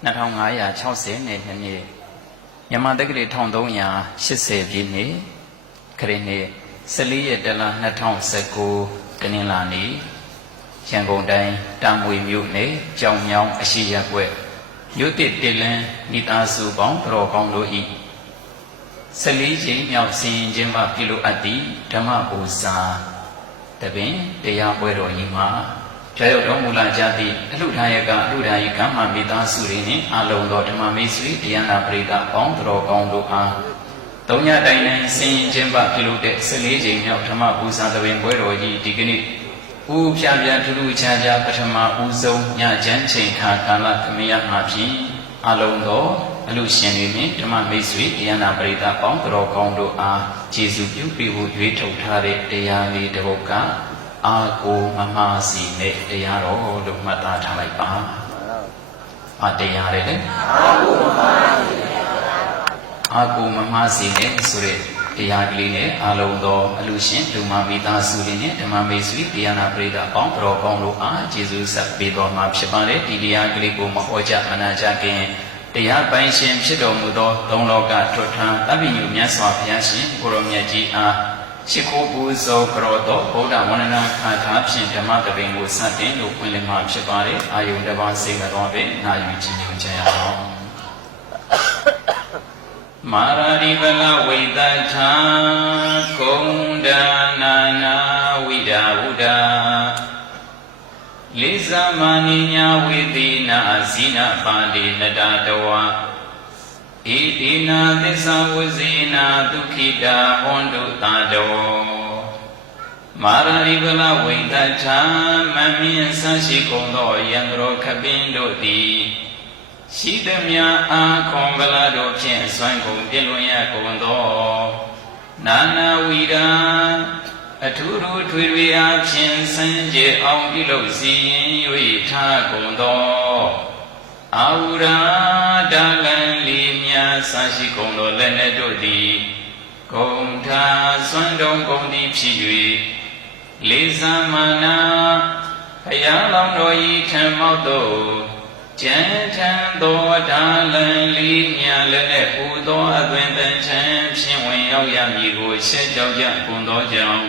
2560နှစ်မြန်မာတက္ကရာ1380ပြည့်နှစ်ခရစ်နှစ်14ရက်တလ2019တနင်္လာနေ့ရန်ကုန်တိုင်းတာမွေမြို့နယ်ကြောင်မြောင်းအရှိရပ်ကွက်မြို့တစ်တလန်းမိသားစုပေါင်းတော်ကောင်းတို့၏14ကြိမ်မြောက်စီရင်ခြင်းမှပြုလုပ်အပ်သည့်ဓမ္မပူဇာတပင်တရားပွဲတော်ကြီးမှာကြာရောက်တော်မူလာကြသည့်အလှထာယကအလှထာယကမ္မမိသားစုရင်းနှင့်အလုံးသောဓမ္မမိတ်ဆွေတရားနာပရိသတ်ပေါင်းတော်ကောင်းတို့အားသုံးညတိုင်တိုင်စီရင်ခြင်းမှပြုလုပ်တဲ့14ကြိမ်မြောက်ဓမ္မပူဇာတပင်ပွဲတော်ကြီးဒီကနေ့ဦးဖြာဖြာထူးထူးခြားခြားပထမဦးဆုံးညချမ်းချိန်ခါကာလသမယမှာဖြင့်အလုံးသောအလူရှင်တွေနှင့်ဓမ္မမိတ်ဆွေတရားနာပရိသတ်ပေါင်းတော်ကောင်းတို့အားကျေးဇူးပြုပြီးဖို့ရွေးထုတ်ထားတဲ့တရားလေးတစ်ပုဒ်ကအာကိုမမစီနဲ့တရားတော်လို့မှတ်သားထားလိုက်ပါ။တရားတယ်လေအာကိုမမစီနဲ့ဆိုတဲ့တရားကလေးနဲ့အလုံးသောအလူရှင်လူမမိသားစုတွေနဲ့ဓမ္မမိတ်ဆွေတရားနာပရိသတ်ပေါင်းတော်ကောင်းတို့အားကျေးဇူးဆက်ပေးတော်မှာဖြစ်ပါတယ်ဒီတရားကလေးကိုမဟောကြမနာကြခင်တရားပိုင်ရှင်ဖြစ်တော်မူသောသုံးလောကထွတ်ထမ်းတပည့်ညုမြတ်စွာဘုရားရှင်ကိုရောမြတ်ကြီးအားရှိခိုးပူဇော်ကြောသောဗုဒ္ဓဝန္ဒနာခါထားဖြင့်ဓမ္မတပင်ကိုစတင်လို့ဝင်လင်မှာဖြစ်ပါတယ်အာယုန်တစ်ပါးစိတ်မတော်ပဲနာယူကြည်ညိုကြရအောင်မာရာရိပလဝိတ္တထာကုံဒနာနာဝိဒဝုဒာလိဇမနိညာဝိတိနာဇိနာပါတိနတတဝါဣတိနာသစ္စာဝဇိနာဒုက္ခိတာဟွန်တုတာတောမာရာရိပလဝိတ္တထာမမြင်ဆရှိကုန်သောယံရောခပင်တို့သည်ရှိသမျှအာခွန်ဗလာတို့ဖြင့်စွမ်းကုန်ပြည့်လွန်ရကုန်သောနာနာဝိရာအထူးထူးထွေထွေအားဖြင့်စံကြေအောင်ပြုလုပ်စီရင်၍ထားကုန်သောအာဝုရာဒါလံလီမြာဆရှိကုန်သောလက်နက်တို့သည်ဂုံထာစွမ်းတုံးကုန်သည်ဖြစ်၍လေးစားမာနာဘုရားလောင်းတော်ဤထံမောက်သို့ကျမ်းထံသောဒါလံလီမြာလက်နက်ပူသောအသွင်တန်ချမ်းဖြင့်ဝင်ရောက်ရမည်ကိုရှက်ကြောက်ကြကုန်သောကြောင့်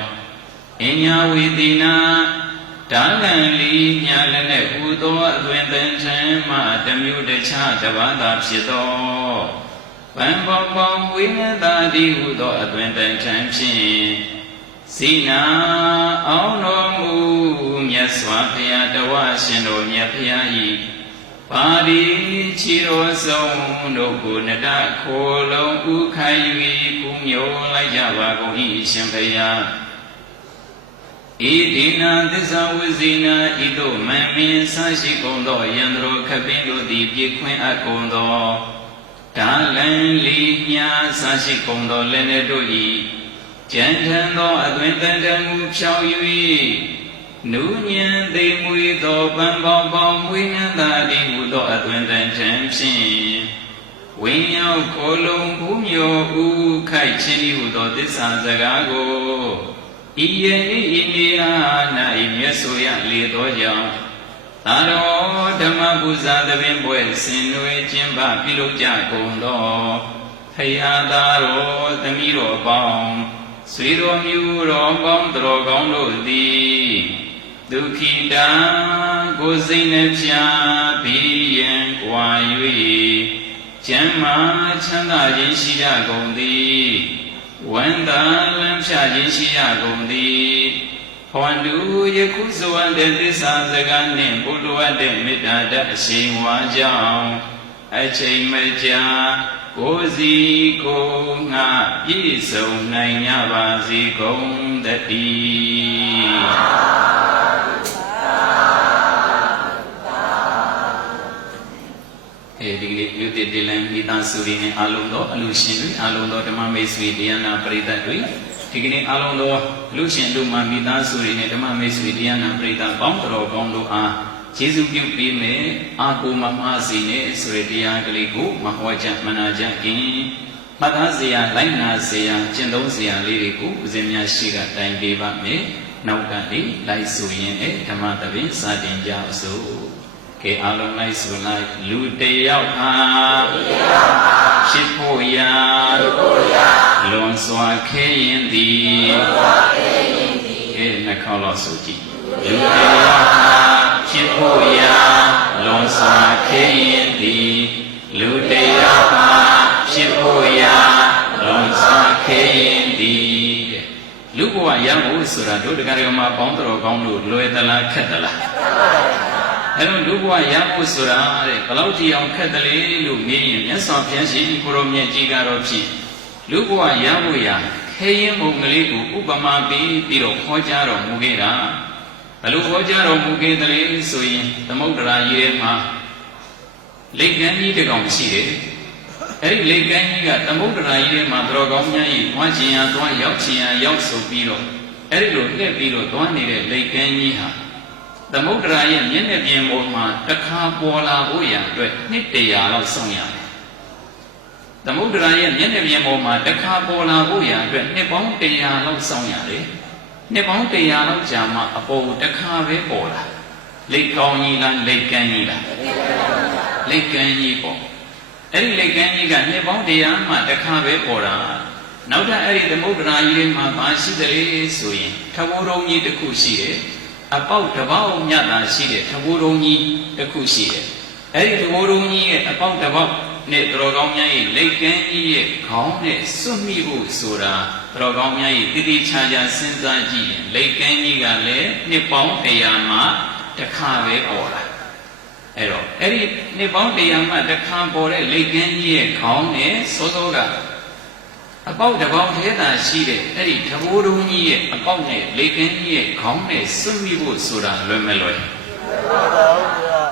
အညာဝိတိနာဒါလံလီညာလည်းနဲ့ဟူသောအသွင်သင်္ချမ်းမှတမျိုးတခြားတပါးသာဖြစ်သောဗံဘောပေါဝိနတာတိဟူသောအသွင်သင်္ချမ်းဖြင့်စိနာအောင်တော်မူမြတ်စွာဘုရားတဝရှင်တော်မြတ်ဖျား၏ပါရီချီတော်ဆုံးတို့ကိုနတခိုလုံးဥခိုင်၍ကုမျိုးလိုက်ကြပါကုန်၏ရှင်ဘုရားဣတိနာသစ္စာဝဇိနာဤသို့မံမင်းဆရှိကုန်သောယံတော်ခပင်တို့သည်ပြည့်ခွင့်အပ်ကုန်သောဒါလံလီညာဆရှိကုန်သောလက်နက်တို့၏ကြံထံသောအသွင်တန်တမှုဖြောင်း၍နုညံသိမွေသောပံပေါပေါမွေးနှံသာတိဟူသောအသွင်တန်ထံဖြင့်ဝိညာဉ်ခိုလုံးဘူးမျိုးဥခိုက်ခြင်းဤဟူသောသစ္စာစကားကိုဤယေဤနေအား၌မျက်ဆိုရလေသောကြောင့်သာတော်ဓမ္မပူဇာသဘင်ပွဲဆင်နွယ်ခြင်းပါပြုလုပ်ကြကုန်သောဖယားသားတော်သမီးတော်ပေါင်းဆွေတော်မျိုးတော်ပေါင်းတော်ကောင်းတို့သည်ဒုက္ခိတာကိုယ်စိတ်နှဖျားပြီးရန်ကွာ၍ကျမ်းမာချမ်းသာခြင်းရှိကြကုန်သည်ဝန္တာလမ်းဖြခြင်းရှိရကုန်သည်ဟောတုယခုဆိုအပ်တဲ့သစ္စာစကားနှင့်ဘုလိုအပ်တဲ့မေတ္တာဓာတ်အရှိန်ဝါကြောင့်အချိန်မကြာကိုယ်စီကိုယ်ငါပြည့်စုံနိုင်ကြပါစေကုန်သတည်းဒီကနေ့ယုတိတိလံမိသားစုရင်းနဲ့အလုံးသောအလူရှင်တွေအလုံးသောဓမ္မမိတ်ဆွေတရားနာပရိသတ်တွေဒီကနေ့အလုံးသောလူရှင်လူမမိသားစုရင်းနဲ့ဓမ္မမိတ်ဆွေတရားနာပရိသတ်ပေါင်းတော်ကောင်းတို့အားကျေးဇူးပြုပေးမယ်အာကိုမမစီနဲ့ဆိုရတရားကလေးကိုမဟောကြမနာကြခင်မှတ်သားစရာလိုက်နာစရာကျင့်သုံးစရာလေးတွေကိုဦးဇင်းများရှိကတိုင်ပေးပါမယ်နောက်ကနေလိုက်ဆိုရင်ဓမ္မသဘင်စတင်ကြစို့ Ke along lai su lai lu te yao ha Shit po ya Luang swa ke yin di Ke na kao lo su ji Lu te yao ha Shit po ya Luang swa ke yin di Lu te yao ha Shit po ya Luang swa ke yin di Lu bwa yang u sura do de ka re ma paung tro kaung lu lwe ta la khat ta laအဲ့တော့လူဘဝရဖို့ဆိုတာတဲ့ဘလောက်ကြည့်အောင်ခက်တယ်လေလို့မြင်ရင်မြတ်စွာဘုရားရှင်ကိုရောမြတ်ကြီးကတော့ဖြစ်လူဘဝရဖို့ရခဲရင်ပုံကလေးကိုဥပမာပေးပြီးတော့ခေါ်ကြတော်မူခဲ့တာဘလို့ခေါ်ကြတော်မူခဲ့တယ်ဆိုရင်သမုဒ္ဒရာကြီးထဲမှာလိတ်ကမ်းကြီးတစ်ကောင်ရှိတယ်အဲ့ဒီလိတ်ကမ်းကြီးကသမုဒ္ဒရာကြီးထဲမှာတော်ကောင်းများကြီးဝါချင်ရသွားရောက်ချင်ရရောက်ဆိုပြီးတော့အဲ့ဒီလိုလှည့်ပြီးတော့သွားနေတဲ့လိတ်ကမ်းကြီးဟာသမုဒ္ဒရာရဲ့မျက်နှာပြင်ပေါ်မှာတစ်ခါပေါ်လာဖို့ရအတွက်နှစ်တရာလောက်စောင့်ရတယ်။သမုဒ္ဒရာရဲ့မျက်နှာပြင်ပေါ်မှာတစ်ခါပေါ်လာဖို့ရအတွက်နှစ်ပေါင်း100လောက်စောင့်ရတယ်။နှစ်ပေါင်း100လောက်ကြာမှအပေါ်တစ်ခါပဲပေါ်လာ။လိတ်ကောင်းကြီးလားလိတ်ကန်းကြီးလား။လိတ်ကန်းကြီးပေါ့။အဲ့ဒီလိတ်ကန်းကြီးကနှစ်ပေါင်း100မှတစ်ခါပဲပေါ်တာ။နောက်ထပ်အဲ့ဒီသမုဒ္ဒရာကြီးထဲမှာဘာရှိသလဲဆိုရင်ထဘိုးတော်ကြီးတစ်ခုရှိတယ်။အပေါက်တစ်ပေါက်မြတ်တာရှိတဲ့ထဘိုးတော်ကြီးတစ်ခုရှိတယ်။အဲဒီထဘိုးတော်ကြီးရဲ့အပေါက်တစ်ပေါက်နဲ့တော်ကောင်းများရဲ့လိတ်ကန်းကြီးရဲ့ခေါင်းနဲ့စွတ်မိဖို့ဆိုတာတော်ကောင်းများရဲ့တိတိကျကျစဉ်းစားကြည့်ရင်လိတ်ကန်းကြီးကလည်းနှစ်ပေါင်း100မှတစ်ခါပဲပေါ်လာ။အဲတော့အဲ့ဒီနှစ်ပေါင်း100မှတစ်ခါပေါ်တဲ့လိတ်ကန်းကြီးရဲ့ခေါင်းနဲ့စောစောကအပေါက်တစ်ပေါက်ထဲသာရှိတဲ့အဲ့ဒီထဘိုးတော်ကြီးရဲ့အပေါက်နဲ့လေကင်းကြီးရဲ့ခေါင်းနဲ့စွန့်မိဖို့ဆိုတာလွယ်မလွယ်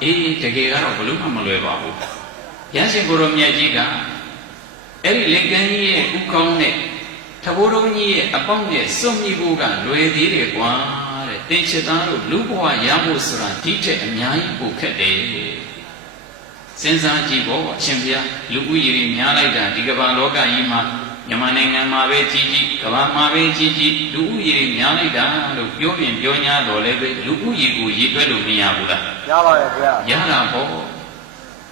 အေးတကယ်ကတော့ဘလို့မှမလွယ်ပါဘူးရရှင်ကိုရောမြတ်ကြီးကအဲ့ဒီလေကင်းကြီးရဲ့ဥကောင်းနဲ့ထဘိုးတော်ကြီးရဲ့အပေါက်နဲ့စွန့်မိဖို့ကလွယ်သေးတယ်ကွာတဲ့သင်္ချစ်သားတို့လူဘဝရဖို့ဆိုတာဒီထက်အများကြီးပိုခက်တယ်စဉ်းစားကြည့်ပေါ့အရှင်ဘုရားလူဦးရေများလိုက်တာဒီကမ္ဘာလောကကြီးမှာမြန်မာနိုင်ငံမှာပဲကြီးကြီးကမ္ဘာမှာပဲကြီးကြီးလူဦးရေများလိုက်တာလို့ပြောရင်ပြော냐တော့လည်းပဲလူဦးရေကိုရည်တွက်လို့မရဘူးလားရပါရဲ့ဗျာရတာပေါ့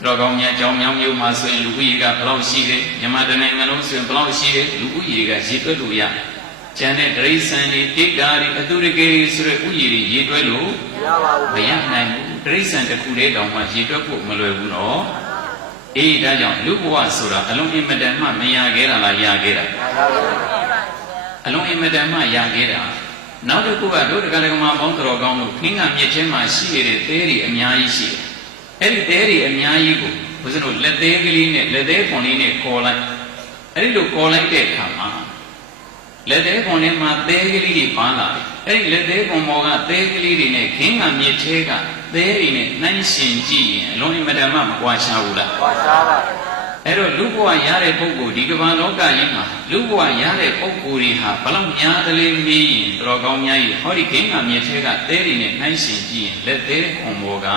တော်ကောင်းများကြောင်းမြောင်းမျိုးမှာဆိုရင်လူဦးရေကဘယ်လောက်ရှိတယ်မြန်မာနိုင်ငံလုံးဆိုရင်ဘယ်လောက်ရှိတယ်လူဦးရေကရည်တွက်လို့ရကျန်တဲ့ဒရိစံတွေတိတ်တာတွေအတုရကေဆိုတဲ့ဥယျာဉ်တွေရည်တွက်လို့မရပါဘူးမရနိုင်ဘူးဒရိစံတစ်ခုလေးတောင်မှရည်တွက်ဖို့မလွယ်ဘူးနော်အေးဒါကြောင့်လူဘဝဆိုတာအလုံးအင်မတန်မှမရခဲ့တာလားရခဲ့တာအလုံးအင်မတန်မှရခဲ့တာနောက်တစ်ခုကတို့တက္ကရာကမပေါင်းတော်ကောင်းလို့ခင်းကမြစ်ချင်းမှာရှိနေတဲ့သဲတွေအများကြီးရှိတယ်အဲ့ဒီသဲတွေအများကြီးကိုဘုရားတို့လက်သေးကလေးနဲ့လက်သေးခွန်လေးနဲ့ခေါ်လိုက်အဲ့ဒီလိုခေါ်လိုက်တဲ့အခါမှာလက်သေးခွန်ထဲမှာသဲကလေးတွေပန်းလာတယ်အဲ့ဒီလက်သေးခွန်ပေါ်ကသဲကလေးတွေနဲ့ခင်းကမြစ်ထဲကသဲတွေနဲ့နှိုင်းရှင်ကြည့်ရင်အလုံးအင်မတန်မှမကွာခြားဘူးလားကွာခြားပါအဲ့တော့လူဘဝရတဲ့ပုဂ္ဂိုလ်ဒီကမ္ဘာလောကကြီးမှာလူဘဝရတဲ့ပုဂ္ဂိုလ်တွေဟာဘလောက်များသလဲမေးရင်တော်ကောင်းများကြီးဟောဒီခင်းကမြစ်ထဲကသဲတွေနဲ့နှိုင်းရှင်ကြည့်ရင်လက်သေးခွန်ပေါ်က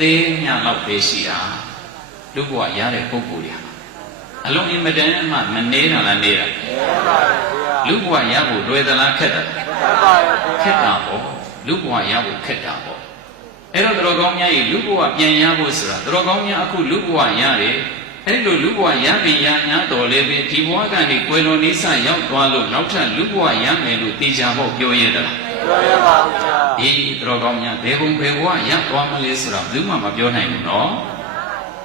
သဲညလောက်ပဲရှိတာလူဘဝရတဲ့ပုဂ္ဂိုလ်တွေဟာအလုံးအင်မတန်မှမနေတာလားနေတာလူဘဝရဖို့လွယ်သလားခက်တာခက်တာပေါ့လူဘဝရဖို့ခက်တာပေါ့အဲ့တော့တော်ကောင်းများကြီးလူဘဝပြန်ရဖို့ဆိုတာတော်ကောင်းများအခုလူဘဝရတယ်အဲ့လိုလူဘဝရပြီရညာတော်လည်းပဲဒီဘဝကနေကွယ်လွန်နေစရောက်သွားလို့နောက်ထပ်လူဘဝရမယ်လို့သိကြဖို့ပြောရတာပြောရပါဘူးဗျာဒီတော်ကောင်းများဘယ်ဘုံဘယ်ဘဝရသွားမလဲဆိုတာဘယ်သူမှမပြောနိုင်ဘူးနော်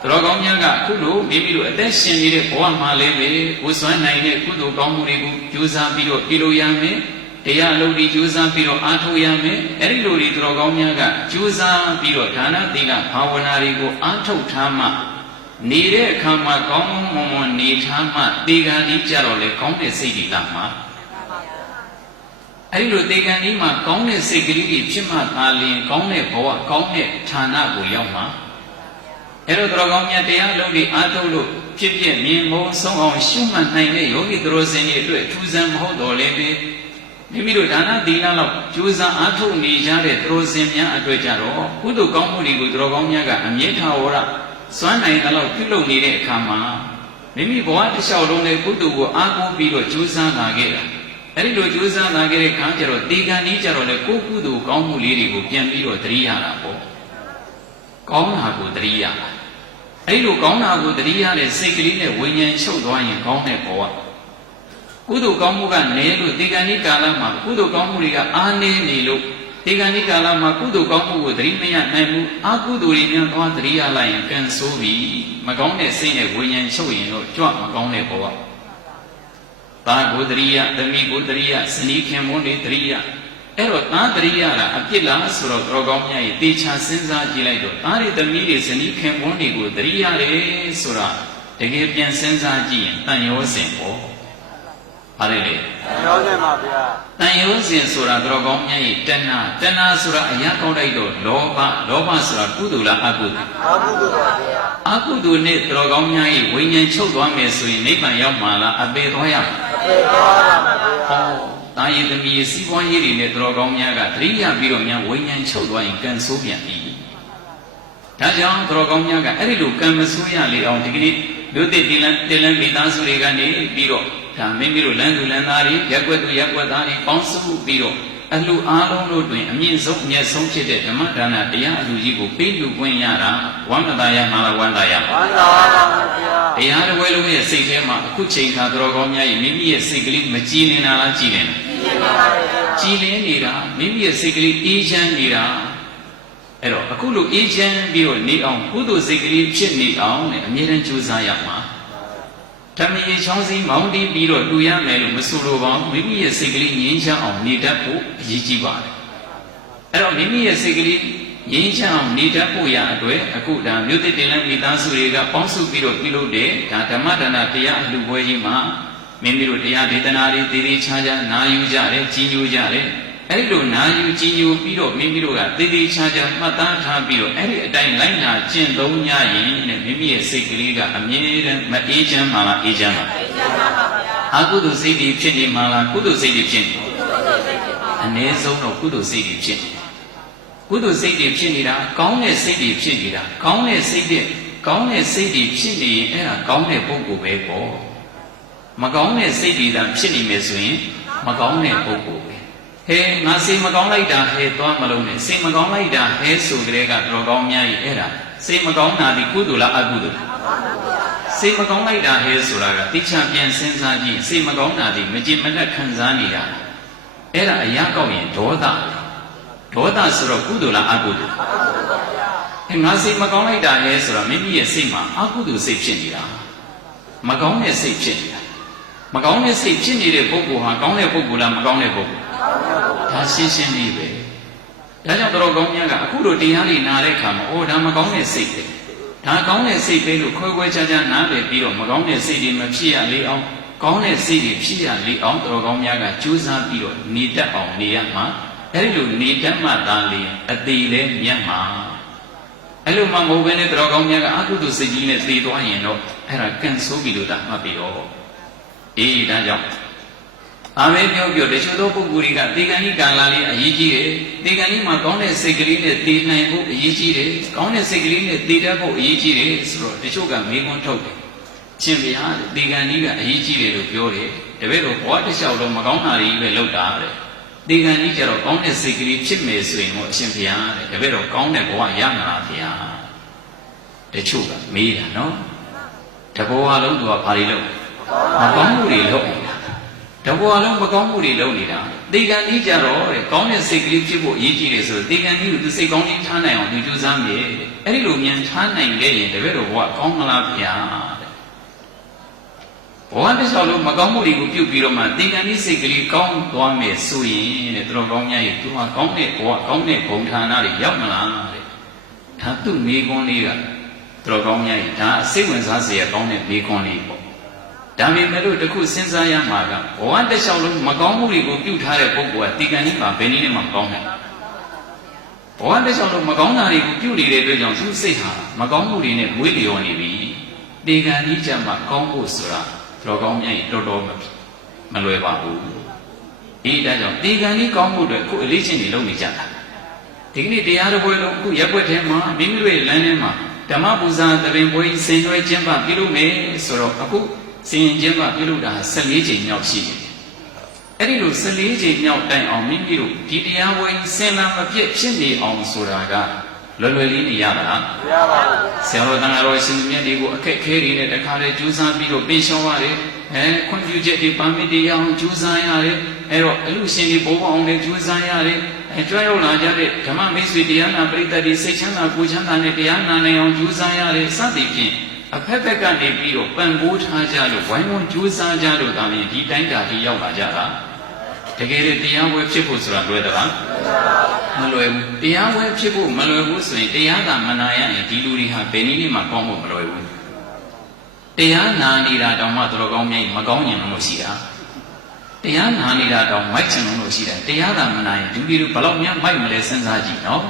တော်ကောင်းများကအခုလိုမိမိတို့အသက်ရှင်နေတဲ့ဘဝမှာလည်းပဲကိုယ်စွမ်းနိုင်တဲ့ကုသိုလ်ကောင်းမှုတွေကိုကြိုးစားပြီးတော့ပြုလုပ်ရမယ်တရားလုံးဒီကြိုးစားပြီးတော့အားထုတ်ရမယ်အဲ့ဒီလိုတွေတော်ကောင်းများကကြိုးစားပြီးတော့ဒါနသီလဘာဝနာတွေကိုအားထုတ်ထားမှနေတဲ့အခါမှာကောင်းကောင်းမွန်မွန်နေထားမှတေဂန်ဒီကြတော့လေကောင်းတဲ့စိတ်တွေလာမှာအဲ့ဒီလိုတေဂန်ဒီမှာကောင်းတဲ့စိတ်ကလေးတွေဖြစ်မှသာလျှင်ကောင်းတဲ့ဘဝကောင်းတဲ့ဌာနကိုရောက်မှာအဲ့တော့တော်ကောင်းများတရားလုံးတွေအားထုတ်လို့ဖြစ်ဖြစ်မြင်မို့ဆုံးအောင်ရှုမှတ်နိုင်တဲ့ယောဂီသူတော်စင်တွေအတွက်ထူးဆန်းမဟုတ်တော့လည်းပဲမိမိတို့ဒါနသီလလောက်ကြိုးစားအားထုတ်နေကြတဲ့သူတော်စင်များအတွက်ကြတော့ကုသိုလ်ကောင်းမှုတွေကိုသူတော်ကောင်းများကအမြဲထာဝရစွမ်းနိုင်တဲ့လောက်ပြုလုပ်နေတဲ့အခါမှာမိမိဘဝတစ်လျှောက်လုံးနဲ့ကုသိုလ်ကိုအားကိုးပြီးတော့ကြိုးစားလာခဲ့တာအဲ့ဒီလိုကြိုးစားလာခဲ့တဲ့ခါကျတော့တေဂန်ကြီးကြတော့လေကိုယ်ကုသိုလ်ကောင်းမှုလေးတွေကိုပြန်ပြီးတော့သတိရတာပေါ့ ကောင်းတာကိုတရိယာအဲ့လိုကောင်းတာကိုတရိယာတဲ့စိတ်ကလေးနဲ့ဝိညာဉ်ချုပ်သွားရင်ကောင်းတဲ့ဘဝကုသိုလ်ကောင်းမှုကနေလို့ဒီကံဒီကာလမှာကုသိုလ်ကောင်းမှုတွေကအားနည်းနေလို့ဒီကံဒီကာလမှာကုသိုလ်ကောင်းမှုကိုတရိမရနိုင်ဘူးအကုသိုလ်တွေများသွားတရိယာလိုက်ရင်ကံဆိုးပြီမကောင်းတဲ့စိတ်နဲ့ဝိညာဉ်ချုပ်ရင်တော့ကြွမကောင်းတဲ့ဘဝသာကိုတရိယာသမီးကိုတရိယာစနီးခင်မွန်းတွေတရိယာအဲ့တော့သားတရိယာလားအပြစ်လားဆိုတော့တော်ကောင်းမြတ်ကြီးတေချာစဉ်းစားကြည့်လိုက်တော့သားတွေသမီးတွေဇနီးခင်မွန်းတွေကိုတရိယာတယ်ဆိုတာတကယ်ပြန်စဉ်းစားကြည့်ရင်တန်ရောစင်ပေါ့ပါတယ်လေတန်ရောစင်ပါဗျာတန်ရောစင်ဆိုတာတော်ကောင်းမြတ်ကြီးတဏှာဆိုတာအရာကောင်းလိုက်တော့လောဘဆိုတာကုသိုလ်လားအကုသိုလ်အကုသိုလ်ပါဗျာအကုသိုလ်နဲ့တော်ကောင်းမြတ်ကြီးဝိညာဉ်ချုပ်သွားမယ်ဆိုရင်နိဗ္ဗာန်ရောက်မှာလားအပေသွားရမှာအပေသွားပါဗျာတာယသမီးစီးပွားရေးတွေနဲ့တော်ကောင်းများကတရိယာပြီးတော့များဝိညာဉ်ချုပ်သွားရင်ကံဆိုးပြန်ပြီဒါကြောင့်တော်ကောင်းများကအဲ့ဒီလိုကံမဆိုးရလေအောင်ဒီကနေ့လူသစ်တင်လန်းမိသားစုတွေကနေပြီးတော့ဒါမိမိတို့လမ်းသူလမ်းသားတွေရက်ွက်သူရက်ွက်သားတွေပေါင်းစုပြီးတော့အလှအားလုံးတို့တွင်အမြင့်ဆုံးအမြတ်ဆုံးဖြစ်တဲ့ဓမ္မဒါနတရားအလှကြီးကိုပေးလူခွင့်ရတာဝမ်းသာရမှာလားဝမ်းသာရမှာဝမ်းသာပါဗျာတရားတော်ဝဲလုံးရဲ့စိတ်ထဲမှာအခုချိန်ခါတော်ကောင်းများရဲ့မိမိရဲ့စိတ်ကလေးမကြည်နေတာလားကြည်နေတာကြည်လင်းနေတာမိမိရဲ့စိတ်ကလေးအေးချမ်းနေတာအဲ့တော့အခုလိုအေးချမ်းပြီးတော့နေအောင်ကုသိုလ်စိတ်ကလေးဖြစ်နေအောင်နဲ့အမြဲတမ်းကြိုးစားရမှာဓမ္မရေချောင်းစည်းမောင်းတီးပြီးတော့တူရမယ်လို့မဆိုလိုပါဘူးမိမိရဲ့စိတ်ကလေးငြိမ်းချမ်းအောင်နေတတ်ဖို့အရေးကြီးပါတယ်အဲ့တော့မိမိရဲ့စိတ်ကလေးငြိမ်းချမ်းအောင်နေတတ်ဖို့ရအတွက်အခုဒါမြို့သစ်တင်လန်းမိသားစုတွေကပေါင်းစုပြီးတော့ပြုလုပ်တဲ့ဒါဓမ္မဒါနတရားအလှပွဲကြီးမှာမိမိတို့တရားဒေသနာတွေတည်တည်ချာချာနာယူကြတယ်ကြီးညိုကြတယ်အဲ့ဒီလိုနာယူကြီးညိုပြီးတော့မိမိတို့ကတည်တည်ချာချာမှတ်သားထားပြီးတော့အဲ့ဒီအတိုင်းလိုက်နာကျင့်သုံးကြရင်နဲ့မိမိရဲ့စိတ်ကလေးကအမြဲတမ်းမအေးချမ်းမှလားအေးချမ်းပါအေးချမ်းပါပါဗျာအကုသိုလ်စိတ်တွေဖြစ်နေမှလားကုသိုလ်စိတ်တွေဖြစ်နေအနည်းဆုံးတော့ကုသိုလ်စိတ်တွေဖြစ်နေကုသိုလ်စိတ်တွေဖြစ်နေတာကောင်းတဲ့စိတ်တွေဖြစ်နေတာကောင်းတဲ့စိတ်တွေဖြစ်နေရင်အဲ့ဒါကောင်းတဲ့ပုဂ္ဂိုလ်ပဲပေါ့မကောင်းတဲ့စိတ်တွေသာဖြစ်နေမယ်ဆိုရင်မကောင်းတဲ့ပုဂ္ဂိုလ်ပဲဟဲငါစိတ်မကောင်းလိုက်တာဟဲသွားမလုံးနဲ့စိတ်မကောင်းလိုက်တာဟဲဆိုကြတဲ့ကတော်ကောင်းများကြီးအဲ့ဒါစိတ်မကောင်းတာဒီကုသိုလ်လားအကုသိုလ်လားစိတ်မကောင်းလိုက်တာဟဲဆိုတာကတိချာပြန်စဉ်းစားကြည့်စိတ်မကောင်းတာဒီမကြင်မနဲ့ခံစားနေတာအဲ့ဒါအရာကောက်ရင်ဒေါသဆိုတော့ကုသိုလ်လားအကုသိုလ်ငါစိတ်မကောင်းလိုက်တာဟဲဆိုတာမိမိရဲ့စိတ်မှာအကုသိုလ်စိတ်ဖြစ်နေတာမကောင်းတဲ့စိတ်ဖြစ်နေတာမကောင်းတဲ့စိတ်ဖြစ်နေတဲ့ပုဂ္ဂိုလ်ဟာကောင်းတဲ့ပုဂ္ဂိုလ်လားမကောင်းတဲ့ပုဂ္ဂိုလ်ဒါရှင်းလေးပဲဒါကြောင့်တော်ကောင်းများကအခုလိုတရားတွေနားတဲ့အခါမှာအိုးဒါမကောင်းတဲ့စိတ်ပဲဒါကောင်းတဲ့စိတ်ပဲလို့ခွဲခြားနားလည်ပြီးတော့မကောင်းတဲ့စိတ်တွေမဖြစ်ရလေအောင်ကောင်းတဲ့စိတ်တွေဖြစ်ရလေအောင်တော်ကောင်းများကကြိုးစားပြီးတော့နေတတ်အောင်နေရမှာအဲဒီလိုနေတတ်မှသာလေအသေးလဲမြတ်မှာအဲ့လိုမှမဟုတ်ဘဲနဲ့တော်ကောင်းများကအကုသိုလ်စိတ်ကြီးနဲ့သေသွားရင်တော့အဲ့ဒါကံဆိုးပြီလို့သာမှတ်ပြီးတော့အေးဒါကြောင့်အာမေပြောတချို့သောပုဂ္ဂိုလ်တွေကတေကံဤကာလလေးအရေးကြီးတယ်တေကံဤမှာကောင်းတဲ့စိတ်ကလေးနဲ့တည်နိုင်ဖို့အရေးကြီးတယ်ကောင်းတဲ့စိတ်ကလေးနဲ့တည်တတ်ဖို့အရေးကြီးတယ်ဆိုတော့တချို့ကမေးခွန်းထုတ်တယ်ရှင်ဗျာတေကံဤကအရေးကြီးတယ်လို့ပြောတယ်တပည့်တော်ဘဝတစ်လျှောက်လုံးမကောင်းတာတွေပဲလုပ်တာတဲ့တေကံဤကျတော့ကောင်းတဲ့စိတ်ကလေးဖြစ်မယ်ဆိုရင်တော့အရှင်ဗျာတဲ့တပည့်တော်ကောင်းတဲ့ဘဝရမှာလားဗျာတချို့ကမေးတာနော်တဘောအလုံးသူကဘာတွေလုပ်မကောင်းမှုတွေလုပ်တဘောအလုံးမကောင်းမှုတွေလုပ်နေတာတေကံဤကြတော့တဲ့ကောင်းတဲ့စိတ်ကလေးဖြစ်ဖို့အရေးကြီးတယ်ဆိုတော့တေကံဤကိုသူစိတ်ကောင်းကြီးထားနိုင်အောင်သူကြိုးစားမယ်အဲ့ဒီလိုမြန်ထားနိုင်ခဲ့ရင်တပည့်တော်ဘဝကောင်းမလားဗျာဘဝတစ်လျှောက်လုံးမကောင်းမှုတွေကိုပြုတ်ပြီးတော့မှတေကံဤစိတ်ကလေးကောင်းသွားမယ်ဆိုရင်တဲ့တော်ကောင်းများရဲ့သူဟာကောင်းတဲ့ဘဝကောင်းတဲ့ဘုံဌာနတွေရောက်မလားတဲ့ဒါသူ့မိကွန်းလေးကတော်ကောင်းများရဲ့ဒါစိတ်ဝင်စားစရာကောင်းတဲ့မိကွန်းလေးပေါ့ဒါပေမဲ့လို့တခုစဉ်းစားရမှာကဘဝတစ်လျှောက်လုံးမကောင်းမှုတွေကိုပြုထားတဲ့ပုဂ္ဂိုလ်ကတေကံဤမှာဘယ်နည်းနဲ့မှမကောင်းနိုင်ဘဝတစ်လျှောက်လုံးမကောင်းတာတွေကိုပြုနေတဲ့အတွက်ကြောင့်သူ့စိတ်ဟာမကောင်းမှုတွေနဲ့မွေးလျော်နေပြီတေကံဤကြမှာကောင်းဖို့ဆိုတာတော်ကောင်းများကြီးတော်တော်မလွယ်ပါဘူးဒီဒါကြောင့်တေကံဤကောင်းမှုတွေအခုအလေးချင်းနေလုပ်နေကြတာဒီကနေ့တရားတော်ပွဲလုံးအခုရက်ွက်ထဲမှာမိမိတို့ရဲ့လမ်းထဲမှာဓမ္မပူဇာတပင်ပွဲဆင်နွှဲခြင်းပါပြုလုပ်မယ်ဆိုတော့အခုဆင်ရင်ခြင်းပါပြုလုပ်တာ14ချိန်မြောက်ရှိတယ်အဲ့ဒီလို14ချိန်မြောက်တိုင်အောင်မိမိတို့ဒီတရားပွဲဆင်လာမပြည့်ဖြစ်နေအောင်ဆိုတာက လွယ်လွယ်လေးနေရတာလားမရပါဘူးဆရာတော်တန်ဃာတော်ရှင်မြတ်တွေကိုအခက်ခဲတွေနဲ့တခါလေကြိုးစားပြီးတော့ပေးရှောင်းရတယ်ခွင့်ပြုချက်တွေပါမစ်တွေရအောင်ကြိုးစားရတယ်အဲ့တော့အလူရှင်တွေပိုးပေါအောင်လည်းကြိုးစားရတယ်ကြွရောက်လာကြတဲ့ဓမ္မမိတ်ဆွေတရားနာပရိသတ်တွေစိတ်ချမ်းသာကိုယ်ချမ်းသာနဲ့တရားနာနိုင်အောင်ကြိုးစားရတယ်စသည်ဖြင့်အဖက်ဖက်ကနေပြီးတော့ပံ့ပိုးထားကြလို့ဝိုင်းဝန်းကြိုးစားကြလို့ဒါလည်းဒီတိုင်းတာကြီးရောက်လာကြတာတကယ်လို့တရားဝဲဖြစ်ဖို့ဆိုတာလွယ်သလားမလွယ်ဘူးတရားဝဲဖြစ်ဖို့မလွယ်ဘူးဆိုရင်တရားသာမနာရရင်ဒီလူတွေဟာဘယ်နည်းနဲ့မှကောင်းဖို့မလွယ်ဘူးတရားနာနေတာတောင်မှတော်ကောင်းမြိုက်မကောင်းရင်လို့ရှိတာတရားနာနေတာတောင်မိုက်ချင်လို့ရှိတယ်တရားသာမနာရင်ဒီလူတွေဘယ်တော့မှမိုက်မလဲစဉ်းစားကြည့်နော်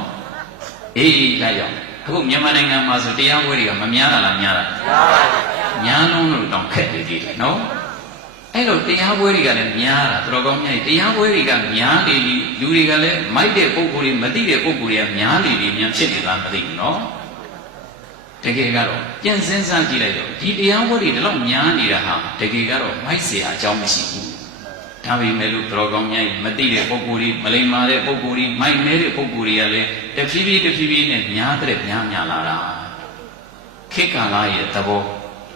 အေးဒါကြောင့်အခုမြန်မာနိုင်ငံမှာဆိုတရားဝဲတွေကမများတာလားများတာများလုံးလို့တောင်ခက်နေသေးတယ်နော်အဲ့တော့တရားပွဲတွေကလည်းများတာတော်ကောင်းများတရားပွဲတွေကများလေလူတွေကလည်းမိုက်တဲ့ပုံကိုယ်တွေမသိတဲ့ပုံကိုယ်တွေကများလေများဖြစ်နေတာမသိဘူးနော်တကယ်ကတော့ပြန်စဉ်းစားကြည့်လိုက်တော့ဒီတရားပွဲတွေဒီလောက်များနေတာဟာတကယ်ကတော့မိုက်เสียအကြောင်းမရှိဘူးဒါပေမဲ့လို့တော်ကောင်းများမသိတဲ့ပုံကိုယ်တွေမလိမ္မာတဲ့ပုံကိုယ်တွေမိုက်နေတဲ့ပုံကိုယ်တွေကလည်းတဖြည်းဖြည်းနဲ့များတဲ့များလာတာခေတ်ကာလရဲ့သဘော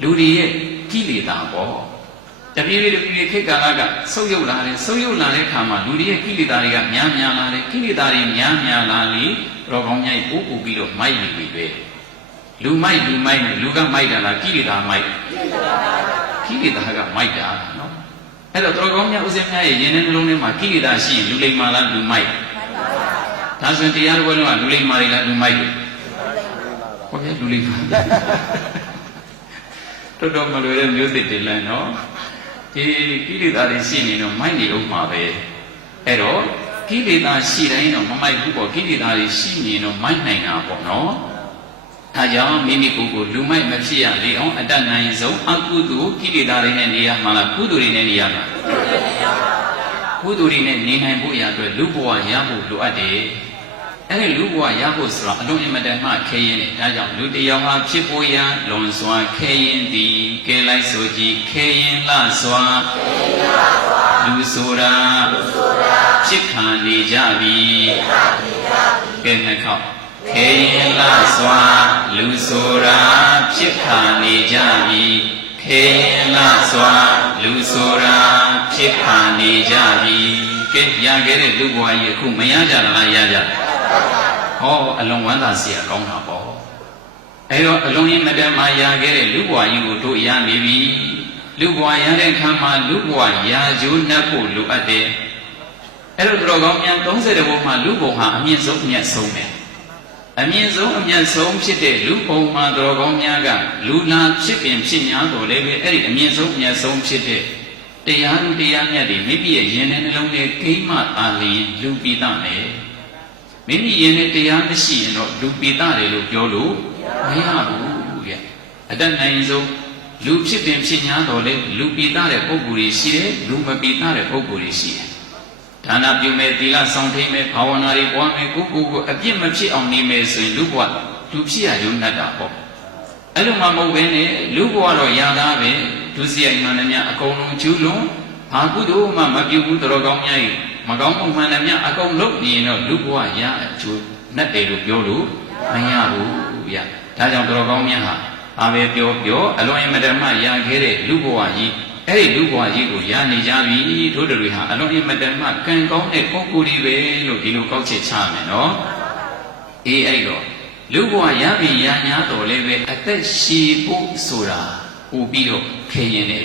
လူတွေရဲ့ကိလေသာပေါ့တပြေးခေတ်ကာလကဆုပ်ယုပ်လာတယ်ဆုပ်ယုပ်လာတဲ့အခါမှာလူတွေရဲ့ကိလေသာတွေကများလာတယ်ကိလေသာတွေများလာလေတော်ကောင်းများပို့ပြီးတော့မိုက်နေပြီပဲလူမိုက်နဲ့လူကမိုက်တာလားကိလေသာမိုက်ကိလေသာကမိုက်တာနော်အဲ့တော့တော်ကောင်းများဥစဉ်များရဲ့ယဉ်တဲ့နှလုံးထဲမှာကိလေသာရှိရင်လူလိမ္မာလားလူမိုက်ဒါဆိုရင်တရားတော်ကလူလိမ္မာတွေလားလူမိုက်တွေဟုတ်ရဲ့လူလိမ္မာတော်မလွယ်တဲ့မျိုးစစ်တွေလည်းနော်ဒီကိလေသာတွေရှိနေတော့မိုက်နေဦးမှာပဲအဲ့တော့ကိလေသာရှိတိုင်းတော့မမိုက်ဘူးပေါ့ကိလေသာတွေရှိနေတော့မိုက်နိုင်တာပေါ့နော်ဒါကြောင့်မိမိကိုယ်ကိုလူမိုက်မဖြစ်ရလေအောင်အတတ်နိုင်ဆုံးအကုသိုလ်ကိလေသာတွေနဲ့နေရမှာလားကုသိုလ်တွေနဲ့နေရမှာကုသိုလ်တွေနဲ့နေနိုင်ဖို့ရအတွက်လူဘဝရဖို့လိုအပ်တယ်အဲ့ဒီလူဘဝရဖို့ဆိုတော့အလုံးအမတန်မှခဲရင်တယ်ဒါကြောင့်လူတယောက်ဟာဖြစ်ဖို့ရလွန်စွာခဲရင်သည်ကဲလိုက်ဆိုကြည်ခဲရင်လှစွာလူဆိုတာဖြစ်ခံနေကြပြီကဲနှစ်ခေါက်ခဲရင်လှစွာလူဆိုတာဖြစ်ခံနေကြပြီခဲရင်လှစွာလူဆိုတာဖြစ်ခံနေကြပြီကဲရခဲ့တဲ့လူဘဝကြီးအခုမရကြလားရကြဟောအလွန်ဝမ်းသာစရာကောင်းတာပေါ့အဲတော့အလွန်ရင်မတန်မှရခဲ့တဲ့လူဘဝကြီးကိုတို့ရနေပြီလူဘဝရတဲ့အခါမှာလူဘဝရာကျိုးနှက်ဖို့လိုအပ်တယ်အဲတော့တော်ကောင်းများ30ဘုံမှာလူဘုံဟာအမြင့်ဆုံးအမြတ်ဆုံးပဲအမြင့်ဆုံးအမြတ်ဆုံးဖြစ်တဲ့လူဘုံမှာတော်ကောင်းများကလူနာဖြစ်ပင်ဖြစ်များတော်လည်းပဲအဲ့ဒီအမြင့်ဆုံးအမြတ်ဆုံးဖြစ်တဲ့တရားလူတရားမြတ်တွေမိမိရဲ့ယဉ်တဲ့နှလုံးထဲကိမ့်မှသာလျင်လူပိတမယ်မိမိယဉ်တဲ့တရားမရှိရင်တော့လူပိတတယ်လို့ပြောလို့မရဘူးရဲ့အတတ်နိုင်ဆုံးလူဖြစ်ပင်ဖြစ်냐တော်လဲလူပိတတဲ့ပုဂ္ဂိုလ်တွေရှိတယ်လူမပိတတဲ့ပုဂ္ဂိုလ်တွေရှိတယ်ဒါနပြုမယ်သီလဆောင်ထိန်မယ်ဘာဝနာတွေပွားမယ်ကိုအပြစ်မဖြစ်အောင်နေမယ်ဆိုရင်လူဘဝလူဖြစ်ရရုံနဲ့တာပေါ့အဲ့လိုမှမဟုတ်ဘဲနဲ့လူဘဝတော့ရတာပဲဒုစရိုက်မှန်တယ်များအကုန်လုံးကျူးလွန်ဘာကုသိုလ်မှမပြုဘူးတော်ကောင်းများကြီးမကောင်းမှုမှန်တယ်များအကုန်လုံးနေရင်တော့လူဘဝရအကျိုးနဲ့တယ်လို့ပြောလို့မရဘူးဗျဒါကြောင့်တော်ကောင်းများဟာအားပဲပြောအလွန်အမတန်မှရခဲ့တဲ့လူဘဝကြီးအဲ့ဒီလူဘဝကြီးကိုရနေကြပြီတို့တွေဟာအလွန်အမတန်မှကံကောင်းတဲ့ပုဂ္ဂိုလ်တွေပဲလို့ဒီလိုကောက်ချက်ချမယ်နော်အေးအဲ့တော့လူဘဝရပြီရ냐တော်လည်းပဲအသက်ရှည်ဖို့ဆိုတာဟိုပြီးတော့ခဲရင်တယ်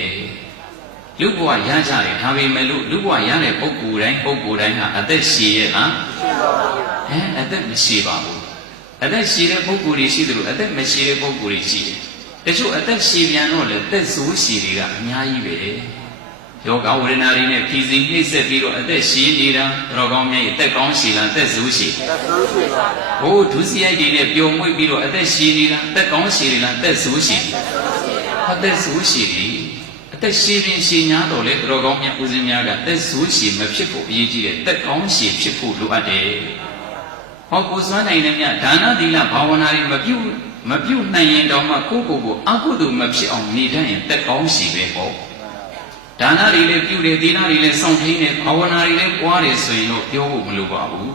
လူဘဝရကြတယ်ဒါပေမဲ့လူဘဝရတဲ့ပုဂ္ဂိုလ်တိုင်းဟာအသက်ရှည်ရဲ့လားအသက်မရှည်ပါဘူးအသက်ရှည်တဲ့ပုဂ္ဂိုလ်တွေရှိသလိုအသက်မရှည်တဲ့ပုဂ္ဂိုလ်တွေရှိတယ်တချို့အသက်ရှည်ပြန်တော့လေသက်ဆိုးရှည်တွေကအများကြီးပဲယောဂဝေဒနာတွေနဲ့ဖြီးစီနှိမ့်ဆက်ပြီးတော့အသက်ရှည်နေတာတော်ကောင်းမြတ်ရဲ့သက်ကောင်းရှည်လားသက်ဆိုးရှည်ဟိုဒုစရိုက်တွေနဲ့ပျော်မွေ့ပြီးတော့အသက်ရှည်နေတာသက်ကောင်းရှည်လားသက်ဆိုးရှည်အသက်ဆိုးရှည်တယ်အသက်ရှည်ရင်ရှည်냐တော့လေတော်ကောင်းမြတ်ဦးဇင်းများကသက်ဆိုးရှည်မဖြစ်ဖို့အရေးကြီးတယ်သက်ကောင်းရှည်ဖြစ်ဖို့လိုအပ်တယ်ဟောကိုစွမ်းနိုင်တဲ့မြတ်ဒါနသီလဘာဝနာတွေမပြုတ်နိုင်ရင်တော့မှကိုယ့်ကိုယ်အကုသိုလ်မဖြစ်အောင်နေတတ်ရင်သက်ကောင်းရှည်ပဲပေါ့ဒါနတွေလည်းပြုတယ်သီလတွေလည်းစောင့်ထိန်တယ်ဘာဝနာတွေလည်းပွားတယ်ဆိုရင်တော့ပြောဖို့မလိုပါဘူး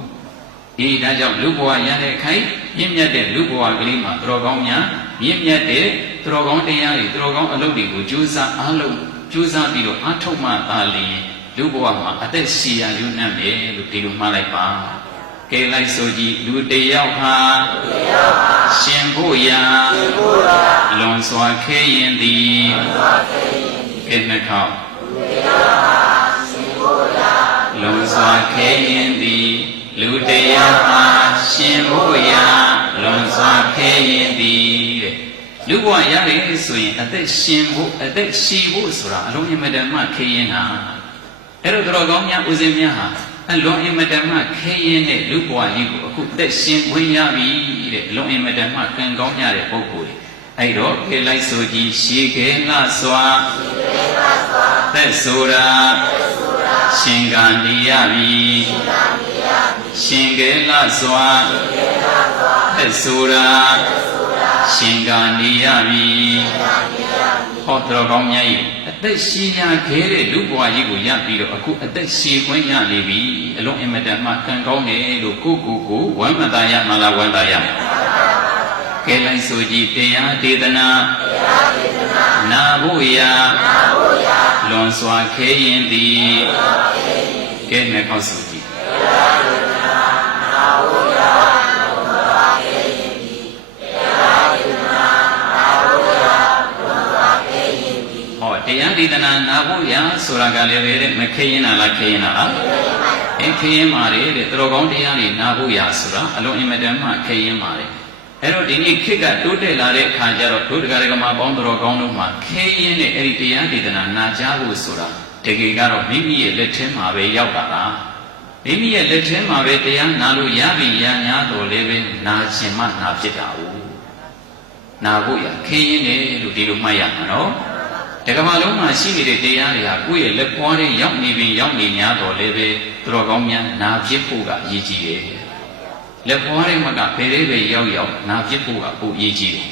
ဒါကြောင့်လူဘဝရတဲ့ခိုင်မြင့်မြတ်တဲ့လူဘဝကလေးမှာသူတော်ကောင်းများမြင့်မြတ်တဲ့သူတော်ကောင်းတရားတွေသူတော်ကောင်းအလုပ်တွေကိုကြိုးစားအားလုံးကြိုးစားပြီးတော့အားထုတ်မှသာလျှင်လူဘဝမှာအသက်ရှည်ရယူနှံ့မယ်လို့ဒီလိုမှားလိုက်ပါကဲလိုက်ဆိုကြည့်လူတယောက်ဟာရှင်ဖို့ရာလွန်စွာခဲရင်သည်ကဲနှခေါင်းလွန်စွာခဲရင်သည်လူတယောက်ဟာရှင်ဖို့ရာလွန်စွာခဲရင်သည်တဲ့လူဘဝရတယ်ဆိုရင်အသက်ရှင်ဖို့အသက်ရှည်ဖို့ဆိုတာအလုံးအမတန်မှခဲရင်တာအဲ့တော့တော်ကောင်းများဦးဇင်းများဟာအလုံးအမတန်မှခဲရင်တဲ့လူဘဝကြီးကိုအခုအသက်ရှင်ခွင့်ရပြီတဲ့အလုံးအမတန်မှကံကောင်းကြတဲ့ပုဂ္ဂိုလ်တွေအဲ့တော့ခဲလိုက်ဆိုကြည့်ရှည်ခဲလှစွာသက်ဆိုတာရှင်ကနေရပြီရှင်ခဲလှစွာသက်ဆိုတာရှင်ကနေရပြီဟောတော်ကောင်းများ၏အသက်ရှင်ရခဲတဲ့လူဘဝကြီးကိုရပြီးတော့အခုအသက်ရှင်ခွင့်ရနေပြီအလုံးအမတန်မှကံကောင်းတယ်လို့ကိုဝမ်းမသာရမလားဝမ်းသာရကဲလိုက်ဆိုကြည့်တရားဒေသနာနာဖို့ရာလွန်စွာခဲရင်သည်ကဲနဲ့ကောက်ဆိုကြည့်တရားဒေသနာနာဖို့ရာဆိုတာကလည်းပဲမခဲရင်လားခဲရင်လားခဲရင်ပါလေတဲ့တော်ကောင်းတရားတွေနာဖို့ရာဆိုတာအလုံးအင်မတန်မှခဲရင်ပါလေအဲ့တော့ဒီနေ့ခေတ်ကတိုးတက်လာတဲ့အခါကျတော့ဒုဒကာဒကမပေါင်းတော်ကောင်းတို့မှာခဲရင်တဲ့အဲ့ဒီတရားဒေသနာနာကြဖို့ဆိုတာတကယ်ကတော့မိမိရဲ့လက်ထဲမှာပဲရောက်တာလားမိမိရဲ့လက်ထဲမှာပဲတရားနာလို့ရပြီရညာတော်လည်းပဲနာရှင်မှနာဖြစ်တာ哦နာဖို့ရာခဲရင်တယ်လို့ဒီလိုမှတ်ရမှာနော်တက္ကမလုံးမှာရှိနေတဲ့တရားတွေဟာကိုယ့်ရဲ့လက်ပွားတဲ့ရောက်နေပြီရောက်နေများတော့လည်းပဲသူတော်ကောင်းများနာဖြစ်ဖို့ကအရေးကြီးတယ်လက်ပွားတဲ့မှာကဘယ်လေးပဲရောက်နာဖြစ်ဖို့ကပိုအရေးကြီးတယ်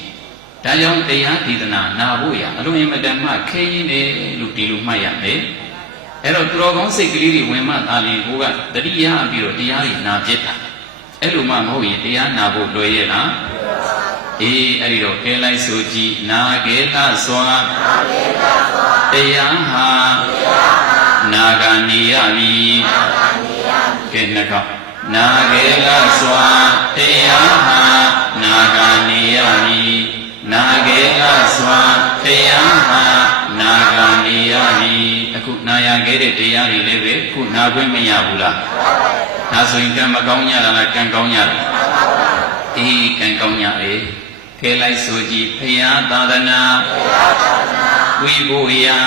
ဒါကြောင့်တရားဒေသနာနာဖို့ရအလုံးအမတန်မှခဲရင်တယ်လို့ဒီလိုမှတ်ရမယ်အဲ့တော့သူတော်ကောင်းစိတ်ကလေးတွေဝင်မှသာလျှင်ကိုကတတိယပြီးတော့တရားတွေနာဖြစ်တာအဲ့လိုမှမဟုတ်ရင်တရားနာဖို့လွယ်ရဲ့လားအဲ့ဒီတော့ခဲလိုက်ဆိုကြည့်နာကေသစွာတရားဟာနာဂာနေရပြီကဲနှကောနာကေသစွာတရားဟာနာဂာနေရပြီနာကေသစွာတရားဟာနာဂာနေရပြီအခုနာရခဲ့တဲ့တရားတွေလည်းပဲခုနာခွင့်မရဘူးလားဒါဆိုရင်ကံမကောင်းကြတာလားကံကောင်းကြတာကံကောင်းကြတယ်ခဲလိုက်ဆိုကြည့်ဖရာသာသနာဝိဘုရာ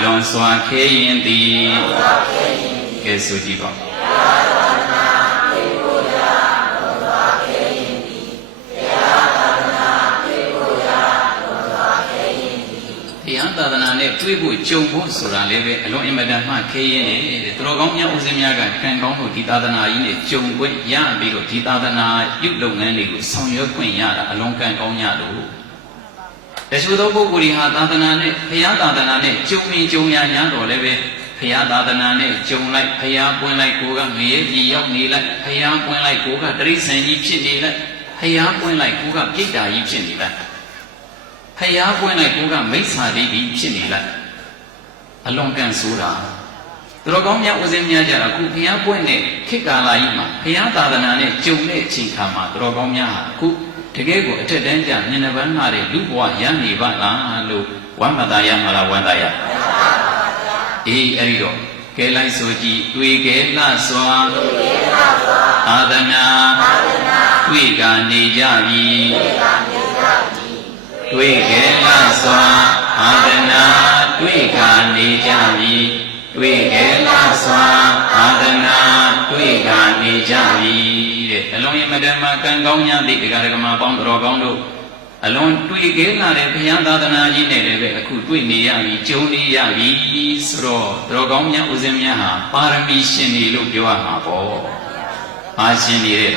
လွန်စွာခဲရင်သည်ကဲဆိုကြည့်ပါတရားသာသနာနဲ့တွေ့ဖို့ကြုံဖို့ဆိုတာလည်းပဲအလွန်အင်မတန်မှခဲရင်တယ်သူတော်ကောင်းများဦးဇင်းများကကံကောင်းလို့ဒီသာသနာကြီးနဲ့ကြုံခွင့်ရပြီးတော့ဒီသာသနာပြုလုပ်ငန်းတွေကိုဆောင်ရွက်ခွင့်ရတာအလွန်ကံကောင်းကြလို့တချို့သောပုဂ္ဂိုလ်တွေဟာသာသနာနဲ့ဘုရားသာသနာနဲ့ကြုံရင်ကြုံရများတော့လည်းပဲဘုရားသာသနာနဲ့ကြုံလိုက်ဘုရားပွင့်လိုက်ကိုကငရေကြီးရောက်နေလိုက်ဘုရားပွင့်လိုက်ကိုကတရိษံကြီးဖြစ်နေလိုက်ဘုရားပွင့်လိုက်ကိုကပြိတ္တာကြီးဖြစ်နေလိုက်ဖျားပွင့်လိုက်ကိုကမိစ္ဆာဒိဋ္ဌိဖြစ်နေလိုက်အလွန်ကံဆိုတာသူတော်ကောင်းများဦးဇင်းများကြတာအခုဖျားပွင့်တဲ့ခေတ်ကာလကြီးမှာဖျားသာသနာနဲ့ကြုံတဲ့အချိန်ခါမှာသူတော်ကောင်းများဟာအခုတကယ်ကိုအထက်တန်းကျမျက်နှာပန်းလာတဲ့လူဘဝရနေပါလားလို့ဝမ်းမသာရမလားဝမ်းသာရအဲ့ဒီတော့ကဲလိုက်ဆိုကြည့်တွေ့ကဲလှစွာသာသနာတွေ့ကနေကြပြီတွေ့ကြလားစွာအာသနာတွေ့ကနေကြပြီတွေ့ကြလားစွာအာသနာတွေ့ကနေကြပြီတဲ့အလုံးရမတမကံကောင်းများသည့်ဒကာဒကမပေါင်းတော်ကောင်းတို့အလုံးတွေ့ကြလာတဲ့ဘုရားသာသနာကြီးနဲ့လည်းပဲအခုတွေ့နေရပြီကြုံနေရပြီဆိုတော့တော်ကောင်းများဦးဇင်းများဟာပါရမီရှင်နေလို့ပြောရမှာပေါ့ပါရှင်နေတဲ့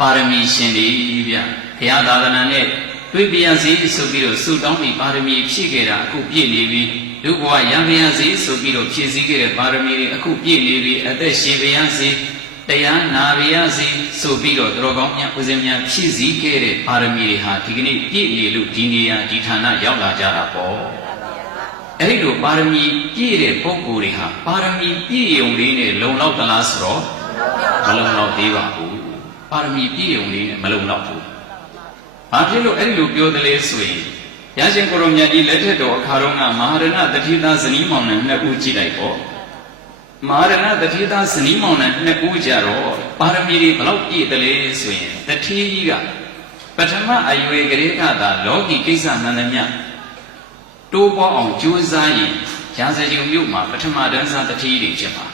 ပါရမီရှင်နေဗျဘုရားသာသနာနဲ့တွေ့ပြရစီဆိုပြီးတော့ဆုတောင်းပြီးပါရမီဖြည့်ခဲ့တာအခုပြည့်နေပြီလူဘဝရံပြရစီဆိုပြီးတော့ဖြည့်စည်းခဲ့တဲ့ပါရမီတွေအခုပြည့်နေပြီအသက်ရှင်ပြရစီ တရားနာပါရစေဆိုပြီးတော့တော်ကောင်းများဦးဇင်းများဖြည့်ဆည်းခဲ့တဲ့ပါရမီတွေဟာဒီကနေ့ပြည့်နေလို့ဒီနေရာဒီဌာနရောက်လာကြတာပေါ့အဲ့ဒီလိုပါရမီပြည့်တဲ့ပုဂ္ဂိုလ်တွေဟာပါရမီပြည့်ုံလေးနဲ့လုံလောက်သလားဆိုတော့မလုံလောက်သေးပါဘူးပါရမီပြည့်ုံလေးနဲ့မလုံလောက်ဘူးဘာဖြစ်လို့အဲ့ဒီလိုပြောတယ်လဲဆိုရင်ရရှင်ကိုရောမြတ်ကြီးလက်ထက်တော်အခါတော်ကမဟာရဏတတိသားဇနီးမောင်နှံနှစ်ဦးကြည့်လိုက်ပေါ့မဟာရဏတတိသားဇနီးမောင်နှံနှစ်ဦးကြတော့ပါရမီတွေဘလောက်ပြည့်တယ်လဲဆိုရင်တတိကြီးကပထမအရွယ်ကလေးကသာလောကီကိစ္စမှန်သမျှတိုးပွားအောင်ကြိုးစားရင်ရာဇဂုံမြို့မှာပထမတန်းစားတတိတွေဖြစ်မှာ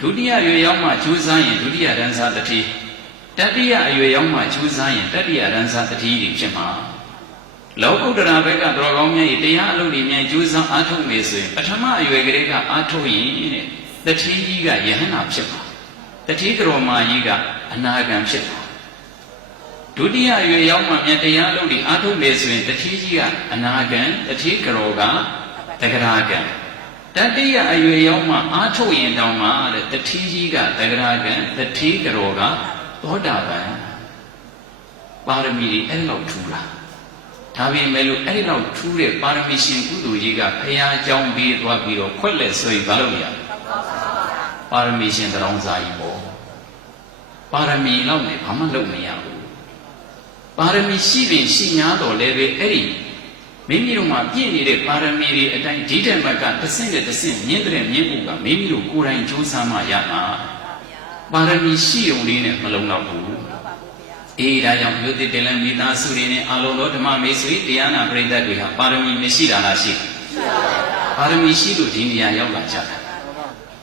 ဒုတိယရွယ်ရောက်မှကြိုးစားရင်ဒုတိယတန်းစားတတိတတိယအရွယ်ရောက်မှကြိုးစားရင်တတိယတန်းစားတတိတွေဖြစ်မှာလောကုတ္တရာဘက်ကတော်ကောင်းများ၏တရားအလုပ်တွေများကြိုးစားအားထုတ်နေဆိုရင်ပထမအရွယ်ကလေးကအားထုတ်ရင်တဲ့တတိကြီးကယဟန္တာဖြစ်မှာတတိကရောမာကြီးကအနာဂံဖြစ်မှာဒုတိယအရွယ်ရောက်မှမြန်တရားအလုပ်တွေအားထုတ်နေဆိုရင်တတိကြီးကအနာဂံတတိကရောကတဂရဂံတတိယအရွယ်ရောက်မှအားထုတ်ရင်တောင်မှတဲ့တတိကြီးကတဂရဂံတတိကရောကသောတာပန်ပါရမီတွေအဲ့လောက်ထူတာဒါပေမဲ့လို့အဲ့ဒီလောက်ထူးတဲ့ပါရမီရှင်ကုသိုလ်ကြီးကဘုရားကြောင်းပြီးသွားပြီးတော့ခွက်လက်ဆိုရင်ဘာလို့ရပါရမီရှင်တောင်စာကြီးပေါ့ပါရမီလောက်နဲ့ဘာမှလုပ်မရဘူးပါရမီရှိရင်ရှိ냐တော့လည်းပဲအဲ့ဒီမိမိတို့မှာပြည့်နေတဲ့ပါရမီတွေအတိုင်းဒီတဲ့ဘက်ကတစ်ဆင့်နဲ့တစ်ဆင့်မြင့်တဲ့မြင့်ဖို့ကမိမိတို့ကိုယ်တိုင်ကြိုးစားမှရမှာပါရမီရှိုံလေးနဲ့မလုံလောက်ဘူးအေးဒါကြောင့်မြို့သစ်တလန်မိသားစုတွေနဲ့အလုံးတော်ဓမ္မမေဆွေတရားနာပရိသတ်တွေဟာပါရမီမရှိတာလားရှိပါရမီရှိလို့ဒီနေရာရောက်လာကြတာ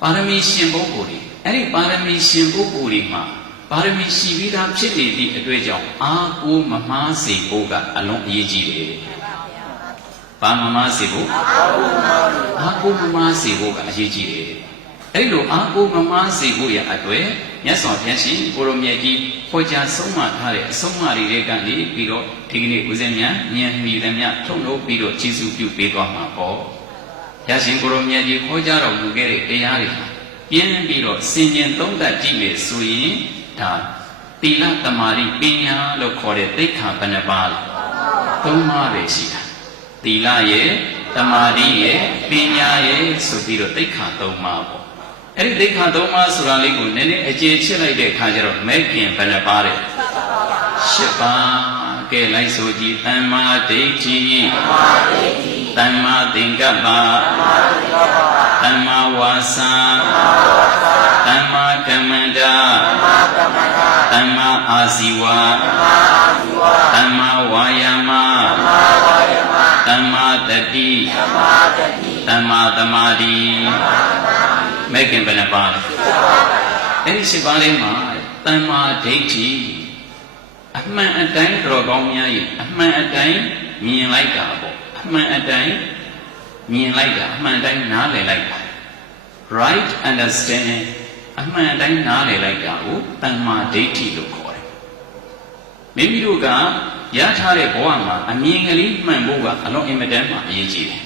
ပါရမီရှင်ပုဂ္ဂိုလ်တွေအဲ့ဒီပါရမီရှင်ပုဂ္ဂိုလ်တွေမှာပါရမီရှိပြီးသားဖြစ်နေသည့်အတွက်ကြောင့်အာကိုမမားစေဖို့ကအလွန်အရေးကြီးတယ်ဘာမမားစေဖို့အာကိုမမားစေဖို့ကအရေးကြီးတယ်အဲ့လိုအာကိုမမားစေဖို့ရအတွက်မြတ်စွာဘုရားရှင်ကိုရောမြတ်ကြီးဟောကြားဆုံးမထားတဲ့အဆုံးအမတွေကနေပြီးတော့ဒီကနေ့ဦးဇင်းများဉာဏ်မီသမျှထုံလို့ပြီးတော့ကျေးဇူးပြုပေးသွားမှာပေါ့ရရှင်ကိုရောမြတ်ကြီးဟောကြားတော်မူခဲ့တဲ့တရားတွေပြင်းပြီးတော့စင်ကြင်သုံးသပ်ကြည့်မယ်ဆိုရင်ဒါသီလသမာဓိပညာလို့ခေါ်တဲ့သိက္ခာဘယ်နှပါးလဲသုံးပါးပဲရှိတာသီလရဲ့သမာဓိရဲ့ပညာရဲ့ဆိုပြီးတော့သိက္ခာသုံးပါးပေါ့အဲ့ဒီသိက္ခာသုံးပါးဆိုတာလေးကိုနည်းနည်းအခြေချစ်လိုက်တဲ့အခါကျတော့မဲ့ခင်ဘယ်နှပါးလဲ၈ပါးကဲလိုက်ဆိုကြည့်သမ္မာဒိဋ္ဌိသမ္မာသင်္ကပ္ပသမ္မာဝါစာသမ္မာကမ္မန္တာသမ္မာအာဇီဝသမ္မာဝါယာမသမ္မာတတိသမ္မာသမာဓိမဲ့ခင်ဘယ်နှပါလဲအဲ့ဒီ၈ပါးလေးမှာသမ္မာဒိဋ္ဌိအမှန်အတိုင်းတော်ကောင်းများ၏အမှန်အတိုင်းမြင်လိုက်တာပေါ့အမှန်အတိုင်းမြင်လိုက်တာအမှန်တိုင်းနားလည်လိုက်တာ right understanding အမှန်တိုင်းနားလည်လိုက်တာကိုသမ္မာဒိဋ္ဌိလို့ခေါ်တယ်မိမိတို့ကရထားတဲ့ဘဝမှာအမြင်ကလေးမှန်ဖို့ကအလုံးအင်မတန်မှအရေးကြီးတယ်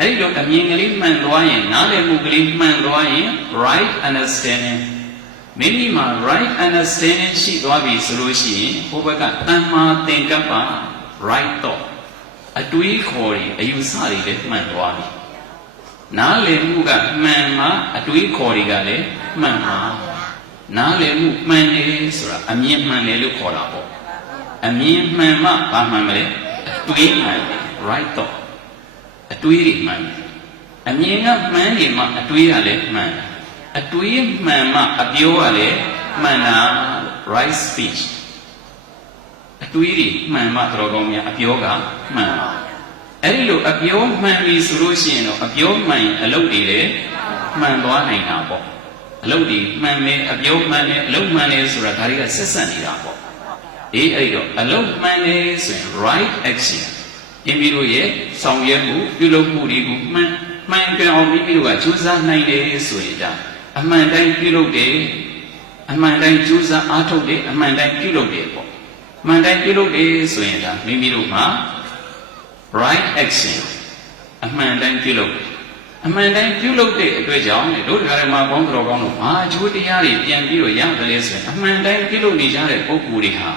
အဲ့ဒီလိုအမြင်ကလေးမှန်သွားရင်နားလည်မှုကလေးမှန်သွားရင် right understanding မိမိမှာ right understanding ရှိသွားပြီဆိုလို့ရှိရင်ဘုဘကသမ္မာသင်္ကပ္ပ right thought အတွေးခေါ်တွေအယူဆတွေလည်းမှန်သွားပြီနားလည်မှုကမှန်မှအတွေးခေါ်တွေကလည်းမှန်မှာနားလည်မှုမှန်တယ်ဆိုတာအမြင်မှန်တယ်လို့ခေါ်တာပေါ့အမြင်မှန်မှဘာမှန်မလဲအတွေးမှန်တယ် right thought အတွေးတွေမှန်တယ်အမြင်ကမှန်နေမှအတွေးကလည်းမှန်တယ်အတွေးမှန်မှအပြောကလည်းမှန်တာ right speech အတွေးတွေမှန်မှတော်ကောင်းများအပြောကမှန်ပါအဲ့ဒီလိုအပြောမှန်ပြီဆိုလို့ရှိရင်တော့အပြောမှန်ရင်အလုပ်တွေလည်းမှန်သွားနိုင်တာပေါ့အလုပ်တွေမှန်မယ်အပြောမှန်တယ်အလုပ်မှန်တယ်ဆိုတာဒါတွေကဆက်ဆက်နေတာပေါ့အေးအဲ့တော့အလုပ်မှန်တယ်ဆိုရင် right action မိမိတို့ရဲ့ဆောင်ရွက်မှုပြုလုပ်မှုတွေကိုမှန်ကန်အောင်မိမိတို့ကကြိုးစားနိုင်တယ်ဆိုရင်ဒါအမှန်တိုင်းပြုလုပ်တယ်အမှန်တိုင်းကြိုးစားအားထုတ်တယ်အမှန်တိုင်းပြုလုပ်တယ်ပေါ့အမှန်တိုင်းပြုလုပ်တယ်ဆိုရင်ဒါမိမိတို့မှာ right action အမှန်တိုင်းပြုလုပ် အမှန်တိုင်းပြုလုပ်တဲ့အတွက်ကြောင့်တို့တရားဓမ္မပေါင်းတော်ကောင်းတို့ဘာအကျိုးတရားတွေပြန်ပြီးတော့ရတယ်လဲဆိုရင်အမှန်တိုင်းပြုလုပ်နေကြတဲ့ပုဂ္ဂိုလ်တွေဟာ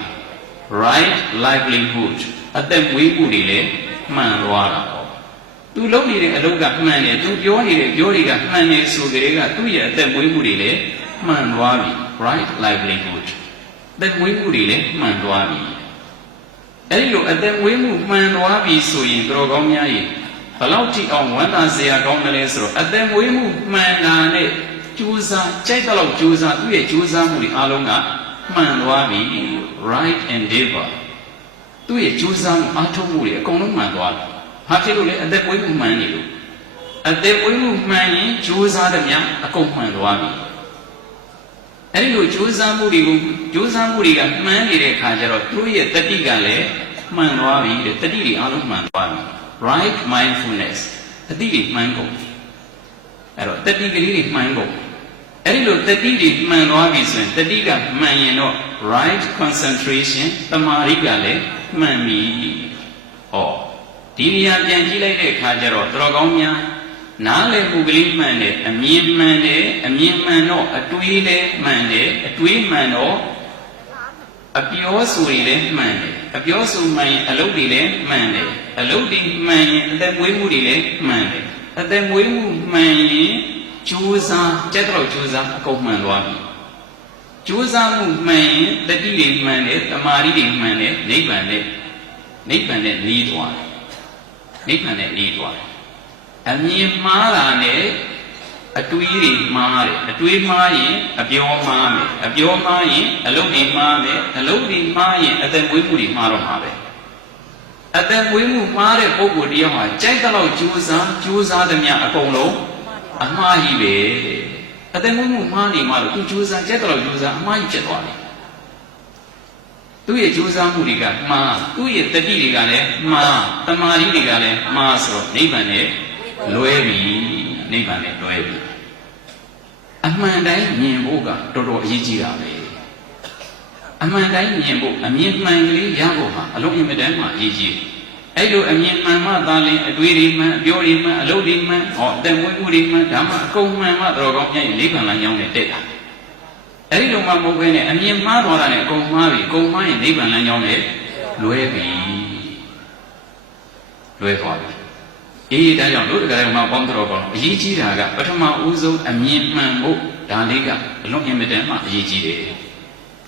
right livelihood အသက်မွေးမှုတွေလည်းမှန်သွားတာပေါ့သူလုပ်နေတဲ့အလုပ်ကမှန်တယ်သူပြောနေတဲ့ပြောတွေကမှန်တယ်ဆိုကြတဲ့ကသူ့ရဲ့အသက်မွေးမှုတွေလည်းမှန်သွားပြီ right livelihood အသက်မွေးမှုတွေလည်းမှန်သွားပြီအဲ့ဒီလိုအသက်မွေးမှုမှန်သွားပြီဆိုရင်တော်ကောင်းများရဲ့ဘလောက်ထိအောင်ဝမ်းသာစရာကောင်းတယ်လဲဆိုတော့အသက်မွေးမှုမှန်တာနဲ့ကြိုးစားကြိုက်တော့ကြိုးစားသူ့ရဲ့ကြိုးစားမှုတွေအားလုံးကမှန်သွားပြီ right endeavor သူ့ရဲ့ကြိုးစားမှုအားထုတ်မှုတွေအကုန်လုံးမှန်သွားပြီဘာဖြစ်လို့လဲအသက်မွေးမှုမှန်နေလို့အသက်မွေးမှုမှန်ရင်ကြိုးစားတဲ့များအကုန်မှန်သွားပြီအဲ့ဒီလိုကြိုးစားမှုတွေကမှန်နေတဲ့အခါကျတော့သူ့ရဲ့တတိကလည်းမှန်သွားပြီတဲ့တတိတွေအားလုံးမှန်သွားပြီright mindfulness တတိတွေမှန်ကုန်အဲ့တော့တတိကလေးတွေမှန်ကုန်အဲ့ဒီလိုတတိတွေမှန်သွားပြီဆိုရင်တတိကမှန်ရင်တော့ right concentration တမာရိကလည်းမှန်ပြီဟောဒီနေရာပြန်ကြည့်လိုက်တဲ့အခါကျတော့တော်ကောင်းများနားလည်မှုကလေးမှန်တယ်အမြင်မှန်တယ်အမြင်မှန်တော့အတွေးလည်းမှန်တယ်အတွေးမှန်တော့အပြောဆိုတွေလည်းမှန်တယ်အပြောဆိုမှန်ရင်အလုပ်တွေလည်းမှန်တယ်အလုပ်တွေမှန်ရင်အသက်မွေးမှုတွေလည်းမှန်တယ်အသက်မွေးမှုမှန်ရင်ကြိုးစားကြက်တော့ကြိုးစားအကုန်မှန်သွားပြီကြိုးစားမှုမှန်ရင်တတိတွေမှန်တယ်တမာရီတွေမှန်တယ်နိဗ္ဗာန်နဲ့နေသွားတယ်နိဗ္ဗာန်နဲ့နေသွားတယ်အမြင်မှားတာနဲ့အတွေးတွေမှားတယ်အတွေးမှားရင်အပြောမှားမယ်အပြောမှားရင်အလုပ်တွေမှားမယ်အလုပ်တွေမှားရင်အသက်မွေးမှုတွေမှားတော့မှာပဲအသက်မွေးမှုမှားတဲ့ပုဂ္ဂိုလ်တရားဟာကြိုက်တော့ကြိုးစားသမျှအကုန်လုံးအမှားကြီးပဲအသက်မွေးမှုမှားနေမှလို့သူကြိုးစားကြိုက်တော့ကြိုးစားအမှားကြီးဖြစ်သွားတယ်သူ့ရဲ့ကြိုးစားမှုတွေကမှားသူ့ရဲ့တတိတွေကလည်းမှားတမာရီတွေကလည်းမှားဆိုတော့နိဗ္ဗာန်နဲ့လွဲပြီနိဗ္ဗာန်နဲ့လွဲပြီအမှန်တိုင်းမြင်ဖို့ကတော်တော်အရေးကြီးတာပဲအမှန်တိုင်းမြင်ဖို့အမြင်မှန်ကလေးရဖို့ဟာအလုံးအင်မတန်မှအရေးကြီးအဲ့လိုအမြင်မှန်မှသာလင်အတွေ့တွေမှန်အပြောတွေမှန်အလုပ်တွေမှန်ဟောအသက်မွေးမှုတွေမှန်ဒါမှအကုန်မှန်မှတော်ကောင်းမြတ်နိဗ္ဗာန်လမ်းကြောင်းနဲ့တက်တာအဲ့ဒီလိုမှမဟုတ်ဘဲနဲ့အမြင်မှားသွားတာနဲ့အကုန်မှားပြီအကုန်မှားရင်နိဗ္ဗာန်လမ်းကြောင်းနဲ့လွဲပြီလွဲသွားပြီအေးဒါကြောင့်တို့တရားဓမ္မပေါင်းတော်ကောင်းအရေးကြီးတာကပထမဦးဆုံးအမြင်မှန်ဖို့ဒါလေးကအလုံးအင်မတန်မှအရေးကြီးတယ်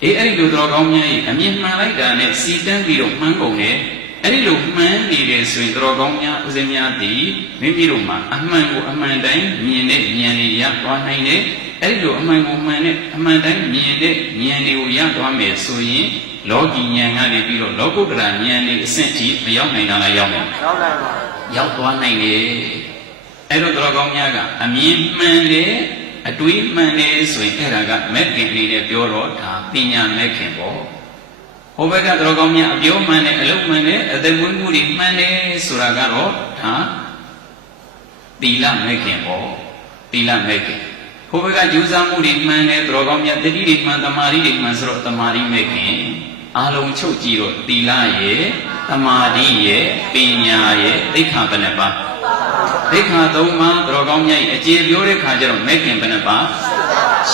အေးအဲ့ဒီလိုတော်ကောင်းများရင်အမြင်မှန်လိုက်တာနဲ့စီတန်းပြီးတော့မှန်ကုန်တယ်အဲ့ဒီလိုမှန်နေတယ်ဆိုရင်တော်ကောင်းများဦးဇင်းများသည်မိမိတို့မှာအမှန်ကိုအမှန်တိုင်းမြင်တဲ့ဉာဏ်လေးရသွားနိုင်တယ်အဲ့ဒီလိုအမှန်ကိုမှန်တဲ့အမှန်တိုင်းမြင်တဲ့ဉာဏ်လေးကိုရသွားမယ်ဆိုရင်လောကီဉာဏ်ကနေပြီးတော့လောကုတ္တရာဉာဏ်လေးအဆင့်ထိမရောက်နိုင်တာလားရောက်နိုင်ပါဘူးရောက်သွားနိုင်တယ်အဲ့တော့တော်ကောင်းများကအမြင်မှန်တယ်အတွေးမှန်တယ်ဆိုရင်အဲ့ဒါကမဲ့ခင်အနေနဲ့ပြောတော့ဒါပညာမဲ့ခင်ပေါ့ဟိုဘက်ကတော်ကောင်းများအပြောမှန်တယ်အလုပ်မှန်တယ်အသက်မွေးမှုတွေမှန်တယ်ဆိုတာကတော့ဒါသီလမဲ့ခင်ပေါ့သီလမဲ့ခင်ဟိုဘက်ကကြိုးစားမှုတွေမှန်တယ်တော်ကောင်းများတတိတွေမှန်တမာရီတွေမှန်ဆိုတော့တမာရီမဲ့ခင်အားလုံးချုပ်ကြည့်တော့သီလရဲ့တမာတိရဲ့ပညာရဲ့သိက္ခာဘယ်နှပါသိက္ခာ၃ပါးတော်ကောင်းမြတ်အကျေပြောတဲ့ခါကျတော့မဲ့ခင်ဘယ်နှပါ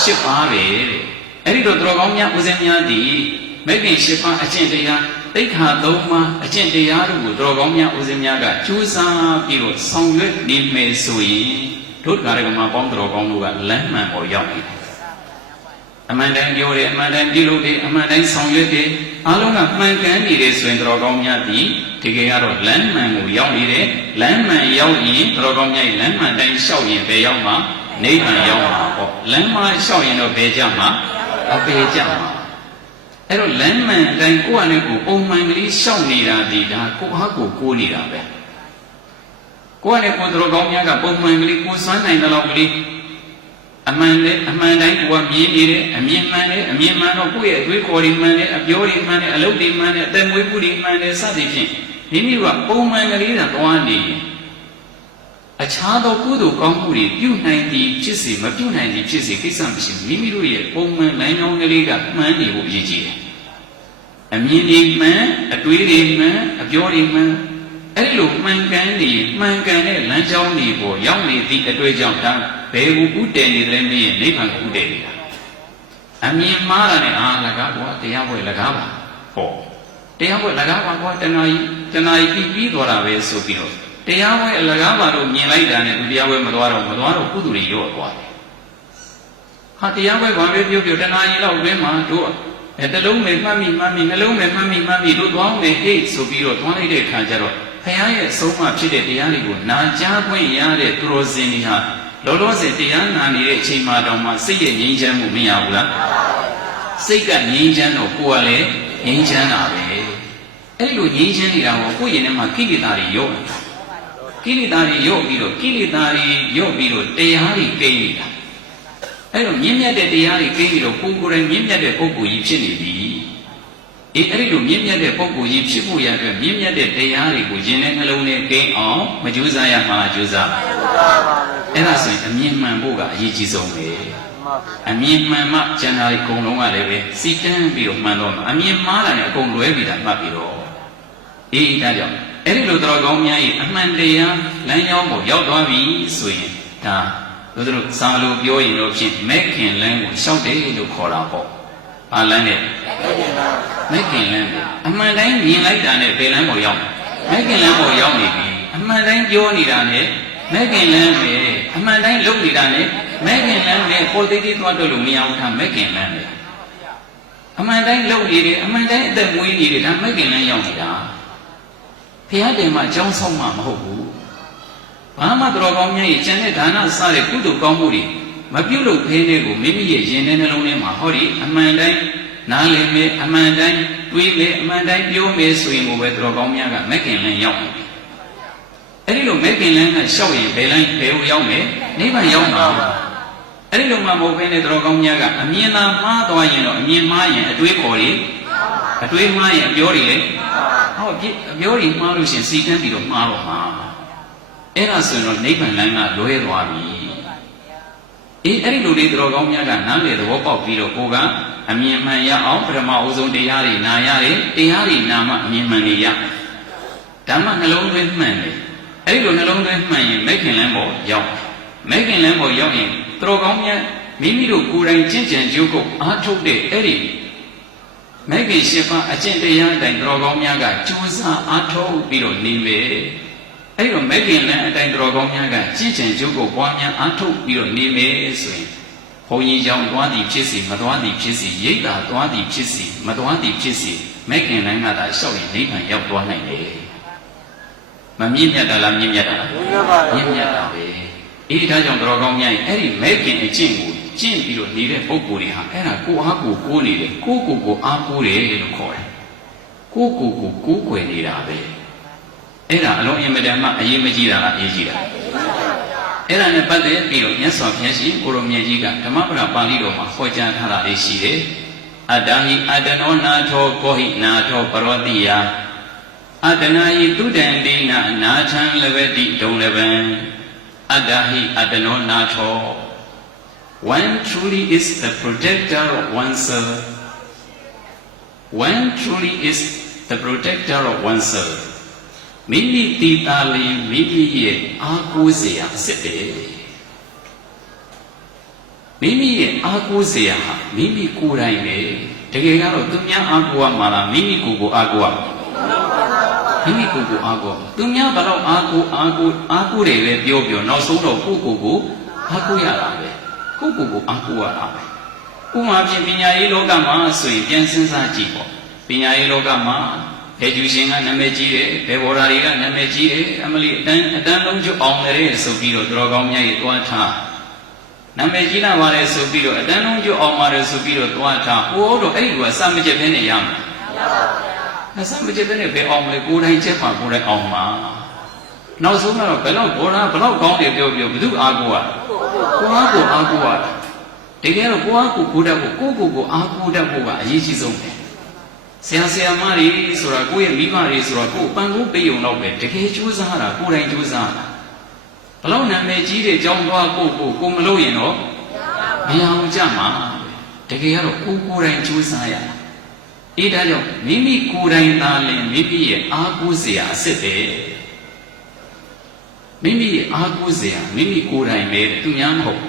၈ပါးပဲတဲ့အဲ့ဒီတော့တော်ကောင်းမြတ်ဦးဇင်းများသည်မဲ့ခင်၈ပါးအကျင့်တရားသိက္ခာ၃ပါးအကျင့်တရားတို့ကိုတော်ကောင်းမြတ်ဦးဇင်းများကကြိုးစားပြီးတော့ဆောင်ရွက်နေမယ်ဆိုရင်တို့ကာရကမှာပေါင်းတော်ကောင်းတို့ကလမ်းမှန်ပေါ်ရောက်နေတယ်အမှန်တိုင်းပြောတယ်အမှန်တိုင်းပြုလုပ်တယ်အမှန်တိုင်းဆောင်ရွက်တယ်အားလုံးကမှန်ကန်နေတယ်ဆိုရင်တော်ကောင်းများသည်တကယ်ကတော့လမ်းမှန်ကိုရောက်နေတယ်လမ်းမှန်ရောက်ရင်တော်ကောင်းများလမ်းမှန်တိုင်းလျှောက်ရင်ဘယ်ရောက်မှာနိဗ္ဗာန်ရောက်မှာပေါ့လမ်းမှန်လျှောက်ရင်တော့ဘယ်ကြမှာအပေကြမှာအဲ့တော့လမ်းမှန်တိုင်းကိုယ့်အနေကိုပုံမှန်ကလေးလျှောက်နေတာဒီဒါကိုယ့်ဟာကိုယ်နေတာပဲကိုယ့်အနေကိုတော်ကောင်းများကပုံမှန်ကလေးကိုယ်စွမ်းနိုင်တဲ့လောက်ကလေးအမှန်တိုင်းကိုယ်ကမြင်နေတယ်အမြင်မှန်တယ်အမြင်မှန်တော့ကိုယ့်ရဲ့အတွေးခေါ်တွေမှန်တယ်အပြောတွေမှန်တယ်အလုပ်တွေမှန်တယ်အသက်မွေးမှုတွေမှန်တယ်စသဖြင့်မိမိကပုံမှန်ကလေးသာသွားနေအခြားသောကုသိုလ်ကောင်းမှုတွေပြုနိုင်သည်ဖြစ်စေမပြုနိုင်သည်ဖြစ်စေကိစ္စမရှိဘူးမိမိတို့ရဲ့ပုံမှန်လမ်းကြောင်းကလေးကမှန်နေဖို့အရေးကြီးတယ်အမြင်တွေမှန်အတွေးတွေမှန်အပြောတွေမှန် အဲ့လိုမှန်ကန်တဲ့လမ်းကြောင်းတွေကိုရောက်နေသည့်အတွေ့အကြုံဒါဘယ်ကိုဥတည်နေတယ်မင်းရဲ့နိဗ္ဗာန်ကိုဥတည်နေတာအမြင်မှားတာနဲ့လကားကွာတရားပွဲလကားပါဟောတရားပွဲလကားပါကွာတဏှာကြီးပြီးသွားတာပဲဆိုပြီးတော့တရားပွဲအလကားပါတော့မြင်လိုက်တာနဲ့သူတရားပွဲမသွားတော့ကုသိုလ်တွေရော့သွားတယ်ဟာတရားပွဲဘာပဲပြောတဏှာကြီးလောက်တွင်းမှာတို့တလုံးမဲ့မှတ်မိနှလုံးမဲ့မှတ်မိတို့သွားမယ်ဟိတ်ဆိုပြီးတော့သွားလိုက်တဲ့အခါကျတော့ဘုရားရဲ့အဆုံးအမဖြစ်တဲ့တရားတွေကိုနာကြားခွင့်ရတဲ့သူတော်စင်တွေဟာလောလောဆယ်တရားနာနေတဲ့အချိန်မှတောင်မှစိတ်ရဲ့ငြိမ်းချမ်းမှုမရဘူးလားစိတ်ကငြိမ်းချမ်းတော့ကိုယ်ကလည်းငြိမ်းချမ်းတာပဲအဲ့လိုငြိမ်းချမ်းနေတာကိုကိုယ့်ရင်ထဲမှာကိလေသာတွေရော့ပြီးတော့တရားတွေကိန်းနေတာအဲ့လိုမြင့်မြတ်တဲ့တရားတွေကိန်းပြီးတော့ကိုယ်ကိုယ်တိုင်မြင့်မြတ်တဲ့ပုဂ္ဂိုလ်ကြီးဖြစ်နေပြီအဲ့လိုမြင့်မြတ်တဲ့ပုဂ္ဂိုလ်ကြီးဖြစ်ဖို့ရအတွက်မြင့်မြတ်တဲ့တရားတွေကိုယင်တဲ့နှလုံးထဲကိန်းအောင်မကြိုးစားရမှာကြိုးစားအဲ့ဒါဆိုရင်အမြင်မှန်ဖို့ကအရေးကြီးဆုံးပဲအမြင်မှန်မှကျန်တာအကုန်လုံးကလည်းပဲစီကန်းပြီးတော့မှန်တော့မှာအမြင်မှားတာနဲ့အကုန်လွဲပြီးတာမှတ်ပြီးတော့ဒါကြောင့်အဲ့ဒီလိုတော်ကောင်းများ၏အမှန်တရားလမ်းကြောင်းကိုရောက်သွားပြီဆိုရင်ဒါတို့စာလိုပြောရင်တော့ဖြင့်မဲ့ခင်လမ်းကိုရှောက်တယ်လို့ခေါ်တာပေါ့ဘာလမ်းနဲ့မဲ့ခင်လမ်းအမှန်တိုင်းမြင်လိုက်တာနဲ့ဘယ်လမ်းကိုရောက်မဲ့ခင်လမ်းကိုရောက်နေပြီအမှန်တိုင်းပြောနေတာနဲ့မဲ့ခင်လမ်းပဲအမှန်တိုင်းလုပ်နေတာနဲ့မဲ့ခင်လမ်းပဲကိုယ်သိသိသွားတော့လို့မရဘူးထားမဲ့ခင်လမ်းပဲအမှန်တိုင်းလုပ်နေတယ်အမှန်တိုင်းအသက်မွေးနေတယ်ဒါမဲ့ခင်လမ်းရောက်နေတာဘုရားတင်မှာအကြောင်းဆုံးမှမဟုတ်ဘူးဘာမှတော်ကောင်းများရဲ့ကျန်တဲ့ဒါနစတဲ့ကုသိုလ်ကောင်းမှုတွေမပြုတ်လို့ဖင်းလေးကိုမိမိရဲ့ရင်ထဲနှလုံးထဲမှာဟောဒီအမှန်တိုင်းနားလည်မယ်အမှန်တိုင်းတွေးမယ်အမှန်တိုင်းပြောမယ်ဆိုရင်ပဲတော်ကောင်းများကမဲ့ခင်လန်းရောက်တယ်အဲ့ဒီလိုမဲ့ခင်လန်းကရှောက်ရင်ဘယ်ကိုရောက်မယ်နိဗ္ဗာန်ရောက်မှာအဲ့ဒီလိုမှမဟုတ်ဘဲနဲ့တော်ကောင်းများကအမြင်သာမှားသွားရင်တော့အမြင်မှားရင်အတွေးခေါ်တွေအတွေးမှားရင်အပြောတွေလေဟောအပြောတွေမှားလို့ရှင်စီကန်းပြီးတော့မှားတော့မှာအဲ့ဒါဆိုရင်တော့နိဗ္ဗာန်လမ်းကလွဲသွားပြီအဲ့ဒီလိုလေးတော်ကောင်းများကနားလေသဘောပေါက်ပြီးတော့ကိုကအမြင်မှန်ရအောင်ပထမဦးဆုံးတရားတွေနာရတယ်တရားတွေနာမှအမြင်မှန်တွေရဓမ္မနှလုံးသွင်းမှန်တယ်အဲ့ဒီလိုနှလုံးသွင်းမှန်ရင်မဲ့ခင်လန်းပေါ်ရောက်မဲ့ခင်လန်းပေါ်ရောက်ရင်တော်ကောင်းများမိမိတို့ကိုယ်တိုင်ကျင့်ကြံကြိုးကုပ်အားထုတ်တဲ့အဲ့ဒီမဲ့ခင်ရှင်ပါအကျင့်တရားအတိုင်းတော်ကောင်းများကကြိုးစားအားထုတ်ပြီးတော့နေမယ်အဲ့ဒီတော့မဲ့ခင်လန်းအတိုင်းတော်ကောင်းများကကျင့်ကြံကြိုးကုပ်ပွားများအားထုတ်ပြီးတော့နေမယ်ဆိုရင်ဘုန်းကြီးကြောင့်သွားသည်ဖြစ်စီမသွားသည်ဖြစ်စီရိတ်တာသွားသည်ဖြစ်စီမသွားသည်ဖြစ်စီမဲ့ခင်လန်းကသာလျှောက်ရင်နိဗ္ဗာန်ရောက်သွားနိုင်တယ်မမြင့်မြတ်တာလားမြင့်မြတ်တာလားမြင့်မြတ်တာပဲဒါကြောင့်တော်ကောင်းများရင်အဲ့ဒီမဲ့ခင်အကျင့်ကိုကျင့်ပြီးတော့နေတဲ့ပုဂ္ဂိုလ်တွေဟာအဲ့ဒါကိုအားကိုနေတယ်ကိုအားကိုတယ်လို့ခေါ်တယ်ကိုကွယ်နေတာပဲအဲ့ဒါအလုံးအင်မတန်မှအရေးမကြီးတာလားအရေးကြီးတာအဲ့ဒါနဲ့ပတ်သက်ပြီးတော့မြတ်စွာဘုရားရှင်ကိုရောမြတ်ကြီးကဓမ္မပဒပါဠိတော်မှာဟောကြားထားတာလေးရှိတယ်အတ္တဟိအတ္တနောနာထောကောဟိနာထောပရောတိယအတ္တနာဟိတုတံဒိနာနာထံလဝတိဒုံလဗံအတ္တဟိအတ္တနောနာထောOne truly is the protector of oneself. One truly is the protector of oneself. Mimi titali mimi ye akuseya sete. Mimi ye akuseya mimi kurai me. Tege karo tumya akuwa mala mimi kuku akuwa. Mimi kuku akuwa. Tumya balau aku reve bio no suno kuku aku ya rabe.ကိုအားကိုးရတာပဲဥမာဖြင့်ပညာရေးလောကမှာဆိုရင်ပြန်စဉ်းစားကြည့်ပေါ့ပညာရေးလောကမှာဘယ်ကျူရှင်ကနာမည်ကြီးတယ်ဘယ်ဘော်ဒါတွေကနာမည်ကြီးတယ်အမလီအတန်းလုံးကျွအောင်တယ်ဆိုပြီးတော့တော်ကောင်းများကြီးတွားထားနာမည်ကြီးလာပါလေဆိုပြီးတော့အတန်းလုံးကျွအောင်ပါတယ်ဆိုပြီးတော့တွားထားဟိုတော့အဲ့ဒီကစမကြက်ဖဲနဲ့ရမှာမရပါဘူးစမကြက်ဖဲနဲ့ဘယ်အောင်မလဲကိုယ်တိုင်ချက်ပါကိုယ်တိုင်အောင်မှာနောက်ဆုံးတော့ဘယ်တော့ဘော်ဒါဘယ်တော့ကောင်းတယ်ပြောဘယ်သူအားကိုးရကိုအားကိုအားကိုးရတကယ်တော့ကိုအားကိုကိုတတ်ဖို့ကိုအားကိုတတ်ဖို့ကအရေးကြီးဆုံးပဲဆရာမတွေဆိုတာကိုယ့်ရဲ့မိဘတွေဆိုတာကိုပန်ကိုပေးုံတော့ပဲတကယ်ကြိုးစားတာကိုယ်တိုင်ကြိုးစားတာဘလို့နာမည်ကြီးတဲ့ကြောင်းသွားကိုမလို့ရင်တော့မရအောင်ကြမှာတကယ်ကတော့ကိုယ်တိုင်ကြိုးစားရတာဒါကြောင့်မိမိကိုယ်တိုင်သာလင်မိမိရဲ့အားကိုးစရာအစ်စ်ပဲ မိမိအားကိုးစရာမိမိကိုယ်တိုင်ပဲသူများမဟုတ်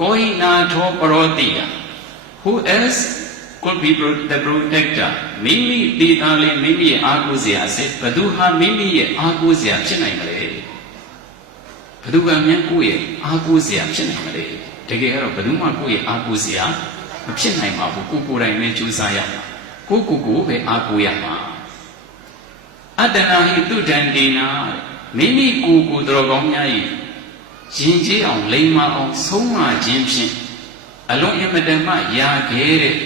ကိုဟိနာထောပရောတိယ who else could be the protector မိမိတည်သားလေးမိမိရဲ့အားကိုးစရာစစ်ဘသူဟာမိမိရဲ့အားကိုးစရာဖြစ်နိုင်မလဲဘသူကမြန်ကိုယ့်ရဲ့အားကိုးစရာဖြစ်နိုင်မလဲတကယ်ကတော့ဘသူမှကိုယ့်ရဲ့အားကိုးစရာမဖြစ်နိုင်ပါဘူးကိုယ်တိုင်ပဲကြိုးစားရမှာကိုပဲအားကိုးရမှာအတ္တနာဟိတုတံဒေနာမိမိကိုယ်တော်ကောင်းများ၏ရင်ကျေးအောင်လိမ္မာအောင်ဆုံးမခြင်းဖြင့်အလုံးအမတန်မှရာခဲ့တဲ့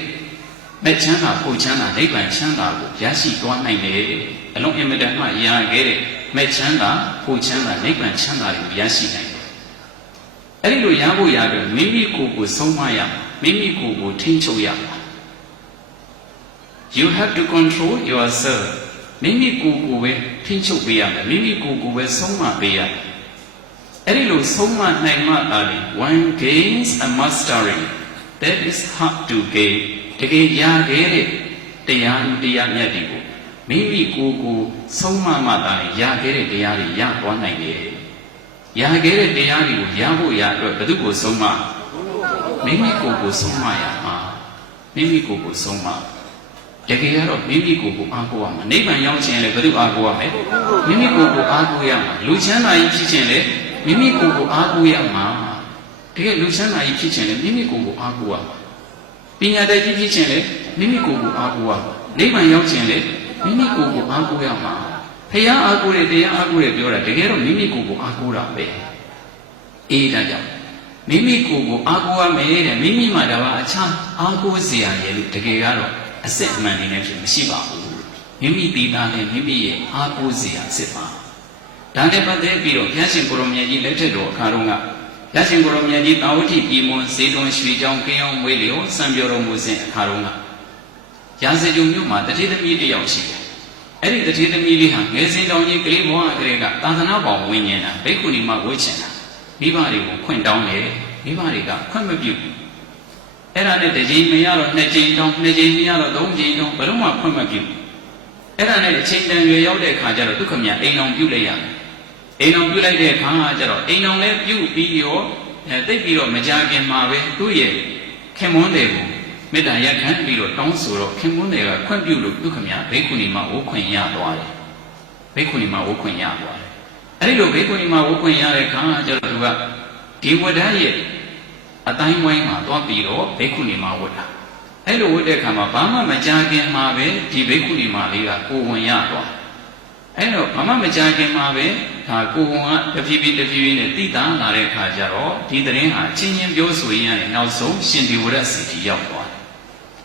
မဲ့ချမ်းသာပူချမ်းသာနိဗ္ဗာန်ချမ်းသာကိုရရှိသွားနိုင်တယ်အလုံးအမတန်မှရာခဲ့တဲ့မဲ့ချမ်းသာပူချမ်းသာနိဗ္ဗာန်ချမ်းသာကိုရရှိနိုင်တယ်အဲ့ဒီလိုရဖို့ရတော့မိမိကိုယ်ဆုံးမရမိမိကိုယ်ထိန်းချုပ်ရမှာ You have to control yourself မိမိကိုယ်ပဲထိန်းချုပ်ပေးရမယ်မိမိကိုယ်ပဲဆုံးမပေးရမယ်အဲ့ဒီလိုဆုံးမနိုင်မှသာလေ one gains a mastery that is hard to gain တကယ်ရခဲ့တဲ့တရားမြတ်တွေကိုမိမိကိုယ်ဆုံးမမှသာလေရခဲ့တဲ့တရားတွေရသွားနိုင်တယ်ရခဲ့တဲ့တရားတွေကိုရဖို့ရအတွက်ဘယ်သူကိုဆုံးမမိမိကိုယ်ဆုံးမရမှာမိမိကိုယ်ဆုံးမတကယ်ကတော့မိမိကိုယ်အားကိုးရမှာနိဗ္ဗာန်ရောက်ခြင်းလည်းဘယ်သူအားကိုးရမလဲမိမိကိုယ်အားကိုးရမှာလူချမ်းသာကြီးဖြစ်ခြင်းလည်းမိမိကိုယ်အားကိုးရမှာတကယ်လူချမ်းသာကြီးဖြစ်ခြင်းလည်းမိမိကိုယ်အားကိုးရမှာပညာတတ်ကြီးဖြစ်ခြင်းလည်းမိမိကိုယ်အားကိုးရမှာနိဗ္ဗာန်ရောက်ခြင်းလည်းမိမိကိုယ်အားကိုးရမှာဖရာအားကိုးတဲ့တရားအားကိုးတဲ့ပြောတာတကယ်တော့မိမိကိုယ်အားကိုးတာပဲအေးဒါကြောင့်မိမိကိုယ်အားကိုးရမယ်တဲ့မိမိမှာဒါပါအခြားအားကိုးစရာရဲ့လို့တကယ်ကတော့အစစ်အမှန်နေနဲ့ဖြစ်မရှိပါဘူးမိမိတည်သားနဲ့မိမိရဲ့အားကိုးစရာစစ်ပါဒါနဲ့ပတ်သက်ပြီးတော့ဘုရားရှင်ကိုရောမြတ်ကြီးလက်ထက်တော်အခါတုန်းကဘုရားရှင်ကိုရောမြတ်ကြီးတာဝတိပြည်မွန်စေတွန်ရွှေကြောင်ကင်းအောင်မွေးလျော်စံပြောတော်မူစဉ်အခါတုန်းကရာဇဂျုံမြို့မှာတတိသမီးတစ်ယောက်ရှိတယ်အဲ့ဒီတတိသမီးလေးဟာငယ်စဉ်တောင်ကြီးကလေးဘဝကလေးကသာသနာ့ဘောင်ဝင်နေတာဘိက္ခုနီမဝှေ့ချင်တာမိဘတွေကိုခွင့်တောင်းတယ်မိဘတွေကခွင့်မပြုဘူးအဲ့ဒါနဲ့တစ်ကြိမ်မရတော့နှစ်ကြိမ်တောင်းနှစ်ကြိမ်မရတော့သုံးကြိမ်တောင်းဘယ်တော့မှခွင့်မပြုအဲ့ဒါနဲ့အချိန်တန်ရွယ်ရောက်တဲ့အခါကျတော့ဒုက္ခမြအိမ်အောင်ပြုလိုက်ရတယ်အိမ်အောင်ပြုလိုက်တဲ့အခါကျတော့အိမ်အောင်လည်းပြုပြီးရောသိပြီးတော့မကြခင်မှာပဲသူ့ရဲ့ခင်မွန်းတွေကိုမေတ္တာရက်ခံပြီးတော့တောင်းဆိုတော့ခင်မွန်းတွေကခွင့်ပြုလို့ဒုက္ခမြဘိက္ခုနီမဝုခွင့်ရသွားတယ်ဘိက္ခုနီမဝုခွင့်ရသွားတယ်အဲ့ဒီလိုဘိက္ခုနီမဝုခွင့်ရတဲ့အခါကျတော့သူကဒီဝဒ္ဒရဲ့အတိုင်းဝိုင်းမှာသွားပြီးတော့ဘိက္ခုနီမဝတ်တာအဲ့လိုဝတ်တဲ့အခါမှာဘာမှမကြခင်မှာပဲဒီဘိက္ခုနီမလေးကကိုဝင်ရသွားအဲ့တော့ဘာမှမကြခင်မှာပဲဒါကိုဝင်ကတဖြည်းဖြည်းနဲ့တိတာလာတဲ့အခါကျတော့ဒီသတင်းဟာချင်းချင်းပြောဆိုရရင်နောက်ဆုံးရှင်ဒီဝရစီတီရောက်သွား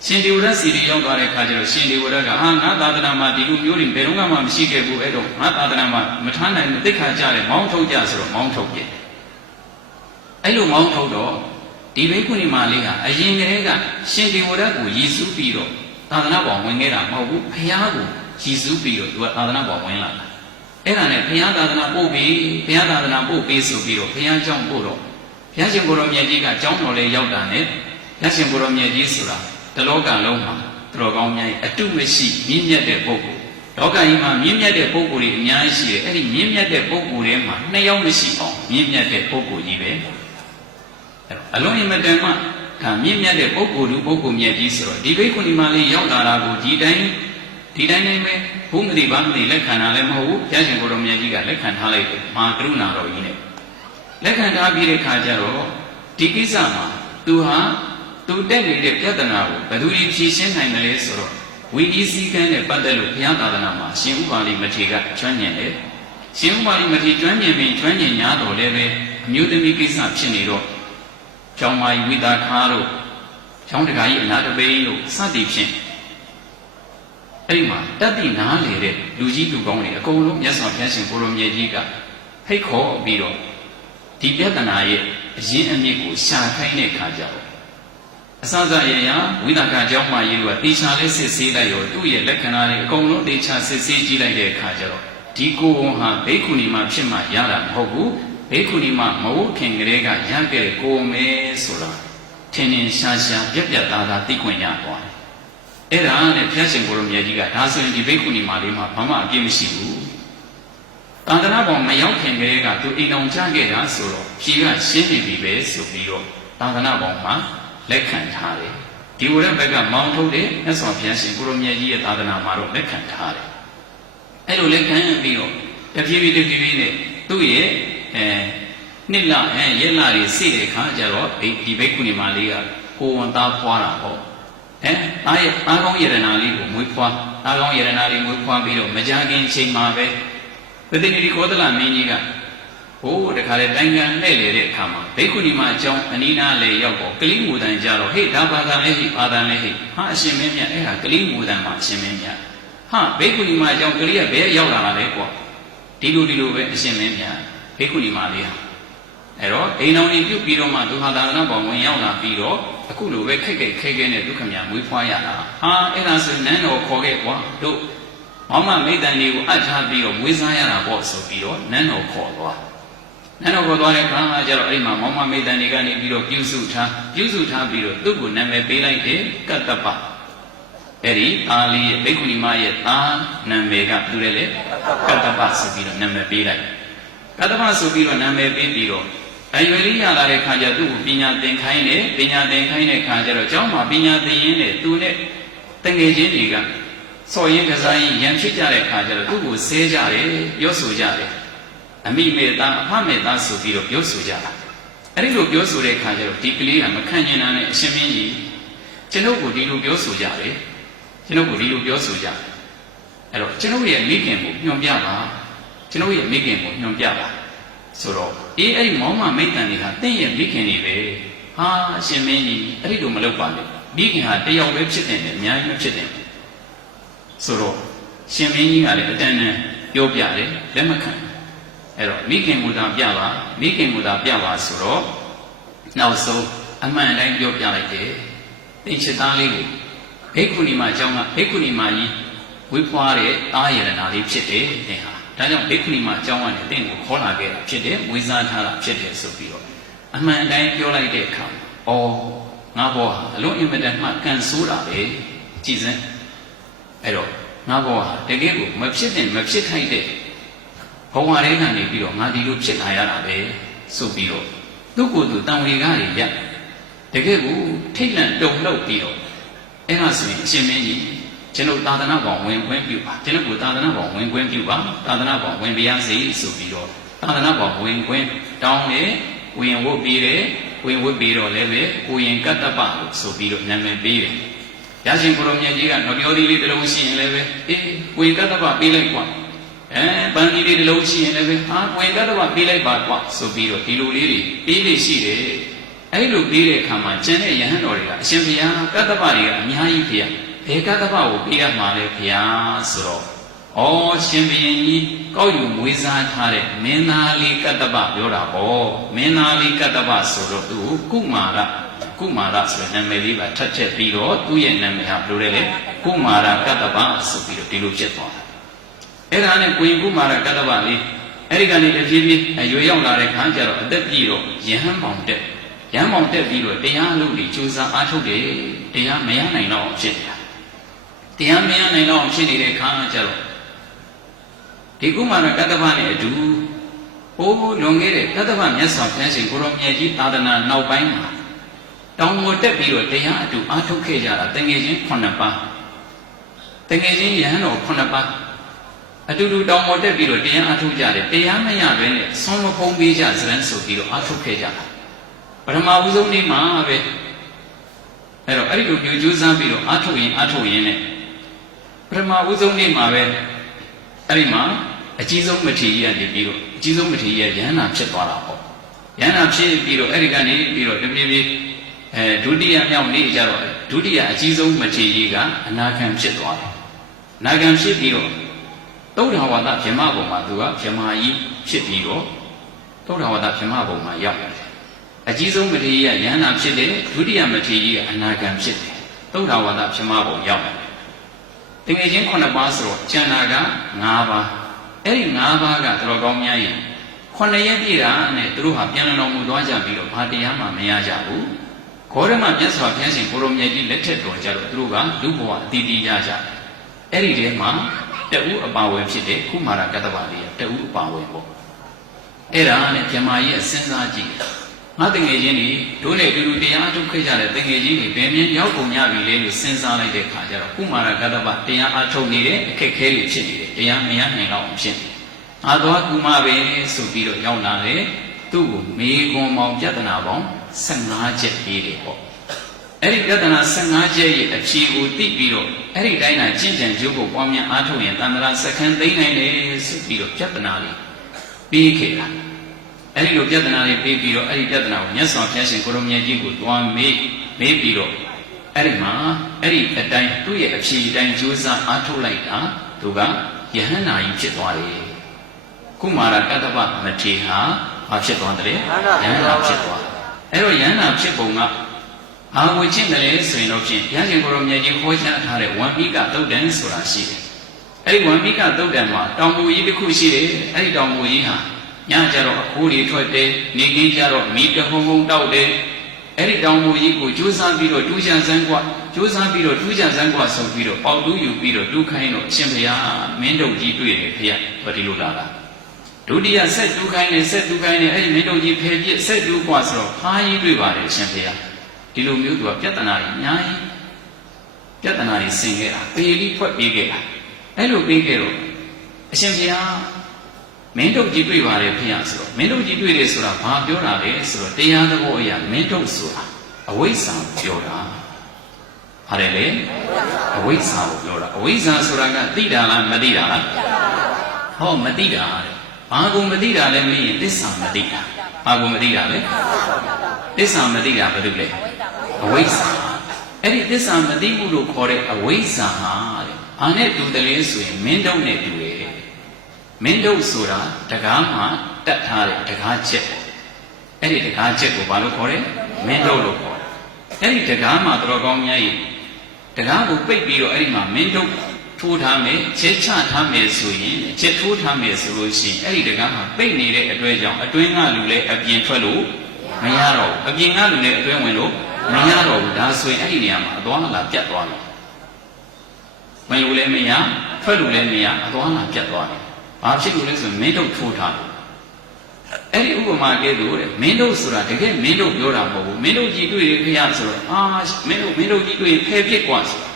ရှင်ဒီဝရစီတီရောက်သွားတဲ့အခါကျတော့ရှင်ဒီဝရကဟာငါသာသနာမှာဒီလိုမျိုးတွေဘယ်တော့မှမရှိခဲ့ဘူးအဲ့တော့ငါသာသနာမှာမထားနိုင်ဘူးသိခါကြတယ်မောင်းထုတ်ကြဆိုတော့မောင်းထုတ်ပြအဲ့လိုမောင်းထုတ်တော့ဒီဘိက္ခုနီမလေးဟာအရင်ကတည်းကရှင်ဒီဝရကိုရည်စူးပြီးတော့သာသနာ့ဘောင်ဝင်ခဲ့တာမဟုတ်ဘူးဖះကိုရည်စူးပြီးတော့သူကသာသနာ့ဘောင်ဝင်လာတာအဲ့ဒါနဲ့ဖះသာသနာပို့ပြီးဖះသာသနာပို့ပြီးဆိုပြီးတော့ဖះเจ้าပို့တော့ဘုရားရှင်ကိုရောမြတ်ကြီးကเจ้าတော်လေးရောက်တာနဲ့ဘုရားရှင်ကိုရောမြတ်ကြီးဆိုတာတလောကလုံးမှာသူတော်ကောင်းများအတုမရှိမြင့်မြတ်တဲ့ပုဂ္ဂိုလ်လောကကြီးမှာမြင့်မြတ်တဲ့ပုဂ္ဂိုလ်တွေအများကြီးရှိတယ်အဲ့ဒီမြင့်မြတ်တဲ့ပုဂ္ဂိုလ်တွေမှာနှစ်ယောက်မရှိအောင်မြင့်မြတ်တဲ့ပုဂ္ဂိုလ်ကြီးပဲအလုံးအမတန်မှဒါမြင့်မြတ်တဲ့ပုဂ္ဂိုလ်သူပုဂ္ဂိုလ်မြတ်ကြီးဆိုတော့ဒီဘိက္ခုနီမလေးရောက်လာတာကိုဒီတိုင်းပဲဘုမတိဘာမတိလက်ခံတာလည်းမဟုတ်ဘူးဘုရားရှင်ကိုယ်တော်မြတ်ကြီးကလက်ခံထားလိုက်တယ်မဟာကရုဏာတော်ကြီးနဲ့လက်ခံထားပြီးတဲ့ခါကျတော့ဒီကိစ္စမှာသူတက်နေတဲ့ပြဿနာကိုဘယ်သူဖြေရှင်းနိုင်တယ်လဲဆိုတော့ဝိနည်းစည်းကမ်းနဲ့ပတ်သက်လို့ဘုရားသာသနာမှာရှင်ဥပါလိမထေရကကျွမ်းကျင်တယ်ရှင်ဥပါလိမထေရကျွမ်းကျင်ပြီးကျွမ်းကျင်ညာတော်လည်းပဲအမျိုးသမီးကိစ္စဖြစ်နေတော့ကျောင်းမကြီးဝိသခါတို့ကျောင်းတကာကြီးအနာတပိန်းတို့စသည်ဖြင့်အဲ့ဒီမှာတတ်သိနားလေတဲ့လူကြီးလူကောင်းတွေအကုန်လုံးမြတ်စွာဘုရားရှင်ကိုရောမြတ်ကြီးကဖိတ်ခေါ်ပြီးတော့ဒီပြဿနာရဲ့အရင်းအမြစ်ကိုရှာခိုင်းတဲ့ခါကျတော့အစစရရဝိသခါကျောင်းမကြီးကတေချာလေးစစ်ဆေးလိုက်ရောသူ့ရဲ့လက္ခဏာတွေအကုန်လုံးတေချာစစ်ဆေးကြည့်လိုက်တဲ့အခါကျတော့ဒီကိုယ်ဝန်ဟာဘိက္ခုနီမဖြစ်မှရတာမဟုတ်ဘူးဘိက္ခုနီမမဟုတ်ခင်ကလေးကရခဲ့တဲ့ကိုယ်မဲဆိုတာထင်ထင်ရှားရှားပြက်ပြက်သားသားသိခွင့်ရသွားတယ်အဲ့ဒါနဲ့ဘုရားရှင်ကိုရောမြတ်ကြီးကဒါဆိုရင်ဒီဘိက္ခုနီမလေးမှာဘာမှအပြစ်မရှိဘူး သာသနာ့ဘောင်မရောက်ခင်ကလေးကသူအိမ်အောင်ချခဲ့တာဆိုတော့ဖြေကရှင်းနေပြီပဲဆိုပြီးတော့သာသနာ့ဘောင်မှာလက်ခံထားတယ်ဒီဝရဘက်ကမောင်းထုတ်တယ်မြတ်စွာဘုရားရှင်ကိုရောမြတ်ကြီးရဲ့သာသနာမှာတော့လက်ခံထားတယ်အဲ့လိုလက်ခံပြီးတော့တဖြည်းဖြည်းနဲ့သူ့ရဲ့နှစ်လရက်လတွေစိတဲ့ခါကျတော့ဒီဘိက္ခုနီမလေးကကိုဝန်သားဖွားတာပေါ့အားကောင်းယရနာလေးကိုမွေးဖွားအားကောင်းယရနာလေးမွေးဖွားပြီးတော့မကြခင်ချိန်မှာပဲပတိနိတိကောသလမင်းကြီးကဟိုတခါလေတိုင်ငံလှည့်လေတဲ့အခါမှာဘိက္ခုနီမအကြောင်းအနီးနားလေရောက်တော့ကလေးမူတန်ကြတော့ဟေ့ဒါဘာသာလဲဟိဘာသာလဲဟိဟာအရှင်မင်းမြတ်အဲ့ဒါကလေးမူတန်မှာအရှင်မင်းမြတ်ဟာဘိက္ခုနီမအကြောင်းကလေးကဘယ်ရောက်လာတာလဲကွာဒီလိုပဲအရှင်မင်းမြတ်ဘိက္ခုနီမလေးဟာအဲ့တော့အိမ်တော်ကြီးပြုတ်ပြီးတော့မှသူဟာသာသနာ့ဘောင်ဝင်ရောက်လာပြီးတော့အခုလိုပဲခက်ခဲနဲ့ဒုက္ခများမွေးဖွားရတာဟာအဲ့ဒါဆိုနန်းတော်ခေါ်ခဲ့ကွာတို့မောင်မမိတ်တန်တွေကိုအပ်ထားပြီးတော့မွေးစားရတာပေါ့ဆိုပြီးတော့နန်းတော်ခေါ်သွားတဲ့ခါမှာကျတော့အဲ့မှာမောင်မမိတ်တန်တွေကနေပြီးတော့ပြုစုထားပြီးတော့သူ့ကိုနာမည်ပေးလိုက်တယ်ကတ္တပအဲ့ဒီသားလေးရဲ့ဘိက္ခုနီမရဲ့သားနာမည်ကသူလည်းလေကတ္တပဆိုပြီးတော့နာမည်ပေးလိုက်ကတ္တပဆိုပြီးတော့နာမည်ပေးပြီးတော့အရွယ်လေးရလာတဲ့ခါကျသူ့ကိုပညာသင်ခိုင်းတဲ့ခါကျတော့ကျောင်းမှာပညာသင်ရင်းနဲ့သူနဲ့တငယ်ချင်းတွေကစော်ရင်ကစားရင်ရံဖြစ်ကြတဲ့ခါကျတော့သူ့ကိုဆဲကြတယ်ပြောဆိုကြတယ်အမိမေသားအဖမေသားဆိုပြီးတော့ပြောဆိုကြတာအဲ့ဒီလိုပြောဆိုတဲ့ခါကျတော့ဒီကလေးကမခံကျင်တာနဲ့အရှင်မင်းကြီးကျွန်ုပ်ကိုဒီလိုပြောဆိုကြတယ်အဲ့တော့ကျွန်ုပ်ရဲ့မိခင်ကိုညွှန်ပြပါဆိုတော့အဲ့ဒီမောင်မမိတ်တန်တွေကတင့်ရဲ့မိခင်တွေပဲဟာအရှင်မင်းကြီးအဲ့ဒီလိုမလုပ်ပါနဲ့မိခင်ဟာတယောက်ပဲဖြစ်တယ်အများကြီးမဖြစ်တယ်ဆိုတော့ရှင်မင်းကြီးကလည်းအတန်တန်ပြောပြတယ်လက်မခံအဲ့တော့မိခင်မူတာပြပါဆိုတော့နောက်ဆုံးအမှန်တိုင်းပြောပြလိုက်တယ်တင်ချစ်သားလေးကိုဘိက္ခုနီမအကြောင်းကဘိက္ခုနီမကြီးဝိဖွားတဲ့အာရဏနာလေးဖြစ်တယ်တင်ဟာဒါကြောင့်ဘိက္ခုနီမအကြောင်းကနေတင့်ကိုခေါ်လာခဲ့တာဖြစ်တယ်ဝိဇာထားတာဖြစ်တယ်ဆိုပြီးတော့အမှန်တိုင်းပြောလိုက်တဲ့အခါငါဘောဟာအလုံးအင်မတန်မှကန်ဆိုးတာပဲကြည်စမ်းအဲ့တော့ငါဘောဟာတကယ်ကိုမဖြစ်ထိုက်တဲ့ဘဝတွေကနေပြီးတော့ငါဒီလိုဖြစ်လာရတာပဲဆိုပြီးတော့သူ့ကိုယ်သူတန်ဝေကားတွေရတကယ်ကိုထိတ်လန့်တုန်လှုပ်ပြီးတော့အဲ့ဒါဆိုရင်အရှင်မင်းကြီးကျွန်ုပ်သာသနာ့ဘောင်ဝင်ခွင့်ပြုပါကျွန်ုပ်ကိုသာသနာ့ဘောင်ဝင်ခွင့်ပြုပါသာသနာ့ဘောင်ဝင်ပြရစေဆိုပြီးတော့သာသနာ့ဘောင်ဝင်ခွင့်တောင်းတယ်ဝင်ဝတ်ပြီးတော့လည်းပဲကိုရင်ကတ္တပလို့ဆိုပြီးတော့နာမည်ပေးတယ်ရရှင်ကိုရောမြတ်ကြီးကနော်ပြောသေးလေးတစ်လုံးရှိရင်လည်းပဲကိုရင်ကတ္တပပေးလိုက်ကွာပန်းကြီးလေးတစ်လုံးရှိရင်လည်းပဲကိုရင်ကတ္တပပေးလိုက်ပါကွာဆိုပြီးတော့ဒီလိုလေးတွေပေးလေးရှိတယ်အဲ့လိုပေးတဲ့အခါမှာကျန်တဲ့ယဟန်တော်တွေကအရှင်ဘုရားကတ္တပတွေကအများကြီးဖေဘယ်ကတ္တပကိုပေးရမှာလဲဘုရားဆိုတော့ရှင်ဘုရင်ကြီးကောက်ယူမွေးစားထားတဲ့မင်းသားလေးကတ္တပပြောတာပေါ့မင်းသားလေးကတ္တပဆိုတော့သူကုမာရဆိုတဲ့နာမည်လေးပါထပ်ထည့်ပြီးတော့သူ့ရဲ့နာမည်ဟာဘယ်လိုလဲကုမာရကတ္တပဆိုပြီးတော့ဒီလိုဖြစ်သွားတာအဲ့ဒါနဲ့ကိုရင်ကုမာရကတ္တပလေးအဲ့ဒီကနေတဖြည်းဖြည်းအရွယ်ရောက်လာတဲ့ခါကျတော့အသက်ပြည့်တော့ယဟန်ပေါင်တက်ပြီးတော့တရားလုပ်ပြီးကြိုးစားအားထုတ်တယ်တရားမရနိုင်တော့ဖြစ်နေတာတရားမရနိုင်တော့ဖြစ်နေတဲ့ခါကျတော့ဒီကုမာရကတ္တပနဲ့အတူလွန်ခဲ့တဲ့ကတ္တပမြတ်စွာဘုရားရှင်ကိုရောမြတ်ကြီးသာသနာနောက်ပိုင်းမှာတောင်ပေါ်တက်ပြီးတော့တရားအတူအားထုတ်ခဲ့ကြတာတငယ်ချင်း9ပါးတငယ်ချင်းယဟန်တော်9ပါးအတူတူတောင်ပေါ်တက်ပြီးတော့တရားအားထုတ်ကြတယ်တရားမရဘဲနဲ့ဆွမ်းမဖုံးပေးကြစရန်ဆိုပြီးတော့အားထုတ်ခဲ့ကြတာပထမဦးဆုံးနေ့မှာပဲအဲ့တော့အဲ့ဒီလိုမျိုးကြိုးစားပြီးတော့အားထုတ်ရင်နဲ့ပထမဦးဆုံးနေ့မှာပဲအဲ့ဒီမှာအကြီးဆုံးမထေရကြီးကနေပြီးတော့အကြီးဆုံးမထေရရဟန္တာဖြစ်သွားတာပေါ့ရဟန္တာဖြစ်ပြီးတော့အဲ့ဒီကနေပြီးတော့တပြေးပြေးဒုတိယမြောက်နေ့ကျတော့ဒုတိယအကြီးဆုံးမထေရကြီးကအနာဂံဖြစ်သွားတယ်အနာဂံဖြစ်ပြီးတော့သုဒ္ဓဝါဒဗြဟ္မဘုံမှာသူကဗြဟ္မာကြီးဖြစ်ပြီးတော့သုဒ္ဓဝါဒဗြဟ္မဘုံမှာရောက်တယ်အကြီးဆုံးမထေရကြီးကယဟန္တာဖြစ်တယ်ဒုတိယမထေရကြီးကအနာဂံဖြစ်တယ်သုဒ္ဓဝါဒဗြဟ္မဘုံရောက်တယ်တကယ်ချင်း9ပါးဆိုတော့ကျန်တာက5ပါးအဲ့ဒီ5ပါးကတော်ကောင်းများရင်9ရက်ပြည့်တာနဲ့သူတို့ဟာပြန်လည်တော်မူသွားကြပြီးတော့ဘာတရားမှမရကြဘူးဂေါရမမြတ်စွာဘုရားရှင်ကိုရောမြတ်ကြီးလက်ထက်တော်ကြတော့သူတို့ကလူဘဝအတီးတီးရကြတယ်အဲ့ဒီထဲမှာတ တူအပါဝင်ဖြစ်တဲ့ကုမာရကတ္တဗလေးတူအပါဝင်ပေါ့အဲ့ဒါနဲ့မြမာကြီးအစဉ်းစားကြည့်ငါတငယ်ချင်းတွေတို့နဲ့အတူတူတရားထုတ်ခဲ့ကြတဲ့တငယ်ချင်းတွေဘယ်မြင်ရောက်ကုန်ကြပြီလဲလို့စဉ်းစားလိုက်တဲ့အခါကျတော့ကုမာရကတ္တဗတရားအထုတ်နေတဲ့အခက်ခဲတွေဖြစ်နေတယ်တရားမရနိုင်တော့ဖြစ်နေငါတော့ကုမာပဲဆိုပြီးတော့ရောက်လာတယ်သူ့ကိုမေခွန်ပေါင်းပြဿနာပေါင်း15ချက်ရေးတယ်ပေါ့အဲ့ဒီပြဿနာ15ချက်ရဲ့အဖြေကိုသိပြီးတော့အဲ့ဒီတိုင်းသာကျင့်ကြံကြိုးကိုပွားများအားထုတ်ရင်တန်ត្រာစက္ကန့်သိမ့်နိုင်တယ်ဆိုပြီးတော့ပြဿနာလေးပြီးခဲ့တာအဲ့ဒီလိုပြဿနာလေးပြီးပြီးတော့အဲ့ဒီပြဿနာကိုမြတ်စွာဘုရားရှင်ကိုရောမြတ်ကြီးကိုတွားမေးပြီးတော့အဲ့ဒီမှာအဲ့ဒီအတိုင်းသူ့ရဲ့အဖြေအတိုင်းကြိုးစားအားထုတ်လိုက်တာသူကယဟန္တာကြီးဖြစ်သွားတယ်ကုမာရကတ္တဗမထေဟာဘာဖြစ်သွားတယ်ယဟန္တာဖြစ်သွားအဲ့တော့ယဟန္တာဖြစ်ပုံကအာဝိချင်းတယ်ဆိုရင်တော့ဖြင့်ဘုရားရှင်ကိုရောမြတ်ကြီးဟောကြားထားတဲ့ဝံပိကသုတ်တံဆိုတာရှိတယ်အဲ့ဒီဝံပိကသုတ်တံမှာတောင်ပူကြီးတစ်ခုရှိတယ်အဲ့ဒီတောင်ပူကြီးဟာညကျတော့အခိုးတွေထွက်တယ်နေကင်းကျတော့မီးတဟုံဟုံတောက်တယ်အဲ့ဒီတောင်ပူကြီးကိုကြိုးစားပြီးတော့တူးချစမ်းกว่าကြိုးစားပြီးတော့တူးချစမ်းกว่าဆိုပြီးတော့ပေါတူးယူပြီးတော့တူးခိုင်းတော့အရှင်ဘုရားမင်းတို့ကြီးတွေ့တယ်ဖေရဘာဒီလိုလာတာဒုတိယဆက်တူးခိုင်းတယ်ဆက်တူးခိုင်းတယ်အဲ့ဒီမင်းတို့ကြီးဖယ်ပြစ်ဆက်တူးกว่าဆိုတော့ဖားကြီးတွေ့ပါတယ်အရှင်ဘုရားဒီလိုမျိုးသူကပြဿနာကြီးအများကြီးပြဿနာကြီးဆင်ခဲ့တာပေလိဖွက်ပေးခဲ့တာအဲ့လိုပေးခဲ့တော့အရှင်ဘုရားမင်းတို့ကြည့်တွေ့ပါတယ်ဖေရဆိုတော့မင်းတို့ကြည့်တွေ့တယ်ဆိုတာဘာပြောတာလဲဆိုတော့တရားသဘောအရာမင်းတို့ဆိုတာအဝိဇ္ဇာပြောတာဟာတယ်လေအဝိဇ္ဇာကိုပြောတာအဝိဇ္ဇာဆိုတာကသိတာလားမသိတာလားဟောမသိတာတဲ့ဘာကိုမသိတာလဲမင်းရင်သစ္စာမသိတာဘာကိုမသိတာလဲသစ္စာမသိတာဘာလို့လဲအဝိဇ္ဇာအဲ့ဒီသစ္စာမသိမှုလို့ခေါ်တဲ့အဝိဇ္ဇာဟာတဲ့အာနဲ့တူတယ်လေဆိုရင်မင်းတို့နဲ့တူတယ်မင်းတို့ဆိုတာတကားမှာတတ်ထားတဲ့တကားချက်အဲ့ဒီတကားချက်ကိုဘာလို့ခေါ်လဲမင်းတို့လို့ခေါ်တယ်အဲ့ဒီတကားမှာတော်ကောင်းများကြီးတကားကိုပိတ်ပြီးတော့အဲ့ဒီမှာမင်းတို့ထိုးထားမယ်ချက်ချထားမယ်ဆိုရင်ချက်ထိုးထားမယ်ဆိုလို့ရှိရင်အဲ့ဒီတကားမှာပိတ်နေတဲ့အတွက်ကြောင့်အတွင်းကလူလည်းအပြင်ထွက်လို့မရတော့ဘူးအပြင်ကလူလည်းအတွင်းဝင်လို့မရတော့ဘူးဒါဆိုရင်အဲ့ဒီနေရာမှာအသွားလာပြတ်သွားတယ်ဝင်လို့လည်းမရထွက်လို့လည်းမရအသွားလာပြတ်သွားတယ်ဘာဖြစ်လို့လဲဆိုရင်မင်းတို့ထိုးထားတယ်အဲ့ဒီဥပမာကဲလို့တဲ့မင်းတို့ဆိုတာတကယ်မင်းတို့ပြောတာမဟုတ်ဘူးမင်းတို့ကြည့်တွေ့ရခရဆိုတော့မင်းတို့ကြည့်တွေ့ဖယ်ပြစ်กว่าဆိုတာ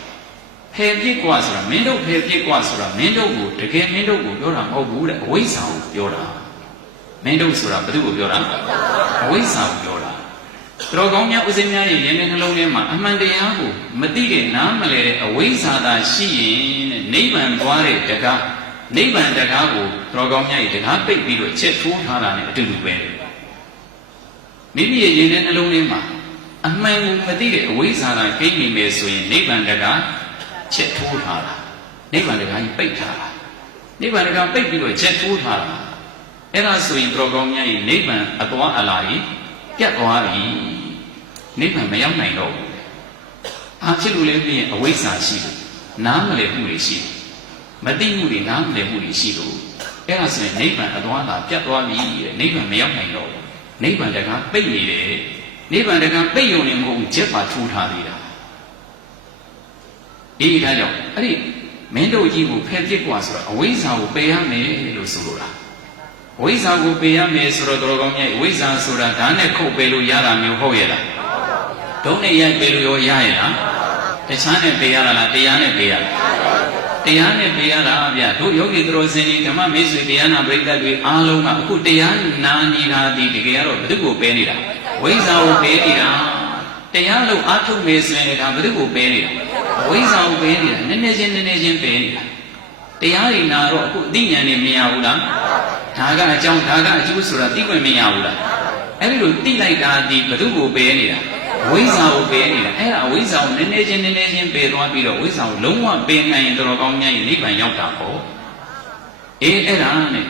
ဖယ်ပြစ်กว่าဆိုတာမင်းတို့ဖယ်ပြစ်กว่าဆိုတာမင်းတို့ကိုတကယ်မင်းတို့ကိုပြောတာမဟုတ်ဘူးတဲ့အဝိဇ္ဇာကိုပြောတာမင်းတို့ဆိုတာဘယ်သူကိုပြောတာအဝိဇ္ဇာကိုပြောတာတော်ကောင်းများဥစဉ်များရဲ့ဉာဏ်နဲ့နှလုံးထဲမှာအမှန်တရားကိုမသိတဲ့နားမလည်တဲ့အဝိဇ္ဇာသာရှိရင်တဲ့နိဗ္ဗာန်သွားတဲ့တကားနိဗ္ဗာန်တကားကိုတော်ကောင်းများရဲ့တကားပိတ်ပြီးတော့ချက်ထိုးထားတာနဲ့အတူတူပဲမိမိရဲ့ဉာဏ်နဲ့နှလုံးထဲမှာအမှန်ကိုမသိတဲ့အဝိဇ္ဇာသာကိန်းနေမယ်ဆိုရင်နိဗ္ဗာန်တကားချက်ထိုးထားတာနိဗ္ဗာန်တကားကြီးပိတ်ထားတာနိဗ္ဗာန်တကားပိတ်ပြီးတော့ချက်ထိုးထားတာအဲ့ဒါဆိုရင်တော်ကောင်းများရဲ့နိဗ္ဗာန်အသွားအလာကြီးပြတ်သွားပြီနိဗ္ဗာန်မရောက်နိုင်တော့ဘူးအားဖြစ်လို့လည်းပြင်အဝိဇ္ဇာရှိတယ်နားမလည်မှုတွေရှိတယ်မသိမှုတွေနားမလည်မှုတွေရှိလို့အဲ့ဒါဆိုရင်နိဗ္ဗာန်အသွားအလာပြတ်သွားပြီတဲ့နိဗ္ဗာန်မရောက်နိုင်တော့ဘူးနိဗ္ဗာန်တကားပိတ်နေတယ်နိဗ္ဗာန်တကားပိတ်ရုံနဲ့မဟုတ်ဘူးချက်ပါထိုးထားသေးတာဒီဒါကြောင့်အဲ့ဒီမင်းတို့ကြီးကိုဖယ်ပြစ်กว่าဆိုတော့အဝိဇ္ဇာကိုပယ်ရမယ်လို့ဆိုလိုတာဝိဇ္ဇာကိုပယ်ရမယ်ဆိုတော့တော်ကောင်းမြတ်ဝိဇ္ဇာဆိုတာဓာတ်နဲ့ခုတ်ပယ်လို့ရတာမျိုးဟုတ်ရဲ့လားဒုံးနဲ့ရိုက်ပယ်လို့ရောရရဲ့လားတခြားနဲ့ပယ်ရတာလားတရားနဲ့ပယ်ရတာတရားနဲ့ပယ်ရတာဗျတို့ယောဂီတော်စင်ကြီးဓမ္မမေဆွေတရားနာပရိသတ်တွေအားလုံးကအခုတရားနာနေတာဒီတကယ်ကတော့ဘယ်သူကိုပယ်နေတာဝိဇ္ဇာကိုပယ်နေတာတရားလို့အားထုတ်မယ်ဆိုရင်ဒါဘယ်သူကိုပယ်နေတာဝိဇ္ဇာကိုပယ်နေတာနည်းနည်းချင်းပယ်နေတာတရားတွေနာတော့အခုအသိဉာဏ်နဲ့မရဘူးလားဒါကအကြောင်းဒါကအကျိုးဆိုတာသိခွင့်မရဘူးလားအဲ့ဒီလိုသိလိုက်တာဒီဘယ်သူကိုပယ်နေတာဝိဇ္ဇာကိုပယ်နေတာအဲ့ဒါဝိဇ္ဇာကိုနည်းနည်းချင်းပယ်သွားပြီးတော့ဝိဇ္ဇာကိုလုံးဝပယ်နိုင်ရင်တော်ကောင်းများရင်နိဗ္ဗာန်ရောက်တာပေါ့အဲ့ဒါနဲ့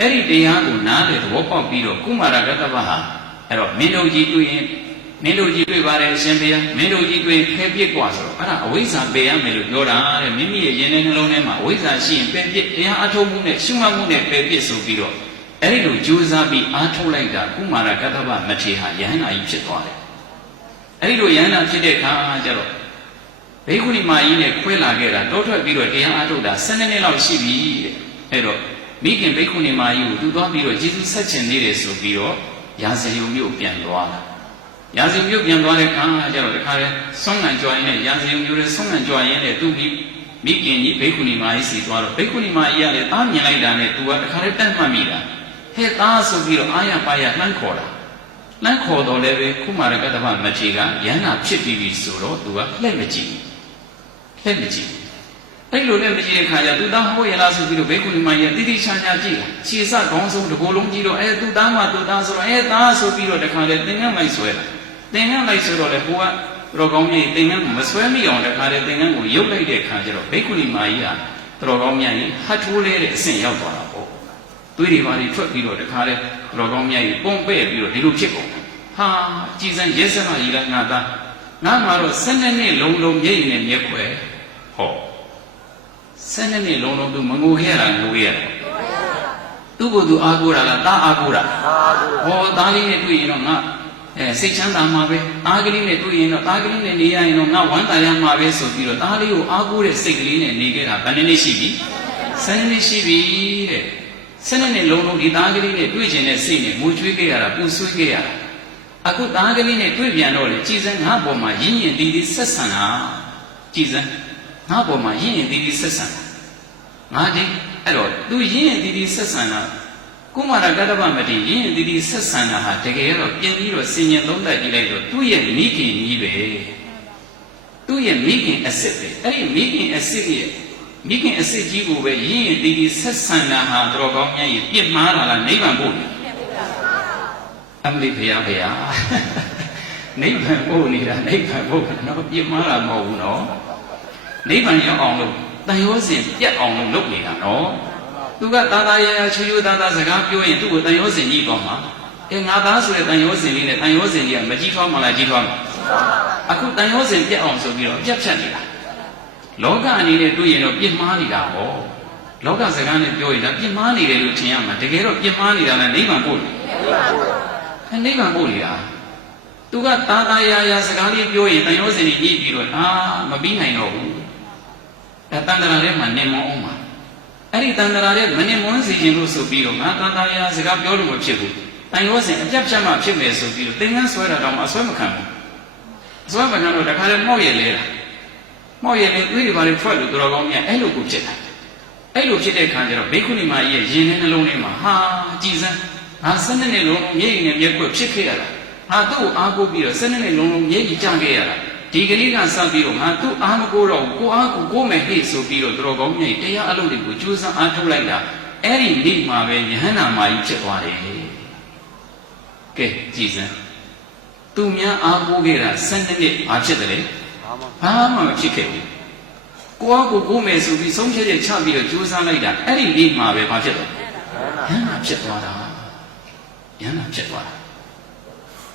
အဲ့ဒီတရားကိုနားလေသဘောပေါက်ပြီးတော့ကုမာရကတ္တဗဟာအဲ့တော့မင်းတို့ကြီးတွေ့ရင်မင်းတို့ကြီးတွေ့ပါတယ်အရှင်ဘုရားမင်းတို့ကြီးတွေ့ဖယ်ပြစ်กว่าဆိုတော့အဲ့ဒါအဝိဇ္ဇာပယ်ရမယ်လို့ပြောတာတဲ့မိမိရဲ့ယဉ်တဲ့နှလုံးထဲမှာအဝိဇ္ဇာရှိရင်ပယ်ပြစ်တရားအထုတ်မှုနဲ့ရှုမှတ်မှုနဲ့ပယ်ပြစ်ဆိုပြီးတော့အဲ့ဒီလိုကြိုးစားပြီးအားထုတ်လိုက်တာကုမာရကတ္တဗမထေဟာယဟန္တာကြီးဖြစ်သွားတယ်အဲ့ဒီလိုယဟန္တာဖြစ်တဲ့အခါကျတော့ ဘေကုဏီမာကြီးနဲ့ခွဲလာခဲ့တာတောထွက်ပြီးတော့တရားအားထုတ်တာ12နှစ်လောက်ရှိပြီတဲ့အဲ့တော့မိခင်ဘေကုဏီမာကြီးကိုသူသွားပြီးတော့ယေရှုဆက်ချင်နေတယ်ဆိုပြီးတော့ရာဇယုံမြို့ပြန်သွားတာရာဇယုံမြို့ပြန်သွားတဲ့အခါကျတော့တခါလဲဆုံးငံကြွားရင်းနဲ့ရာဇယုံမြို့ရဲ့ဆုံးငံကြွားရင်းနဲ့သူမိခင်ကြီးဘေကုဏီမာကြီးစီသွားတော့ဘေကုဏီမာကြီးကလည်းသားမြင်လိုက်တာနဲ့သူကတခါလဲတတ်မှတ်မိတာဟဲ့သားဆိုပြီးတော့အာရပါရလှမ်းခေါ်တာလှမ်းခေါ်တော့လည်းပဲခုမာရကတ္တဗမထေကရဟန္တာဖြစ်ပြီးပြီဆိုတော့သူကလှည့်မကြည့်အဲ့လိုနဲ့မကြည့်တဲ့ခါကျသူသားဟောရလားဆိုပြီးတော့ဘေကုဏီမာကြီးကတိတိကျကျကြည့်တာခြေစခေါင်းဆုံးတစ်ကိုယ်လုံးကြည့်တော့သူသားမှသူသားဆိုတော့သားဆိုပြီးတော့တခါလေသင်္ကန်းလိုက်ဆွဲတာသင်္ကန်းလိုက်ဆိုတော့လေဟိုကတော်ကောင်းကြီးသင်္ကန်းကိုမဆွဲမိအောင်တခါလေသင်္ကန်းကိုရုပ်လိုက်တဲ့ခါကျတော့ဘေကုဏီမာကြီးကတော်ကောင်းမြတ်ကြီးဟတ်ထိုးလဲတဲ့အဆင့်ရောက်သွားတာပေါ့သွေးတွေပါတွေထွက်ပြီးတော့တခါလေတော်ကောင်းမြတ်ကြီးပုံပဲ့ပြီးတော့ဒီလိုဖြစ်ကုန်ဟာကြည်စံရဲစက်မှကြီးလားငါသားငါမှာတော့12နှစ်လုံးလုံးမျက်ရည်နဲ့မျက်ခွဲဟော12နှစ်လုံးလုံးသူမငိုခဲ့ရတာငိုခဲ့ရတာသူ့ကိုယ်သူအားကိုးတာလားတားအားကိုးတာဟောသားလေးနဲ့တွေ့ရင်တော့ငါစိတ်ချမ်းသာမှာပဲသားကလေးနဲ့တွေ့ရင်တော့သားကလေးနဲ့နေရရင်တော့ငါဝမ်းသာရမှာပဲဆိုပြီးတော့သားလေးကိုအားကိုးတဲ့စိတ်ကလေးနဲ့နေခဲ့တာဘယ်နှစ်နှစ်ရှိပြီ12နှစ်ရှိပြီတဲ့12နှစ်လုံးလုံးဒီသားကလေးနဲ့တွေ့ကျင်တဲ့စိတ်နဲ့ငိုကြွေးခဲ့ရတာပူဆွေးခဲ့ရတာအခုသားကလေးနဲ့တွေ့ပြန်တော့လေကြည်စံငါ့ပေါ်မှာရင်းရင်တီးတီးဆက်ဆံတာကြည်စံငါ့ပေါ်မှာရင်းရင်တီးတီးဆက်ဆံတာငါဒီအဲ့တော့သူရင်းရင်တီးတီးဆက်ဆံတာကုမာရကတ္တဗမတိရင်းရင်တီးတီးဆက်ဆံတာဟာတကယ်တော့ပြင်ပြီးတော့စင်ញင်သုံးသပ်ကြည့်လိုက်တော့သူ့ရဲ့မိခင်ကြီးပဲသူ့ရဲ့မိခင်အစစ်ပဲအဲ့ဒီမိခင်အစစ်ရဲ့မိခင်အစစ်ကြီးကိုပဲရင်းရင်တီးတီးဆက်ဆံတာဟာတော်ကောင်းများကြီးပြစ်မှားတာလားနိဗ္ဗာန်ဖို့အမလေးဖေရနိဗ္ဗာန်ဖို့နေတာနိဗ္ဗာန်ဖို့နော်ပြစ်မှားတာမဟုတ်ဘူးနော်နိဗ္ဗာန်ရောက်အောင်လို့တန်ရောစဉ်ပြတ်အောင်လို့လုပ်နေတာနော်သူကသာသာရရချူချူသာသာစကားပြောရင်သူ့ကိုတန်ရောစဉ်ကြီးပေါ်မှာငါသားဆိုတဲ့တန်ရောစဉ်လေးနဲ့တန်ရောစဉ်ကြီးကမကြီးထွားမှလားကြီးထွားမှာအခုတန်ရောစဉ်ပြတ်အောင်ဆိုပြီးတော့ပြတ်ဖြတ်နေတာလောကအနေနဲ့တွေ့ရင်တော့ပြစ်မှားနေတာဟောလောကစကားနဲ့ပြောရင်ဒါပြစ်မှားနေတယ်လို့ထင်ရမှာတကယ်တော့ပြစ်မှားနေတာလားနိဗ္ဗာန်ပို့တယ်နိဗ္ဗာန်ပို့နေတာသူကသာသာရရစကားလေးပြောရင်တန်ရောစဉ်ကြီးညှိပြီးတော့မပြီးနိုင်တော့ဘူးတန်တရာထဲမှာနေမအောင်မှာအဲ့ဒီတန်တရာထဲမနေမွန်းစီခြင်းလို့ဆိုပြီးတော့ငါတန်တရာစကားပြောလို့မဖြစ်ဘူးတန်ရောစဉ်အပြတ်ဖြတ်မှဖြစ်မယ်ဆိုပြီးတော့သင်္ကန်းဆွဲတာတော့အဆွဲမခံဘူးအဆွဲမခံတော့တခါလေမောက်ရလဲတာမောက်ရလဲသွေးတွေပါလေထွက်လို့တော်ကောင်းမြတ်အဲ့လိုကိုဖြစ်တာအဲ့လိုဖြစ်တဲ့ခါကျတော့ဘေကုဏီမာကြီးရဲ့ရင်ထဲနှလုံးထဲမှာဟာကြည်စမ်းငါ12နှစ်လုံးမျက်ရည်နဲ့မျက်ခွက်ဖြစ်ခဲ့ရတာဟာသူ့ကိုအားကိုးပြီးတော့12နှစ်လုံးမျက်ရည်ကျခဲ့ရတာဒီကလေးကစပြီးတော့ငါသူ့အားမကိုးတော့ကိုအားကိုးမယ်ဟဲ့ဆိုပြီးတော့တော်ကောင်းမြတ်တရားအလုပ်တွေကိုကြိုးစားအားထုတ်လိုက်တာအဲ့ဒီနေ့မှာပဲယဟန္တာမာကြီးဖြစ်သွားတယ်ကဲကြည်စမ်းသူများအားကိုးခဲ့တာ12နှစ်ဘာဖြစ်တယ်လဲဘာမှမဖြစ်ခဲ့ဘူးကိုအားကိုးမယ်ဆိုပြီးဆုံးဖြတ်ချက်ချပြီးတော့ကြိုးစားလိုက်တာအဲ့ဒီနေ့မှာပဲဘာဖြစ်သွားယဟန္တာဖြစ်သွားတာယဟန္တာဖြစ်သွားတာ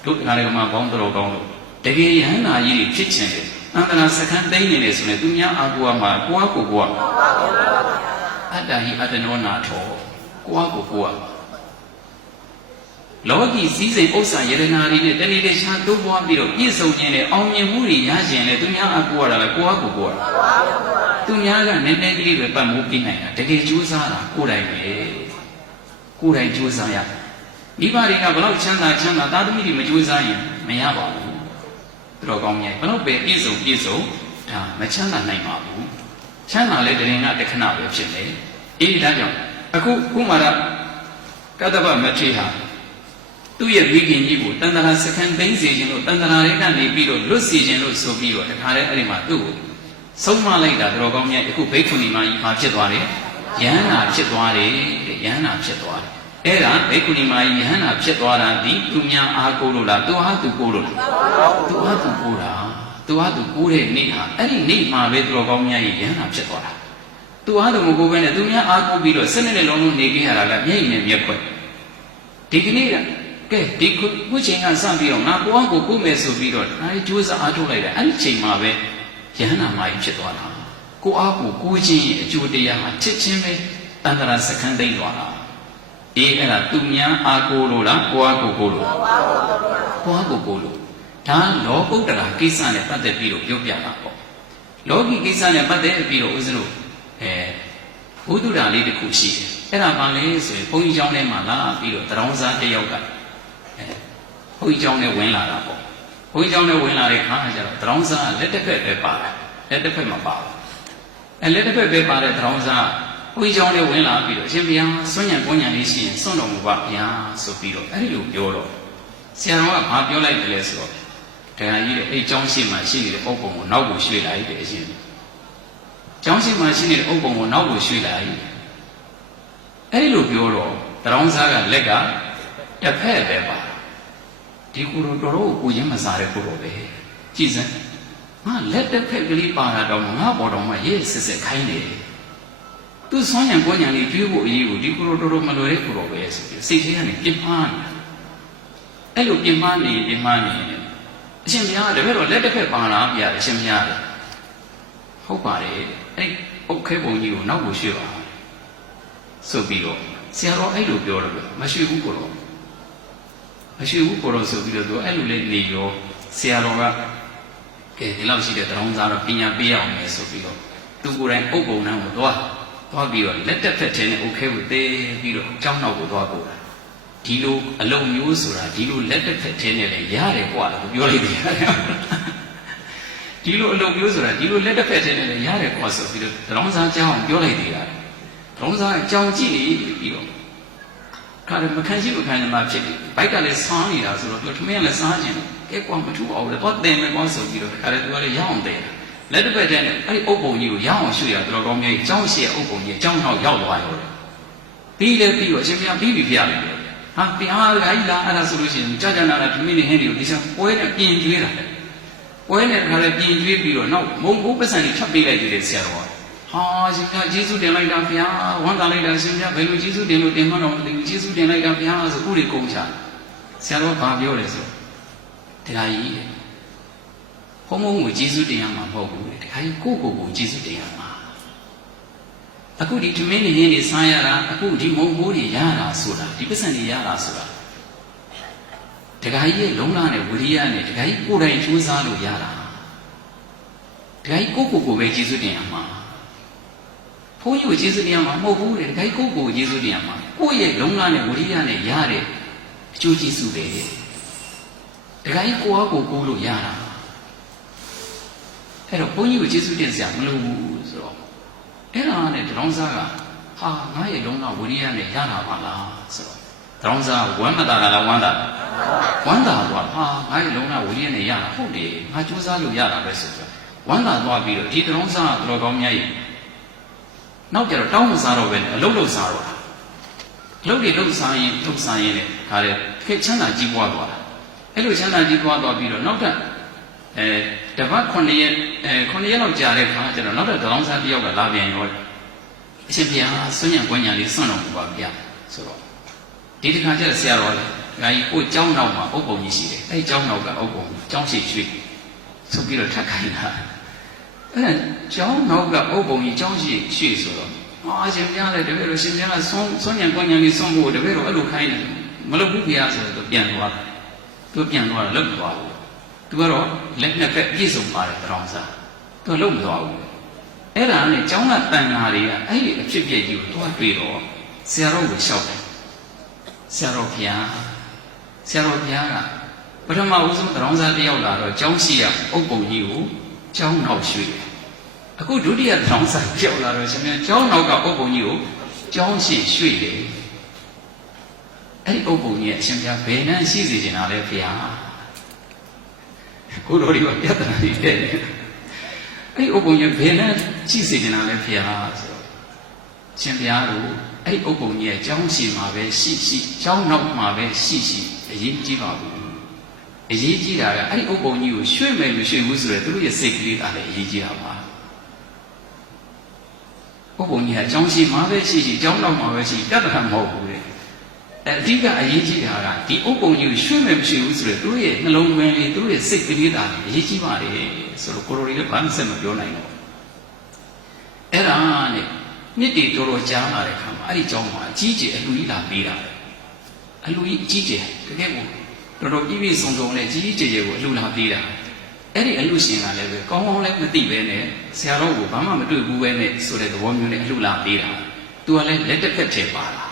တို့ငါလည်းကမှဘောင်းတော်ကောင်းလို့တကယ်ယဟန္တာကြီးတွေဖြစ်ချင်တယ်အန္တရာစခန်းသိနေတယ်ဆိုရင်သူများအားကိုးမှာကိုအားကိုးအတ္တဟိအတ္တနောနာထောကိုအားကိုးလောကီစည်းစိမ်ဥစ္စာယရနာတွေနဲ့တဏှိတခြားတိုးပွားပြီးတော့ပြည့်စုံခြင်းနဲ့အောင်မြင်မှုတွေရခြင်းနဲ့သူများအားကိုးရတာလေကိုအားကိုးရတာသူများကနည်းနည်းကလေးပဲပတ်မိုးပြနိုင်တာတကယ်ကြိုးစားတာကိုယ်တိုင်ပဲကိုယ်တိုင်ကြိုးစားရမိဘတွေကဘလောက်ချမ်းသာသားသမီးတွေမကြိုးစားရင်မရပါဘူးတော်ကောင်းမြတ်ဘလို့ပဲပြည့်စုံဒါမချမ်းသာနိုင်ပါဘူးချမ်းသာလဲတရင်ကတခဏပဲဖြစ်တယ်အေးဒါကြောင့်အခုကုမာရကတ္တဗမထေဟာသူ့ရဲ့မိခင်ကြီးကိုတန်တရာစခန်းသိမ်းစေခြင်းလို့တန်တရာတွေကနေပြီးတော့လွတ်စေခြင်းလို့ဆိုပြီးတော့တခါတည်းအဲ့ဒီမှာသူ့ကိုဆုံးမလိုက်တာတော်ကောင်းမြတ်အခုဘိက္ခုနီမကြီးဘာဖြစ်သွားလဲယဟန္တာဖြစ်သွားတယ်ယဟန္တာဖြစ်သွားတယ်အဲ့ဒါဘိက္ခုနီမကြီးယဟန္တာဖြစ်သွားတာဒီသူများအားကိုးလို့လားသူဟာသူကိုးလို့လားသူဟာသူကိုးတာသူဟာသူကိုးတဲ့နေ့ဟာအဲ့ဒီနေ့မှာပဲတော်ကောင်းမြတ်ကြီးယဟန္တာဖြစ်သွားတာသူဟာသူမကိုးဘဲနဲ့သူများအားကိုးပြီးတော့12နှစ်လုံးလုံးနေခဲ့ရတာလားမျက်ရည်နဲ့မျက်ခွက်ဒီကနေ့ကကဲဒီခုချိန်ကစပြီးတော့ငါကိုယ့်အကိုကိုယ်မယ်ဆိုပြီးတော့အဲဒီကြိုးစားအားထုတ်လိုက်တာအဲ့ဒီချိန်မှာပဲယဟန္တာမာကြီးဖြစ်သွားတာကိုယ့်အကိုကိုယ်ချင်းရဲ့အကျိုးတရားမှာချစ်ချင်းပဲတန်တရာစခန်းသိမ့်သွားတာအေးအဲ့ဒါသူများအားကိုလို့လားကိုယ့်အကိုကိုလို့ကိုယ့်အကိုကိုလို့ဒါလောကုတ္တရာကိစ္စနဲ့ပတ်သက်ပြီးတော့ပြောပြတာပေါ့ လောကီကိစ္စနဲ့ပတ်သက်ပြီးတော့ဦးဇင်းတို့ဘုဒ္ဓဓာလေးတစ်ခုရှိတယ်အဲ့ဒါမှလည်းဆိုရင်ဘုန်းကြီးကျောင်းထဲမှာလာပြီးတော့တရောင်းစားတစ်ယောက်ကဘုန်းကြီးကျောင်းထဲဝင်လာတာပေါ့ဘုန်းကြီးကျောင်းထဲဝင်လာတဲ့ခါကျတော့တရောင်းစားလက်တစ်ဖက်ပဲပါတာလက်တစ်ဖက်မပါဘူးလက်တစ်ဖက်ပဲပါတဲ့တရောင်းစားဘုန်းကြီးကျောင်းထဲဝင်လာပြီးတော့အရှင်ဘုရားစွန့်ညံပွင့်ညံလေးရှိရင်စွန့်တော်မူပါဗျာဆိုပြီးတော့အဲ့ဒီလိုပြောတော့ဆရာတော်ကဘာပြောလိုက်တယ်လဲဆိုတော့တရားကြီးတဲ့အဲ့ကျောင်းရှိမှရှိနေတဲ့ဥပ္ပုံကိုနောက်ကိုရွှေ့လိုက်တယ်အရှင်ကျောင်းရှိမှရှိနေတဲ့ဥပ္ပုံကိုနောက်ကိုရွှေ့လိုက်အဲ့ဒီလိုပြောတော့တရောင်းစားကလက်ကတစ်ဖက်ပဲပါဒီကိုတော်တော်ကိုရင်းမစားတဲ့ကိုတော်ပဲကြည်စမ်းငါလက်တစ်ဖက်ကလေးပါတာတော့ငါပေါ်တော်မှာရေးစစ်စစ်ခိုင်းနေတယ်သူဆွမ်းညံပွင့်ညံလေးတွေးဖို့အရေးကိုဒီကိုတော်တော်မလွယ်တဲ့ကိုတော်ပဲဆိုပြီးစိတ်ထဲကနေပြင်းမှားနေတာအဲ့လိုပြင်းမှားနေအရှင်ဘုရားတပည့်တော်လက်တစ်ဖက်ပါလားဗျာအရှင်ဘုရားဟုတ်ပါတယ်အဲ့အုတ်ခဲပုံကြီးကိုနောက်ကိုရွှေ့ပါဆိုပြီးတော့ဆရာတော်အဲ့လိုပြောတော့မရွှေ့ဘူးကိုတော့မရှိဘူးကိုတော့ဆိုပြီးတော့သူအဲ့လိုလေးနေရောဆရာတော်ကကဲဒီလောက်ရှိတဲ့တရောင်းစားတော့ပညာပေးအောင်မယ်ဆိုပြီးတော့သူကိုယ်တိုင်ဥပ္ပုံနှံကိုသွားပြီးတော့လက်တက်ဖက်တဲ့နဲ့အုတ်ခဲကိုသေးပြီးတော့ကျောင်းနောက်ကိုသွားပို့တာဒီလိုအလုံးမျိုးဆိုတာဒီလိုလက်တက်ဖက်တဲ့နဲ့လည်းရတယ်ကွာလို့ပြောလိုက်တယ်ဒီလိုအလုံးမျိုးဆိုတာဒီလိုလက်တက်ဖက်တဲ့နဲ့လည်းရတယ်ကွာဆိုပြီးတော့တရောင်းစားကျောင်းပြောလိုက်သေးတာတရောင်းစားအကြောင်းကြည့်နေပြီးတော့ခါရမခံရှိမခံနေမှာဖြစ်တယ်ဘိုက်ကလည်းစားနေတာဆိုတော့ထမင်းလည်းစားခြင်းကဲကွာမထူအောင်လေတော့တင်မယ်ကွာဆိုပြီးတော့ခါရသူကလည်းရအောင်တယ်လက်တစ်ဖက်တည်းနဲ့အဲ့ဒီအုပ်ပုံကြီးကိုရအောင်ရွှေ့ရတော်တော်များကြီးအကြောင်းရှိရဲ့အုပ်ပုံကြီးအကြောင်းတော့ရောက်သွားရောပြီးလည်းပြီးတော့အရှင်ဘုရားပြီးပြီဖျားတယ်ဟာတရားဂိုင်းလာအဲ့ဒါဆိုလို့ရှိရင်ကြာကြာနာနာထမင်းနဲ့ဟင်းတွေကိုဒီစားပွဲနဲ့ပြင်ကျွေးတာပွဲနဲ့ခါလည်းပြင်ကျွေးပြီးတော့နောက်မုံဘိုးပတ်စံတွေထပ်ပေးလိုက်သေးတယ်ဆရာတော်ကဟာရှင်ကကျေးဇူးတင်လိုက်တာဗျာဝမ်းသာလိုက်တာရှင်ဗျာဘယ်လိုကျေးဇူးတင်လို့တင်မှတော့မသိဘူးကျေးဇူးတင်လိုက်တာဗျာဆိုဥတွေကုန်ချဆရာတော်ကပြောတယ်ဆိုတရားကြီးဘုံဘုံကိုကျေးဇူးတင်ရမှာမဟုတ်ဘူးတရားကြီးကိုကျေးဇူးတင်ရမှာအခုဒီထမင်းနေရင်းနေစားရတာအခုဒီမုံမိုးတွေရတာဆိုတာဒီပစ္စံတွေရတာဆိုတာတရားကြီးရဲ့လုံလနဲ့ဝိရိယနဲ့တရားကြီးကိုယ်တိုင်ကြိုးစားလို့ရတာတရားကြီးကိုပဲကျေးဇူးတင်ရမှာဘုန်းကြီးကိုကျေးဇူးတင်ရမှာမဟုတ်ဘူးတဲ့တခါကြီးကိုကျေးဇူးတင်ရမှာကိုယ့်ရဲ့လုံလနဲ့ဝိရိယနဲ့ရတဲ့အကျိုးကျေးဇူးတွေတခါကြီးကိုယ့်ဟာကိုလို့ရတာအဲ့တော့ဘုန်းကြီးကိုကျေးဇူးတင်စရာမလိုဘူးဆိုတော့အဲ့ဒါနဲ့တရောင်းစားကဟာငါရဲ့လုံလဝိရိယနဲ့ရတာပါလားဆိုတော့တရောင်းစားဝမ်းမသာလားဝမ်းသာသွားဟာငါရဲ့လုံလဝိရိယနဲ့ရတာဟုတ်တယ်ငါကြိုးစားလို့ရတာပဲဆိုတော့ဝမ်းသာသွားပြီးတော့ဒီတရောင်းစားကတော်ကောင်းများရဲ့နောက်ကြတော့တောင်းမစားတော့ပဲအလုပ်စားတော့အလုပ်တွေလုပ်စားရင်နဲ့ဒါလည်းခေချမ်းသာကြီးပွားသွားတာအဲ့လိုချမ်းသာကြီးပွားသွားပြီးတော့နောက်ထပ်တပတ်9ရက်လောက်ကြာတဲ့ခါကျတော့နောက်ထပ်တရောင်းစားတစ်ယောက်ကလာပြန်ရောအရှင်ဘုရားဆွညံကွညာလေးစွန့်တော်မူပါဗျာဆိုတော့ဒီတစ်ခါကျတော့ဆရာတော်လည်းဒါကြီးကိုကျောင်းနောက်မှာအုပ်ပုံကြီးရှိတယ်အဲ့ကျောင်းနောက်ကအုပ်ပုံကျောင်းရှိရွှေ့ဆိုပြီးတော့ထပ်ခိုင်းတာအဲ့ကျောင်းနောက်ကဥပ္ပုံကြီးကျောင်းရှိရွှေ့ဆိုတော့အရှင်ဘုရားလည်းတပည့်တော်ရှင်ဘုရားကစွန့်ညံကွညာလေးစွန့်ဖို့တပည့်တော်အဲ့လိုခိုင်းတယ်မလုပ်ဘူးဘုရားဆိုတော့ပြန်သွားတယ်သူပြန်သွားတော့လုပ်မသွားဘူးသူကတော့လက်နှစ်ဖက်ပြည့်စုံပါတယ်တရောင်းစားသူလုပ်မသွားဘူးအဲ့ဒါနဲ့ကျောင်းကတန်ဃာတွေကအဲ့ဒီအဖြစ်ပြည့်ကြီးကိုတွားတွေ့တော့ဆရာတော်ကိုလျှောက်တယ်ဆရာတော်ဘုရားကပထမဦးဆုံးတရောင်းစားတယောက်လာတော့ကျောင်းရှိရဥပ္ပုံကြီးကိုကျောင်းနောက်ရွှေ့တယ်အခုဒုတိယတရောင်းစားပြောက်လာတော့ရှင်များကျောင်းနောက်ကဥပ္ပုံကြီးကိုကျောင်းရှိရွှေ့တယ်အဲ့ဒီဥပ္ပုံကြီးအရှင်ဘုရားဘယ်နှမ်းရှိစေချင်တာလဲဘုရားကိုတော်ဒီကပြဿနာတွေတဲ့အဲ့ဒီဥပ္ပုံကြီးဘယ်နှမ်းရှိစေချင်တာလဲဘုရားဆိုတော့ရှင်ဘုရားတို့အဲ့ဒီဥပ္ပုံကြီးရဲ့ကျောင်းရှိမှာပဲရှိကျောင်းနောက်မှာပဲရှိအရေးကြီးပါဘူးအရေးကြီးတာကအဲ့ဒီဥပ္ပုံကြီးကိုရွှေ့မယ်မရွှေ့ဘူးဆိုရယ်သူတို့ရဲ့စိတ်ကလေးအားလည်းအရေးကြီးတာပါဥပ္ပုံကြီးကအကြောင်းရှိမှာပဲရှိအကြောင်းနောက်မှာပဲရှိပြဿနာမဟုတ်ဘူးလေအဓိကအရေးကြီးတာကဒီဥပ္ပုံကြီးကိုရွှေ့မယ်မရွှေ့ဘူးဆိုရယ်သူတို့ရဲ့နှလုံးသွင်းလေးသူတို့ရဲ့စိတ်ကလေးအားအရေးကြီးပါတယ်ဆိုတော့ကိုရိုရီကဘာမှဆက်မပြောနိုင်တော့အဲ့ဒါနဲ့နှစ်တည်တော်တော်ကြားလာတဲ့အခါမှာအဲ့ဒီအကြောင်းမှာအကြီးကျယ်အလူကြီးလာပေးတာအလူကြီးအကြီးကျယ်တကယ်ကိုတော်တော်ပြည့်ပြည့်စုံစုံနဲ့ကြီးကြီးကျယ်ကျယ်ကိုအလူလာပေးတာ အဲ့ဒီအလှရှင်ကလည်းပဲကောင်းကောင်းလည်းမသိပဲနဲ့ဆရာတော်ကိုဘာမှမတွေ့ဘူးပဲနဲ့ဆိုတဲ့သဘောမျိုးနဲ့အလှလာပေးတာသူကလည်းလက်တစ်ဖက်ထဲပါလာ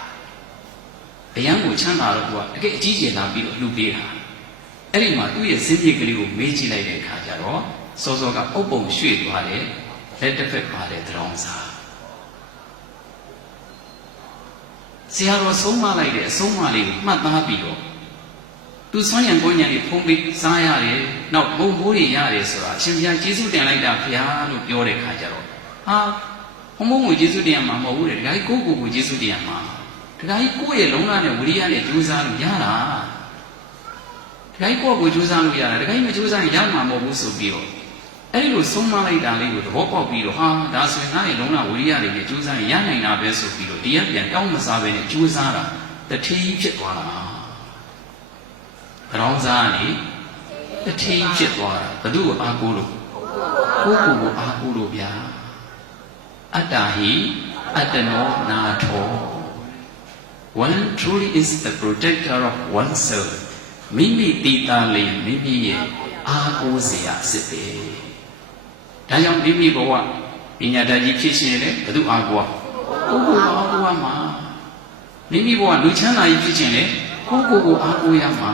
အရန်ကိုချမ်းသာတော့သူကတကယ်အကြီးကျယ်လာပြီးတော့အလှပေးတာအဲ့ဒီမှာသူ့ရဲ့စင်းပြေကလေးကိုမေးကြည့်လိုက်တဲ့အခါကျတော့စောစောကအုပ်ပုံရွှေ့သွားတယ်လက်တစ်ဖက်ပါတဲ့တောင်းစားဆရာတော်ဆုံးမလိုက်တဲ့အဆုံးအမလေးကိုမှတ်သားပြီးတော့သူဆွမ်းရံကိုညံနေဖုံးပြီးစားရတယ်နောက်ဘုံဘိုးတွေရတယ်ဆိုတာအရှင်ဘုရားကျေးဇူးတင်လိုက်တာဘုရားလို့ပြောတဲ့ခါကျတော့ဟာဘုံဘုံကိုကျေးဇူးတင်ရမှာမဟုတ်ဘူးတဲ့ဒကာကြီးကိုကျေးဇူးတင်ရမှာဒကာကြီးကိုရဲ့လုံးလာနဲ့ဝိရိယနဲ့ကြိုးစားလို့ရတာဒကာကြီးကိုကြိုးစားလို့ရတာဒကာကြီးမကြိုးစားရင်ရမှာမဟုတ်ဘူးဆိုပြီးတော့အဲ့ဒီလိုဆုံးမလိုက်တာလေးကိုသဘောပေါက်ပြီးတော့ဟာဒါဆိုရင်ငါ့ရဲ့လုံးလာဝိရိယတွေနဲ့ကြိုးစားရင်ရနိုင်တာပဲဆိုပြီးတော့တရားပြန်တောင်းမစားပဲနဲ့ကြိုးစားတာတထေးဖြစ်သွားတာကောင်းစားနေတထေးဖြစ်သွားတာဘု து ကိုအားကိုးလို့ကိုအားကိုးလို့ဗျာအတ္တဟိအတ္တနောနာထော One truly is the protector of oneself မိမိတည်တာလေမိမိရဲ့အားကိုးစရာစစ်ပဲဒါကြောင့်မိမိဘဝပညာတတ်ကြီးဖြစ်ရှင်လေဘု து အားကိုးကိုအားကိုးရမှာမိမိဘဝလူချမ်းသာကြီးဖြစ်ရှင်လေကိုအားကိုးရမှာ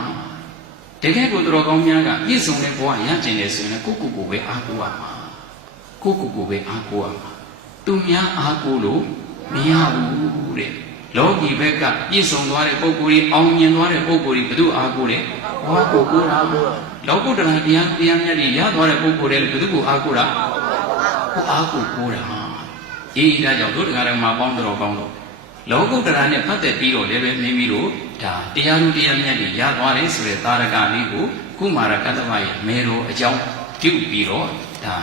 တကယ်ကိုတော်ကောင်းများကပြည့်စုံတဲ့ဘဝရကျင်တယ်ဆိုရင်ကိုပဲအားကိုးရမှာကိုပဲအားကိုးရမှာသူများအားကိုးလို့မရဘူးတဲ့လောကီဘက်ကပြည့်စုံသွားတဲ့ပုဂ္ဂိုလ်ကြီးအောင်မြင်သွားတဲ့ပုဂ္ဂိုလ်ကြီးဘု து အားကိုးတယ်ဘဝကိုကိုးတာလောကုတ္တရာတရားမြတ်တွေရသွားတဲ့ပုဂ္ဂိုလ်တွေဘု து ကိုအားကိုးတာကိုအားကိုးတာအေးဒါကြောင့်တို့တရားတော်မှာပေါင်းတော်ကောင်းတော့လောကုတ္တရာနဲ့ပတ်သက်ပြီးတော့လည်းပဲမိမိတို့ဒါတရားလူတရားမြတ်တွေရသွားတယ်ဆိုတဲ့သာရကလေးကိုကုမာရကတ္တမရဲ့မေတော်အကြောင်းပြုပြီးတော့ဒါ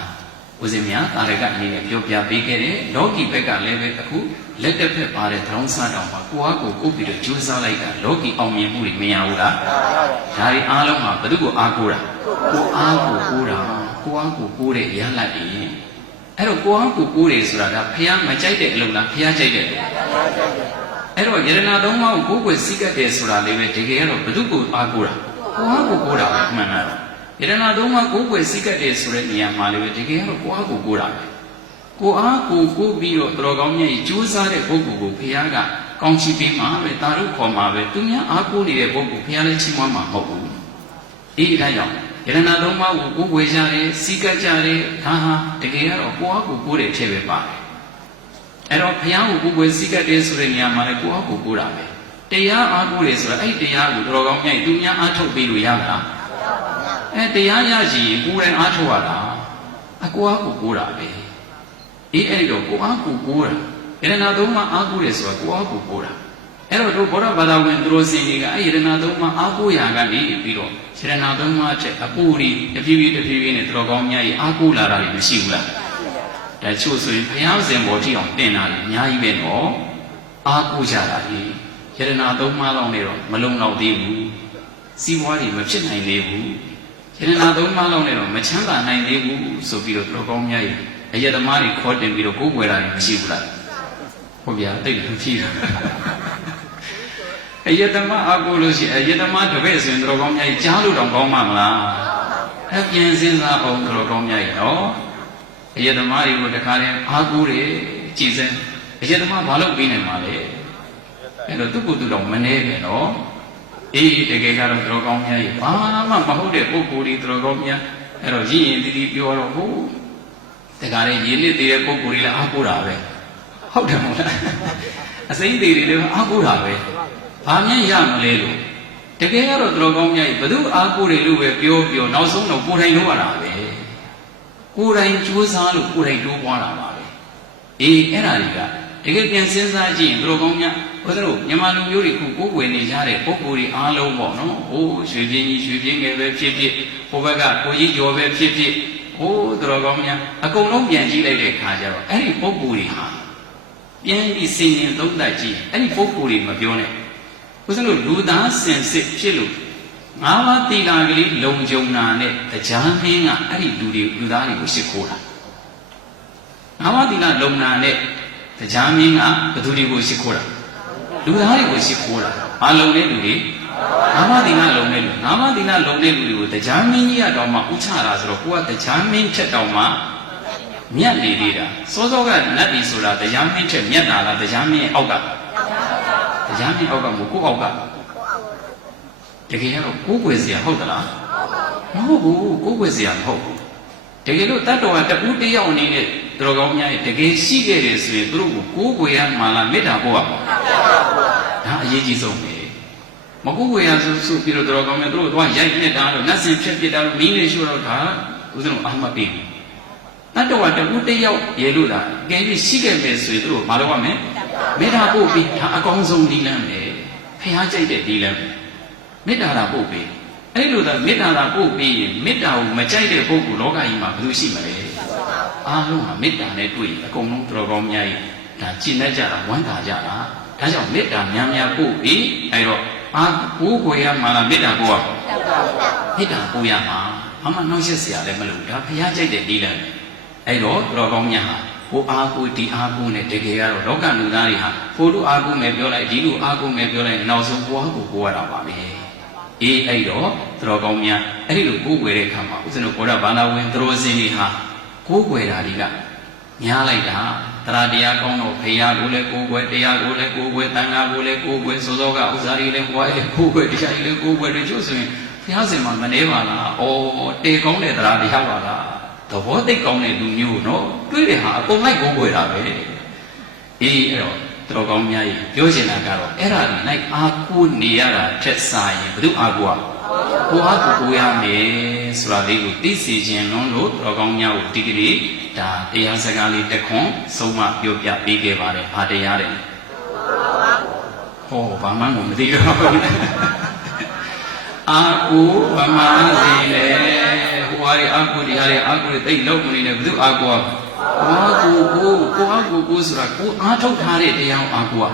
ဦးဇင်းများသာရကအနေနဲ့ပြောပြပေးခဲ့တယ်လောကီဘက်ကလည်းပဲအခုလက်တစ်ဖက်ပါတဲ့သရောင်းစားတောင်မှာကိုယ့်ဟာကိုယ်ပြီးတော့ကြိုးစားလိုက်တာလောကီအောင်မြင်မှုတွေမရဘူးလားဒါတွေအားလုံးမှာဘယ်သူကိုအားကိုးတာကိုအားကိုကိုးတာကိုအားကိုကိုးတဲ့ရလတ်တွေအဲ့တော့ကိုအားကိုကိုးတယ်ဆိုတာကဖះမကြိုက်တဲ့အလုပ်လားဖះကြိုက်တဲ့အဲ့တော့ယရဏသုံးပါးကိုကိုယ်စိတ်ကတ်တယ်ဆိုတာလေးပဲတကယ်တော့ဘယ်သူကိုအားကိုးတာကိုအားကိုကိုးတာပဲမှန်တာယရဏသုံးပါးကိုယ်စိတ်ကတ်တယ်ဆိုတဲ့နေရာမှာလေးပဲတကယ်တော့ကိုအားကိုကိုးတာပဲကိုအားကိုကိုးပြီးတော့တော်ကောင်းမြတ်ကြီးကြိုးစားတဲ့ပုဂ္ဂိုလ်ကိုဘုရားကကောင်းချီးပေးမှာပဲတာရုခေါ်မှာပဲသူများအားကိုးနေတဲ့ပုဂ္ဂိုလ်ဘုရားလည်းချီးမွမ်းမှာမဟုတ်ဘူးအေးဒါကြောင့်ယရဏသုံးပါးကိုကိုးဝေကြတယ်စိတ်ကတ်ကြတယ်ဒါဟာတကယ်ကတော့ကိုအားကိုကိုးတဲ့ထဲပဲပါတယ်အဲ့တော့ဘုရားကိုကိုယ်ကိုယ်စိတ်ကတ်တယ်ဆိုတဲ့နေရာမှာလည်းကိုယ့်အကိုကိုးတာပဲတရားအားကိုးတယ်ဆိုတော့အဲ့ဒီတရားကိုတော်ကောင်းမြတ်သူများအားထုတ်ပေးလို့ရလားတရားရရှိရင်ကိုယ်တိုင်အားထုတ်ရတာအကိုအားကိုကိုးတာပဲအေးအဲ့ဒီတော့ကိုအားကိုကိုးတာယရဏသုံးပါးအားကိုးတယ်ဆိုတော့ကိုအားကိုကိုးတာအဲ့တော့တို့ဘောဓဘာသာဝင်သူတို့စင်တွေကအဲ့ယရဏသုံးပါးအားကိုးရာကနေပြီးတော့ယရဏသုံးပါးချက်အပူရီတဖြည်းဖြည်းနဲ့တော်ကောင်းမြတ်ကြီးအားကိုးလာတာမရှိဘူးလားဒါချို့ဆိုရင်ဘုရားရှင်ဘောတိအောင်တင်တာလေအများကြီးပဲနော်အားကိုးကြတာလေယရဏသုံးပါးလောက်နဲ့တော့မလုံလောက်သေးဘူးစီးပွားတွေမဖြစ်နိုင်သေးဘူးယရဏသုံးပါးလောက်နဲ့တော့မချမ်းသာနိုင်သေးဘူးဆိုပြီးတော့တော်ကောင်းများကြီးအယတမတွေခေါ်တင်ပြီးတော့ကိုးကွယ်တာမရှိဘူးလားဟုတ်ဗျာတိတ်လို့ဖြီးတာအယတမအားကိုးလို့ရှိရင်အယတမတပည့်ဆိုရင်တော်ကောင်းများကြီးကြားလို့တော့ကောင်းမှာမလားအပြင်စဉ်းစားအောင်တော်ကောင်းများကြီးနော်အယတမတွေကိုတခါတည်းအားကိုးတယ်ကြည်စမ်းအယတမဘာလို့ပြီးနေမှာလဲအဲ့တော့သူ့ကိုယ်သူတော့မနေပဲနော်အေးတကယ်ကတော့တော်ကောင်းများကြီးဘာမှမဟုတ်တဲ့ပုဂ္ဂိုလ်တွေတော်ကောင်းများအဲ့တော့ရည်ရင်တီးပြောတော့ဟုတ်တခါတည်းရည်နစ်တဲ့ပုဂ္ဂိုလ်တွေလည်းအားကိုးတာပဲဟုတ်တယ်မဟုတ်လားအစိမ့်သေးတွေလည်းအားကိုးတာပဲဘာမှရမလဲလို့တကယ်ကတော့တော်ကောင်းများကြီးဘယ်သူအားကိုးတယ်လို့ပဲပြောနောက်ဆုံးတော့ကိုယ်တိုင်လုပ်ရတာပဲကိုယ်တိုင်ကြိုးစားလို့ကိုယ်တိုင်တိုးပွားလာပါပဲအေးအဲ့ဒါတွေကတကယ်ပြန်စဉ်းစားကြည့်ရင်တော်ကောင်းများဘုရားတို့မြန်မာလူမျိုးတွေခုကိုယ်ွယ်နေကြတဲ့ပုဂ္ဂိုလ်တွေအားလုံးပေါ့နော်ဟိုးရွှေပြင်းကြီးရွှေပြင်းငယ်ပဲဖြစ်ဖြစ်ဟိုဘက်ကကိုကြီးကျော်ပဲဖြစ်ဖြစ်ဟိုးတော်ကောင်းများအကုန်လုံးပြန်ကြည့်လိုက်တဲ့အခါကျတော့အဲ့ဒီပုဂ္ဂိုလ်တွေဟာပြန်ပြီးစဉ်းရင်သုံးသပ်ကြည့်အဲ့ဒီပုဂ္ဂိုလ်တွေမပြောနဲ့ဘုရားတို့လူသားစင်စစ်ဖြစ်လို့ငါးပါးသီလကလေးလုံခြုံတာနဲ့တရားမင်းကအဲ့ဒီလူသားတွေကိုရှစ်ခိုးတာငါးပါးသီလလုံနာနဲ့တရားမင်းကဘသူတွေကိုရှစ်ခိုးတာလူ လူသားတွေကိုရှိခိုးလာမလုံတဲ့လူတွေငါးပါးသီလလုံတဲ့လူငါးပါးသီလလုံတဲ့လူတွေကိုတရားမင်းကြီးကတော့မှဥချတာဆိုတော့ကိုကတရားမင်းထက်တော့မှမြတ်နေသေးတာစောစောကနတ်ပြည်ဆိုတာတရားမင်းထက်မြတ်တာလားတရားမင်းအောက်ကတရားမင်းအောက်ကမို့ကိုအောက်ကတကယ်တော့ကိုးကွယ်စရာဟုတ်သလားမဟုတ်ဘူးကိုးကွယ်စရာမဟုတ်ဘူးတကယ်လို့တတ္တဝါတဦးတယောက်အနေနဲ့သူတော်ကောင်းများရဲ့တကယ်ရှိခဲ့တယ်ဆိုရင်သူတို့ကိုကိုးကွယ်ရမှာလားမေတ္တာပို့ရမှာဒါအရေးကြီးဆုံးပဲမကိုးကွယ်ရဆိုပြီးတော့သူတော်ကောင်းများသူတို့ကရိုက်နေတာလို့နတ်စင်ဖြစ်ဖြစ်တာလို့မင်းလေးရှို့တော့ဒါဦးဇင်းတို့အာမတ်ပြီးတတ္တဝါတဦးတယောက်ရေလို့လားကဲပြီးရှိခဲ့မယ်ဆိုရင်သူတို့မလုပ်ရမယ်မေတ္တာပို့ပြီးဒါအကောင်းဆုံးဒီလမ်းပဲဖះကြိုက်တဲ့ဒီလမ်းမေတ္တာသာပို့ပြီးအဲ့လိုသာမေတ္တာသာပို့ပြီးရင်မေတ္တာကိုမကြိုက်တဲ့ပုဂ္ဂိုလ်လောကကြီးမှာဘယ်လိုရှိမလဲအားလုံးဟာမေတ္တာနဲ့တွေ့အကုန်လုံးတော်ကောင်းများကြီးဒါကျင့်တတ်ကြတာဝမ်းသာကြတာဒါကြောင့်မေတ္တာများများပို့ပြီးအဲ့တော့အားကိုးကွယ်ရမှာလားမေတ္တာပို့ရမှာမေတ္တာပို့ရမှာအမှနှောက်ရှက်เสียလည်းမလို့ဒါဖះကြိုက်တဲ့ဒီလမ်းအဲ့တော့တော်ကောင်းများဟာဟိုအားကိုဒီအားကိုနဲ့တကယ်ကတော့လောကလူသားတွေဟာဟိုလူအားကိုမယ်ပြောလိုက်ဒီလူအားကိုမယ်ပြောလိုက်နောက်ဆုံးကိုအားကိုရတာပါပဲအေးအဲ့တော့သတော်ကောင်းများအဲ့ဒီလိုကိုးကွယ်တဲ့အခါမှာဦးဇင်းတို့ဘောဓဘာသာဝင်သတော်စင်တွေဟာကိုးကွယ်တာတွေကများလိုက်တာတရားတရားကောင်းတော့ဖရာကိုလည်းကိုးကွယ်တရားကိုလည်းကိုးကွယ်တန်ခါကိုလည်းကိုးကွယ်စောစောကဥစ္စာတွေလည်းဟွာလည်းကိုးကွယ်တရားတွေလည်းကိုးကွယ်တယ်ကျို့ဆိုရင်ဘုရားရှင်မှာမနေပါလားဩတေကောင်းတဲ့တရားတရားပါလားသဘောသိကောင်းတဲ့လူမျိုးနော်တွေးတယ်ဟာအကုန်လိုက်ကိုးကွယ်တာပဲအေးအဲ့တော့တော်ကောင်းများကြီးပြောချင်တာကတော့အဲ့ဒါတွေလိုက်အားကိုးနေရတာထက်စားရင်ဘယ်သူအားကိုးကိုအားကိုးရမယ်ဆိုတာလေးကိုသိစေခြင်းလုံးလို့တော်ကောင်းများကိုဒီကနေ့ဒါတရားစကားလေးတစ်ခွန်းဆုံးမပြောပြပေးခဲ့ပါတယ်။ဘာတရားလဲ။ဟောဘာမှမသိတော့ဘူး။အာကိုဗမာစီလေဟိုဟာရီအာကိုဒီဟာရီအာကိုတိတ်လုံးမနေနဲ့ဘယ်သူအာကိုအာကိုဆိုတာကိုအားထုတ်ထားတဲ့တရားအာကို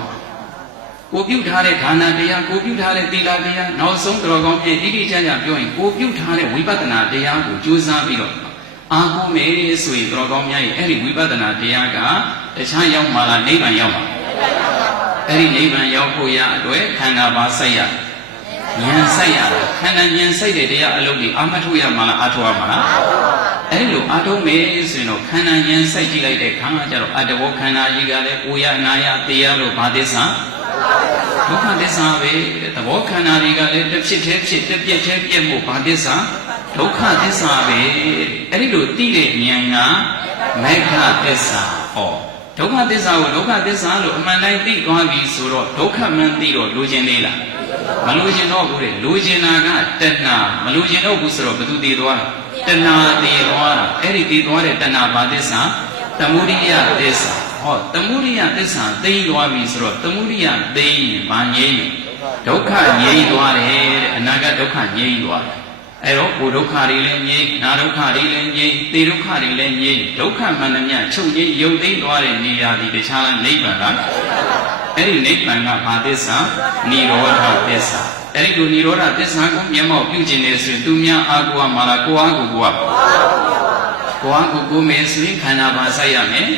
ကိုပြုထားတဲ့ဒါနတရားကိုပြုထားတဲ့သီလတရားနောက်ဆုံးတော်ကောင်းပြည့်တိတိကျကျပြောရင်ကိုပြုထားတဲ့ဝိပဿနာတရားကိုကြိုးစားပြီးတော့အာကိုမယ်ဆိုရင်တော်ကောင်းများရဲ့အဲ့ဒီဝိပဿနာတရားကတခြားရောက်မှလားနိဗ္ဗာန်ရောက်မှာအဲ့ဒီနိဗ္ဗာန်ရောက်ဖို့ရအတွက်ခန္ဓာပါစိုက်ရဉာဏ်စိုက်ရတာခန္ဓာဉာဏ်စိုက်တဲ့တရားအလုံးကြီးအာမထုတ်ရမှာလားအာထုတ်ရမှာလားအဲ့လိုအာထုတ်မယ်ဆိုရင်တော့ခန္ဓာဉာဏ်စိုက်ကြည့်လိုက်တဲ့ခန္ဓာကြတော့အတ္တဝခန္ဓာကြီးကလည်းကိုရနာယတေရလို့ဘာသစ္စာဒုက္ခသစ္စာပဲသဘောခန္ဓာတွေကလည်းတစ်ဖြစ်သေးဖြစ်တစ်ပြက်သေးပြက်မှုဘာသစ္စာဒုက္ခသစ္စာပဲအဲ့ဒီလိုသိတဲ့ဉာဏ်ကမေဃသစ္စာဟောဒုက္ခသစ္စာကိုဒုက္ခသစ္စာလို့အမှန်တိုင်းသိသွားပြီဆိုတော့ဒုက္ခမှန်သိတော့လိုချင်သေးလားမလိုချင်တော့ဘူးလေလိုချင်တာကတဏှာမလိုချင်တော့ဘူးဆိုတော့ဘယ်သူတည်သွားတဏှာတည်သွားတာအဲ့ဒီတည်သွားတဲ့တဏှာဘာသစ္စာသမုဒိယသစ္စာဟောသမုဒိယသစ္စာသိသွားပြီဆိုတော့သမုဒိယသိရင်ဘာငြိမ်းလဲဒုက္ခငြိမ်းသွားတယ်တဲ့အနာဂတ်ဒုက္ခငြိမ်းသွားတယ်အဲ့တော့ကိုဒုက္ခတွေလည်းငြိမ်းနာဒုက္ခတွေလည်းငြိမ်းသေဒုက္ခတွေလည်းငြိမ်းဒုက္ခမှန်သမျှချုပ်ငြိမ်းယုတ်သိမ်းသွားတဲ့နေရာဒီတခြားနိဗ္ဗာန်ကအဲ့ဒီနိဗ္ဗာန်ကဘာသစ္စာនិရောဓသစ္စာအဲ့ဒီလိုនិရောဓသစ္စာကိုမျက်မှောက်ပြုခြင်းနဲ့ဆိုရင်သူများအာကိုမှာလားကိုအားကိုကိုမယ်ဆိုရင်ခန္ဓာပါဆိုင်ရမယ်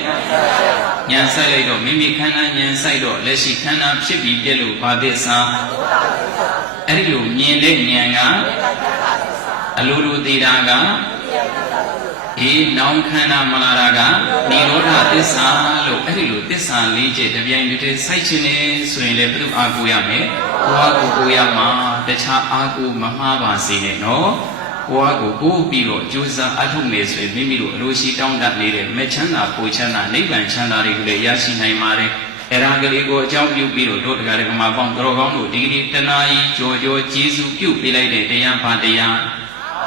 ဉာဏ်ဆိုင်လိုက်တော့မိမိခန္ဓာဉာဏ်ဆိုင်တော့လက်ရှိခန္ဓာဖြစ်ပြီးပြည့်လို့ဘာသစ္စာအဲ့ဒီလိုမြင်တဲ့ဉာဏ်ကအလိုလိုသိတာကဒီနောင်ခန္ဓာမလာတာကនិရောဓသစ္စာလို့အဲ့ဒီလိုသစ္စာ၄ချက်တပြိုင်တည်းစိုက်ခြင်းနဲ့ဆိုရင်လည်းဘယ်လိုအားကိုရမလဲကိုအားကိုရမှာတခြားအားကိုမမှားပါစေနဲ့နော်ကိုအားကိုပြီးတော့ကြိုးစားအထုတ်မယ်ဆိုရင်မိမိတို့အလိုရှိတောင်းတနေတဲ့မချမ်းသာပူချမ်းသာနိဗ္ဗာန်ချမ်းသာတွေကိုလည်းရရှိနိုင်ပါတယ်အဲ့ဒါကလေးကိုအကြောင်းပြုပြီးတော့တို့တရားဓမ္မပေါင်းတော်ကောင်းတို့ဒီကနေ့တဏှာကြီးကြော်ကျေးဇူးပြုပေးလိုက်တဲ့တရားဘာတရား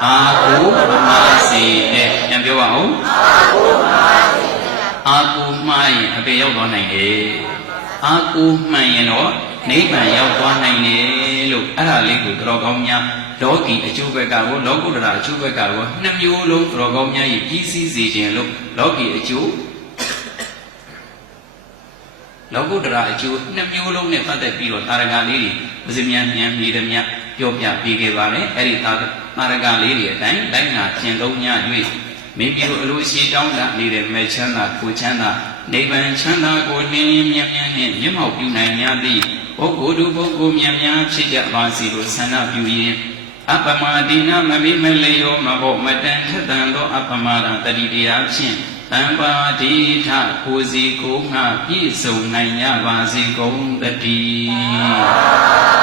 အာကိုမှားစေနဲ့ပြန်ပြောပါဦးအာကိုမှားရင်အပေရောက်သွားနိုင်တယ်အာကိုမှန်ရင်တော့နိဗ္ဗာန်ရောက်သွားနိုင်တယ်လို့အဲ့ဒါလေးကိုတော်ကောင်းများလောကီအကျိုးဘက်ကကိုလောကုတ္တရာအကျိုးဘက်ကကိုနှစ်မျိုးလုံးတော်ကောင်းများကြီးပြီးစီးစေခြင်းလို့လောကီအကျိုးလောကုတ္တရာအကျိုးနှစ်မျိုးလုံးနဲ့ပတ်သက်ပြီးတော့တာရကလေးတွေပဇမြဉာဏ်မြည်သည်များပြောပြပေးခဲ့ပါတယ်အဲ့ဒီတာရကလေးတွေအတိုင်းလိုက်နာကျင့်သုံးည၍ မိမိတို့အလိုရှိတောင်းတနေတဲ့မဲ့ချမ်းသာကိုချမ်းသာနိဗ္ဗာန်ချမ်းသာကိုလင်းလင်းမြတ်မြတ်နဲ့မျက်မှောက်ပြုနိုင်များသည့်ပုဂ္ဂိုလ်တို့ပုဂ္ဂိုလ်များများဖြစ်ကြပါစေလို့ဆန္ဒပြုရင်းအပမဒိနာမမိမလျောမဘောမတန်ထက်တန်သောအပမဒတတိတရားဖြင့်တံပါတိထကိုစီကိုငှပြည့်စုံနိုင်ကြပါစေကုန်တည်း